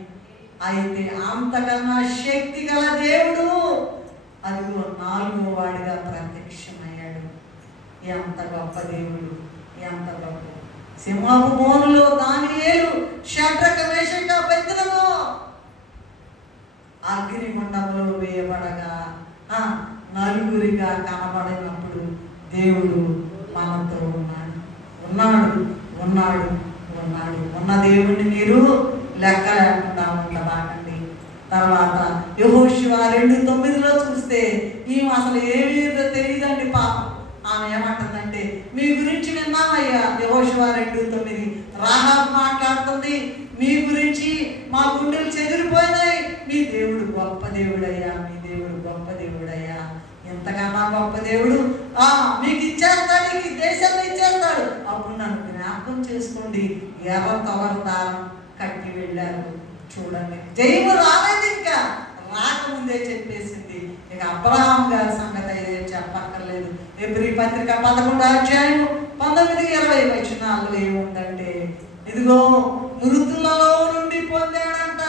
అయితే అంతకన్నా శక్తి గల దేవుడు అదిగో 4వ వాడిగా ప్రత్యక్షమయ్యాడు. ఎంత గొప్ప దేవుడు, ఎంత గొప్ప. సింహపు బోనులో దానియేలు షడ్రక మేషక అబేద్నెగో అగ్నిగుండంలో వేయబడగా నలుగురిగా కనబడినప్పుడు దేవుడు మనతో ఉన్నాడు. ఉన్న దేవుడిని మీరు లెక్క లేకుండా ఉండబాకండి. తర్వాత యెహోషువ 2:9 చూస్తే ఈమె అసలు ఏమీ తెలియదండి పాపం. ఆమె ఏమంటుందంటే, మీ గురించి విన్నామయ్యా. యెహోషువ 2:9 రాహాబు మాట్లాడుతుంది, మీ గురించి మా గుండెలు చెదిరిపోయినాయి, మీ దేవుడు గొప్ప దేవుడయ్యా, మీ దేవుడు గొప్ప దేవుడయ్యా. ఎంతకన్నా గొప్ప దేవుడు మీకు ఇచ్చేస్తాడు, ఈ దేశాన్ని ఇచ్చేస్తాడు. అప్పుడు నన్ను జ్ఞాపకం చేసుకోండి. ఎర్ర తొగరు దారం కట్టి వెళ్ళారు. చూడండి, జయము రాలేదు, ఇంకా రాకముందే చెప్పేసింది. ఇక అబ్రహాం గారి సంగతి అయితే చెప్పక్కర్లేదు. ఎబ్రీ పత్రిక 11వ అధ్యాయం 19-20 వచనాల్లో ఏముందంటే, ఇదిగో మృతులలో నుండి పొందాడంట.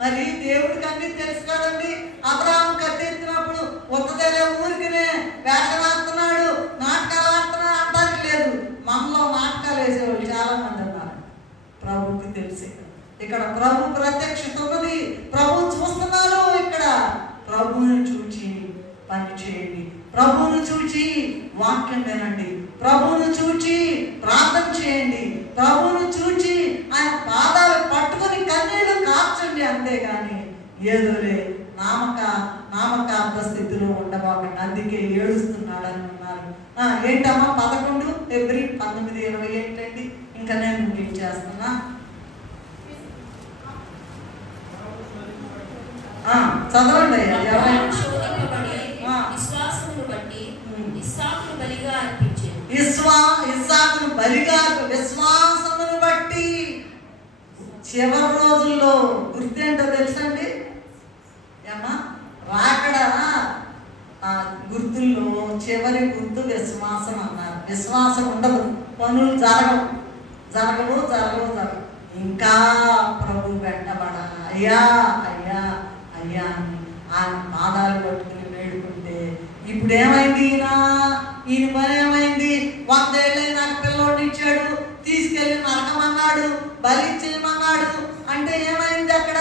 మరి దేవుడికి అన్ని తెలుసు కదండి. అబ్రహాం కత్తెత్తినప్పుడు ఉత్తదేలే ఊరికినే వేషం ఆడుతున్నాడు, నాటకాలు ఆడుతున్నాడు అంటానికి లేదు. మనలో నాటకాలు వేసేవాళ్ళు చాలా మంది ఉన్నారు. ప్రభుకి తెలిసే ఇక్కడ ప్రభు ప్రత్యక్షత ఉన్నది. ప్రభు చూస్తున్నారు. ఇక్కడ ప్రభువును చూచి పని చేయండి, ప్రభువును చూచి వాక్యం వినండి, ప్రభువును చూచి ప్రార్థన చేయండి, ప్రభువును చూచి ఆయన పాదాలు పట్టుకొని కన్నీళ్లు కార్చండి. అంతేగాని ఏదోలే నామకార్థ స్థితిలో ఉండబాకండి. అందుకే ఏడుస్తున్నాడని ఉన్నారు. ఏంటమ్మా 11 ఫిబ్రవరి 19:20 ఏంటండి? ఇంకా నేను ముగించేస్తున్నా. చదవండి అయ్యా. విశ్వాసమును బట్టి ఇస్సాకును బలిగా అర్పించాడు. ఇస్సాకును బలిగా, విశ్వాసమును బట్టి. చివరి రోజుల్లో గుర్తేంటో తెలుసండి ఏమ్మా? రాకడ గుర్తుల్లో చివరి గుర్తు విశ్వాసం అన్నారు. విశ్వాసం ఉండదు, పనులు జరగవు. ఇంకా ప్రభు వెంటబడాలి. అయ్యా అయ్యా అయ్యా అని ఆయన పాదాలు పట్టుకుని వేడుకుంటే ఇప్పుడు ఏమైంది? ఈయన పని ఏమైంది? 100 ఏళ్ళై నాకు పిల్లోడిని ఇచ్చాడు, తీసుకెళ్ళి నరకమన్నాడు, బలి చేయమన్నాడు అంటే ఏమైంది అక్కడ?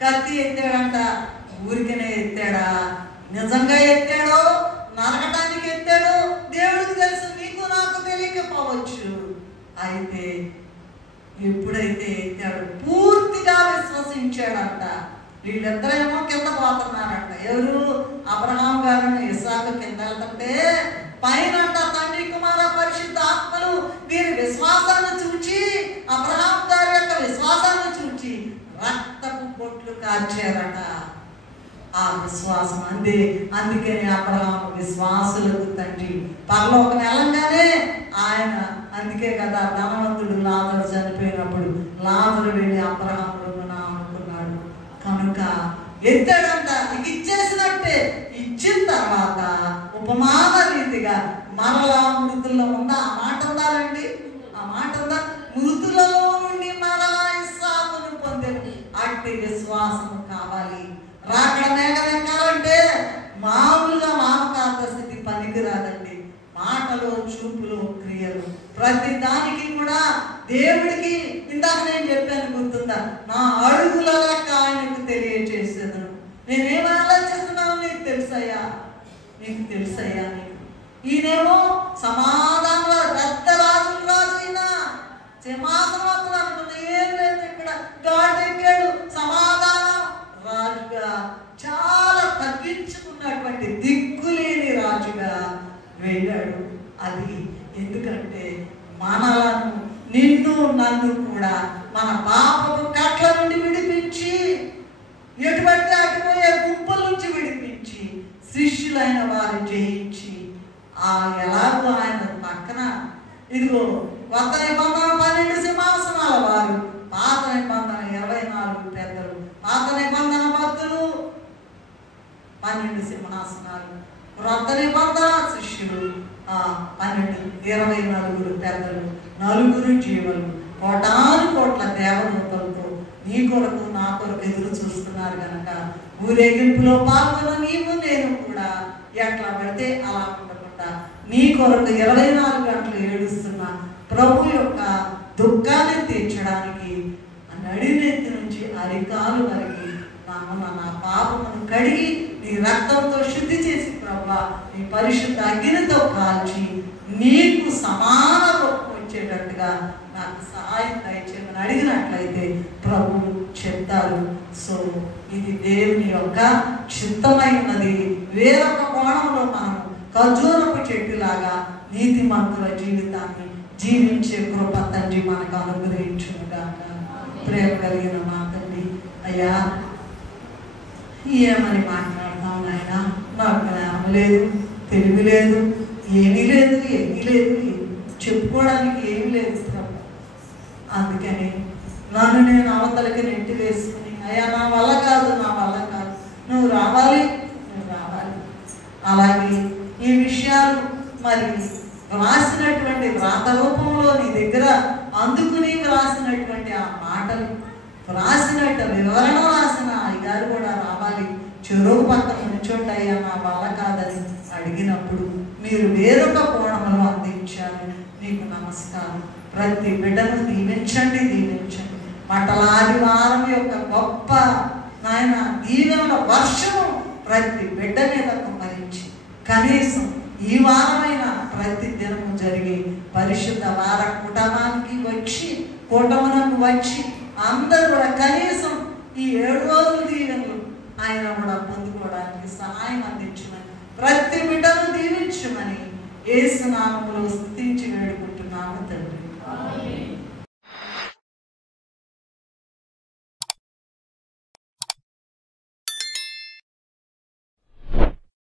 కత్తి ఎత్తాడంట. ఊరికనే ఎత్తాడా? నిజంగా ఎత్తాడో నరకటానికి ఎత్తాడో దేవుడికి తెలుసు, నీకు నాకు తెలియకపోవచ్చు. అయితే ఎప్పుడైతే ఎత్తాడు పూర్తిగా విశ్వసించాడంట. వీళ్ళిద్దరేమో కింద పోతున్నారంట. ఎవరు? అబ్రహాం గారు ఇస్సాకు కింద వెళ్తుంటే పైన తండ్రి కుమార పరిశుద్ధ ఆత్మలు వీరి విశ్వాసాన్ని చూచి, అబ్రహాం గారి యొక్క విశ్వాసాన్ని చూచి రక్తపు బొట్లు కార్చారట. ఆ విశ్వాసం అందుకని అబ్రహాం విశ్వాసులకు తండ్రి. పరలోకం వెళ్ళంగానే ఆయన, అందుకే కదా ధనవంతుడు లాజరు చనిపోయినప్పుడు లాజరు వెళ్ళి అబ్రహాం అనుకున్నాడు కనుక ఎత్తాడంట. నీకు ఇచ్చేసినట్టే. ఇచ్చిన తర్వాత ఉపమాన రీతిగా మరలా మృతుల్లో ఉందా? ఆ మాట ఉందాలండి. ఆ మాట ఉందా? మృతులలో నుండి మరలా ఇస్సాకును పొందేది. అట్టి విశ్వాసం కావాలి. రాకడ మేఘం ఎక్కాలంటే మామూలుగా నామకార్థ స్థితి పనికిరాదండి. మాటలు, చూపులు, క్రియలు, ప్రతి దానికి కూడా దేవుడికి ఇందాక నేను చెప్పాను గుర్తుందా? నా అడుగుల లెక్క ఆయనకు తెలియచేసేది. నేనేమి ఆలోచిస్తున్నావు నీకు తెలుసయ్యా, నీకు తెలుసయ్యా. ఈయనేమో సమాధానంలో పెద్ద రాజులు రాజు, ఈయన సింహాసనం అనుకున్న ఏం లేదు. ఇక్కడ గాడి ఎక్కాడు, సమాధానం రాజుగా చాలా తగ్గించుకున్నటువంటి దిక్కులేని రాజుగా వెళ్ళాడు. అది ఎందుకంటే మనలను, నిన్ను నన్ను కూడా మన పాపపు కట్ల నుండి విడిపించి, ఎటువంటి అటుపోయే గుంపుల నుంచి విడిపించి, శిష్యులైన వారు జయించి, ఎలాగో ఆయన పక్కన ఇదిగో కొత్త నిబంధన 12 సింహాసనాల వారు, పాత నిబంధన 24 పెద్దలు, పాత నిబంధన భక్తులు 12 సింహాసనాలు, క్రొత్త నిబంధన శిష్యులు 24 పెద్దలు, 4 జీవులు, కోటాను కోట్ల దేవదూతలతో నీ కొరకు నా కొరకు ఎదురు చూస్తున్నారు కనుక ఊరేగింపులో పాల్గొన్న నీవు నేను కూడా ఎట్లా పడితే అలా ఉండకుండా నీ కొరకు 24 గంటలు ఏడుస్తున్న ప్రభు యొక్క దుఃఖాన్ని తీర్చడానికి నడినెత్తి నుంచి అరికాలు వరకు నా పాపమును కడిగి నీ రక్తంతో శుద్ధి చేసి ప్రభా నీ పరిశుద్ధ అగ్నితో కాల్చి నీకు సమాన రూపం వచ్చేటట్టుగా నాకు సహాయం దయచేయమని అడిగినట్లయితే ప్రభు చెప్తారు. సో ఇది దేవుని యొక్క చిత్తమైనది. వేరొక కోణంలో మనం ఖర్జూరపు చెట్టులాగా నీతిమంతుల జీవితాన్ని జీవించే కృప తండ్రి మనకు అనుగ్రహించునుగా. ప్రేమ కలిగిన మా తండ్రి, అయ్యా ఏమని మాట్లాడతాం నాయన, నాకు జ్ఞానం లేదు, తెలివి లేదు, ఏమీ లేదు, చెప్పుకోవడానికి ఏమీ లేదు ప్రభు. అందుకని నన్ను నేను అవతలకి నెట్టి వేసుకుని, అయ్యా నా వల్ల కాదు, నువ్వు రావాలి. అలాగే ఈ విషయాలు మరి వ్రాసినటువంటి వ్రాత రూపంలో నీ దగ్గర అందుకుని వ్రాసినటువంటి ఆ మాటలు వ్రాసినట్టు వివరణ రాసిన అయ్యగారు కూడా రావాలి. చెరువు పక్కన ఉంచోండి అయ్యా, నా వల్ల కాదని అడిగినప్పుడు మీరు వేరొక కోణంలో అందించారు. నీకు నమస్కారం. ప్రతి బిడ్డను దీవించండి, దీవించండి. మంటల ఆదివారం యొక్క గొప్ప నాయన దీవెనల వర్షము ప్రతి బిడ్డ మీద కుమ్మరించి కనీసం ఈ వారమైన ప్రతి దినము జరిగే పరిశుద్ధ వార కుటుంబానికి వచ్చి కుటుంబమునకు వచ్చి అందరూ కూడా కనీసం ఈ 7 రోజుల దీవెనలు ఆయన కూడా పొందుకోవడానికి సహాయం అందించమని, ప్రతి బిడ్డను దీవించమని యేసు నామములో స్తుతించి వేడుకుంటున్నాము తండ్రి.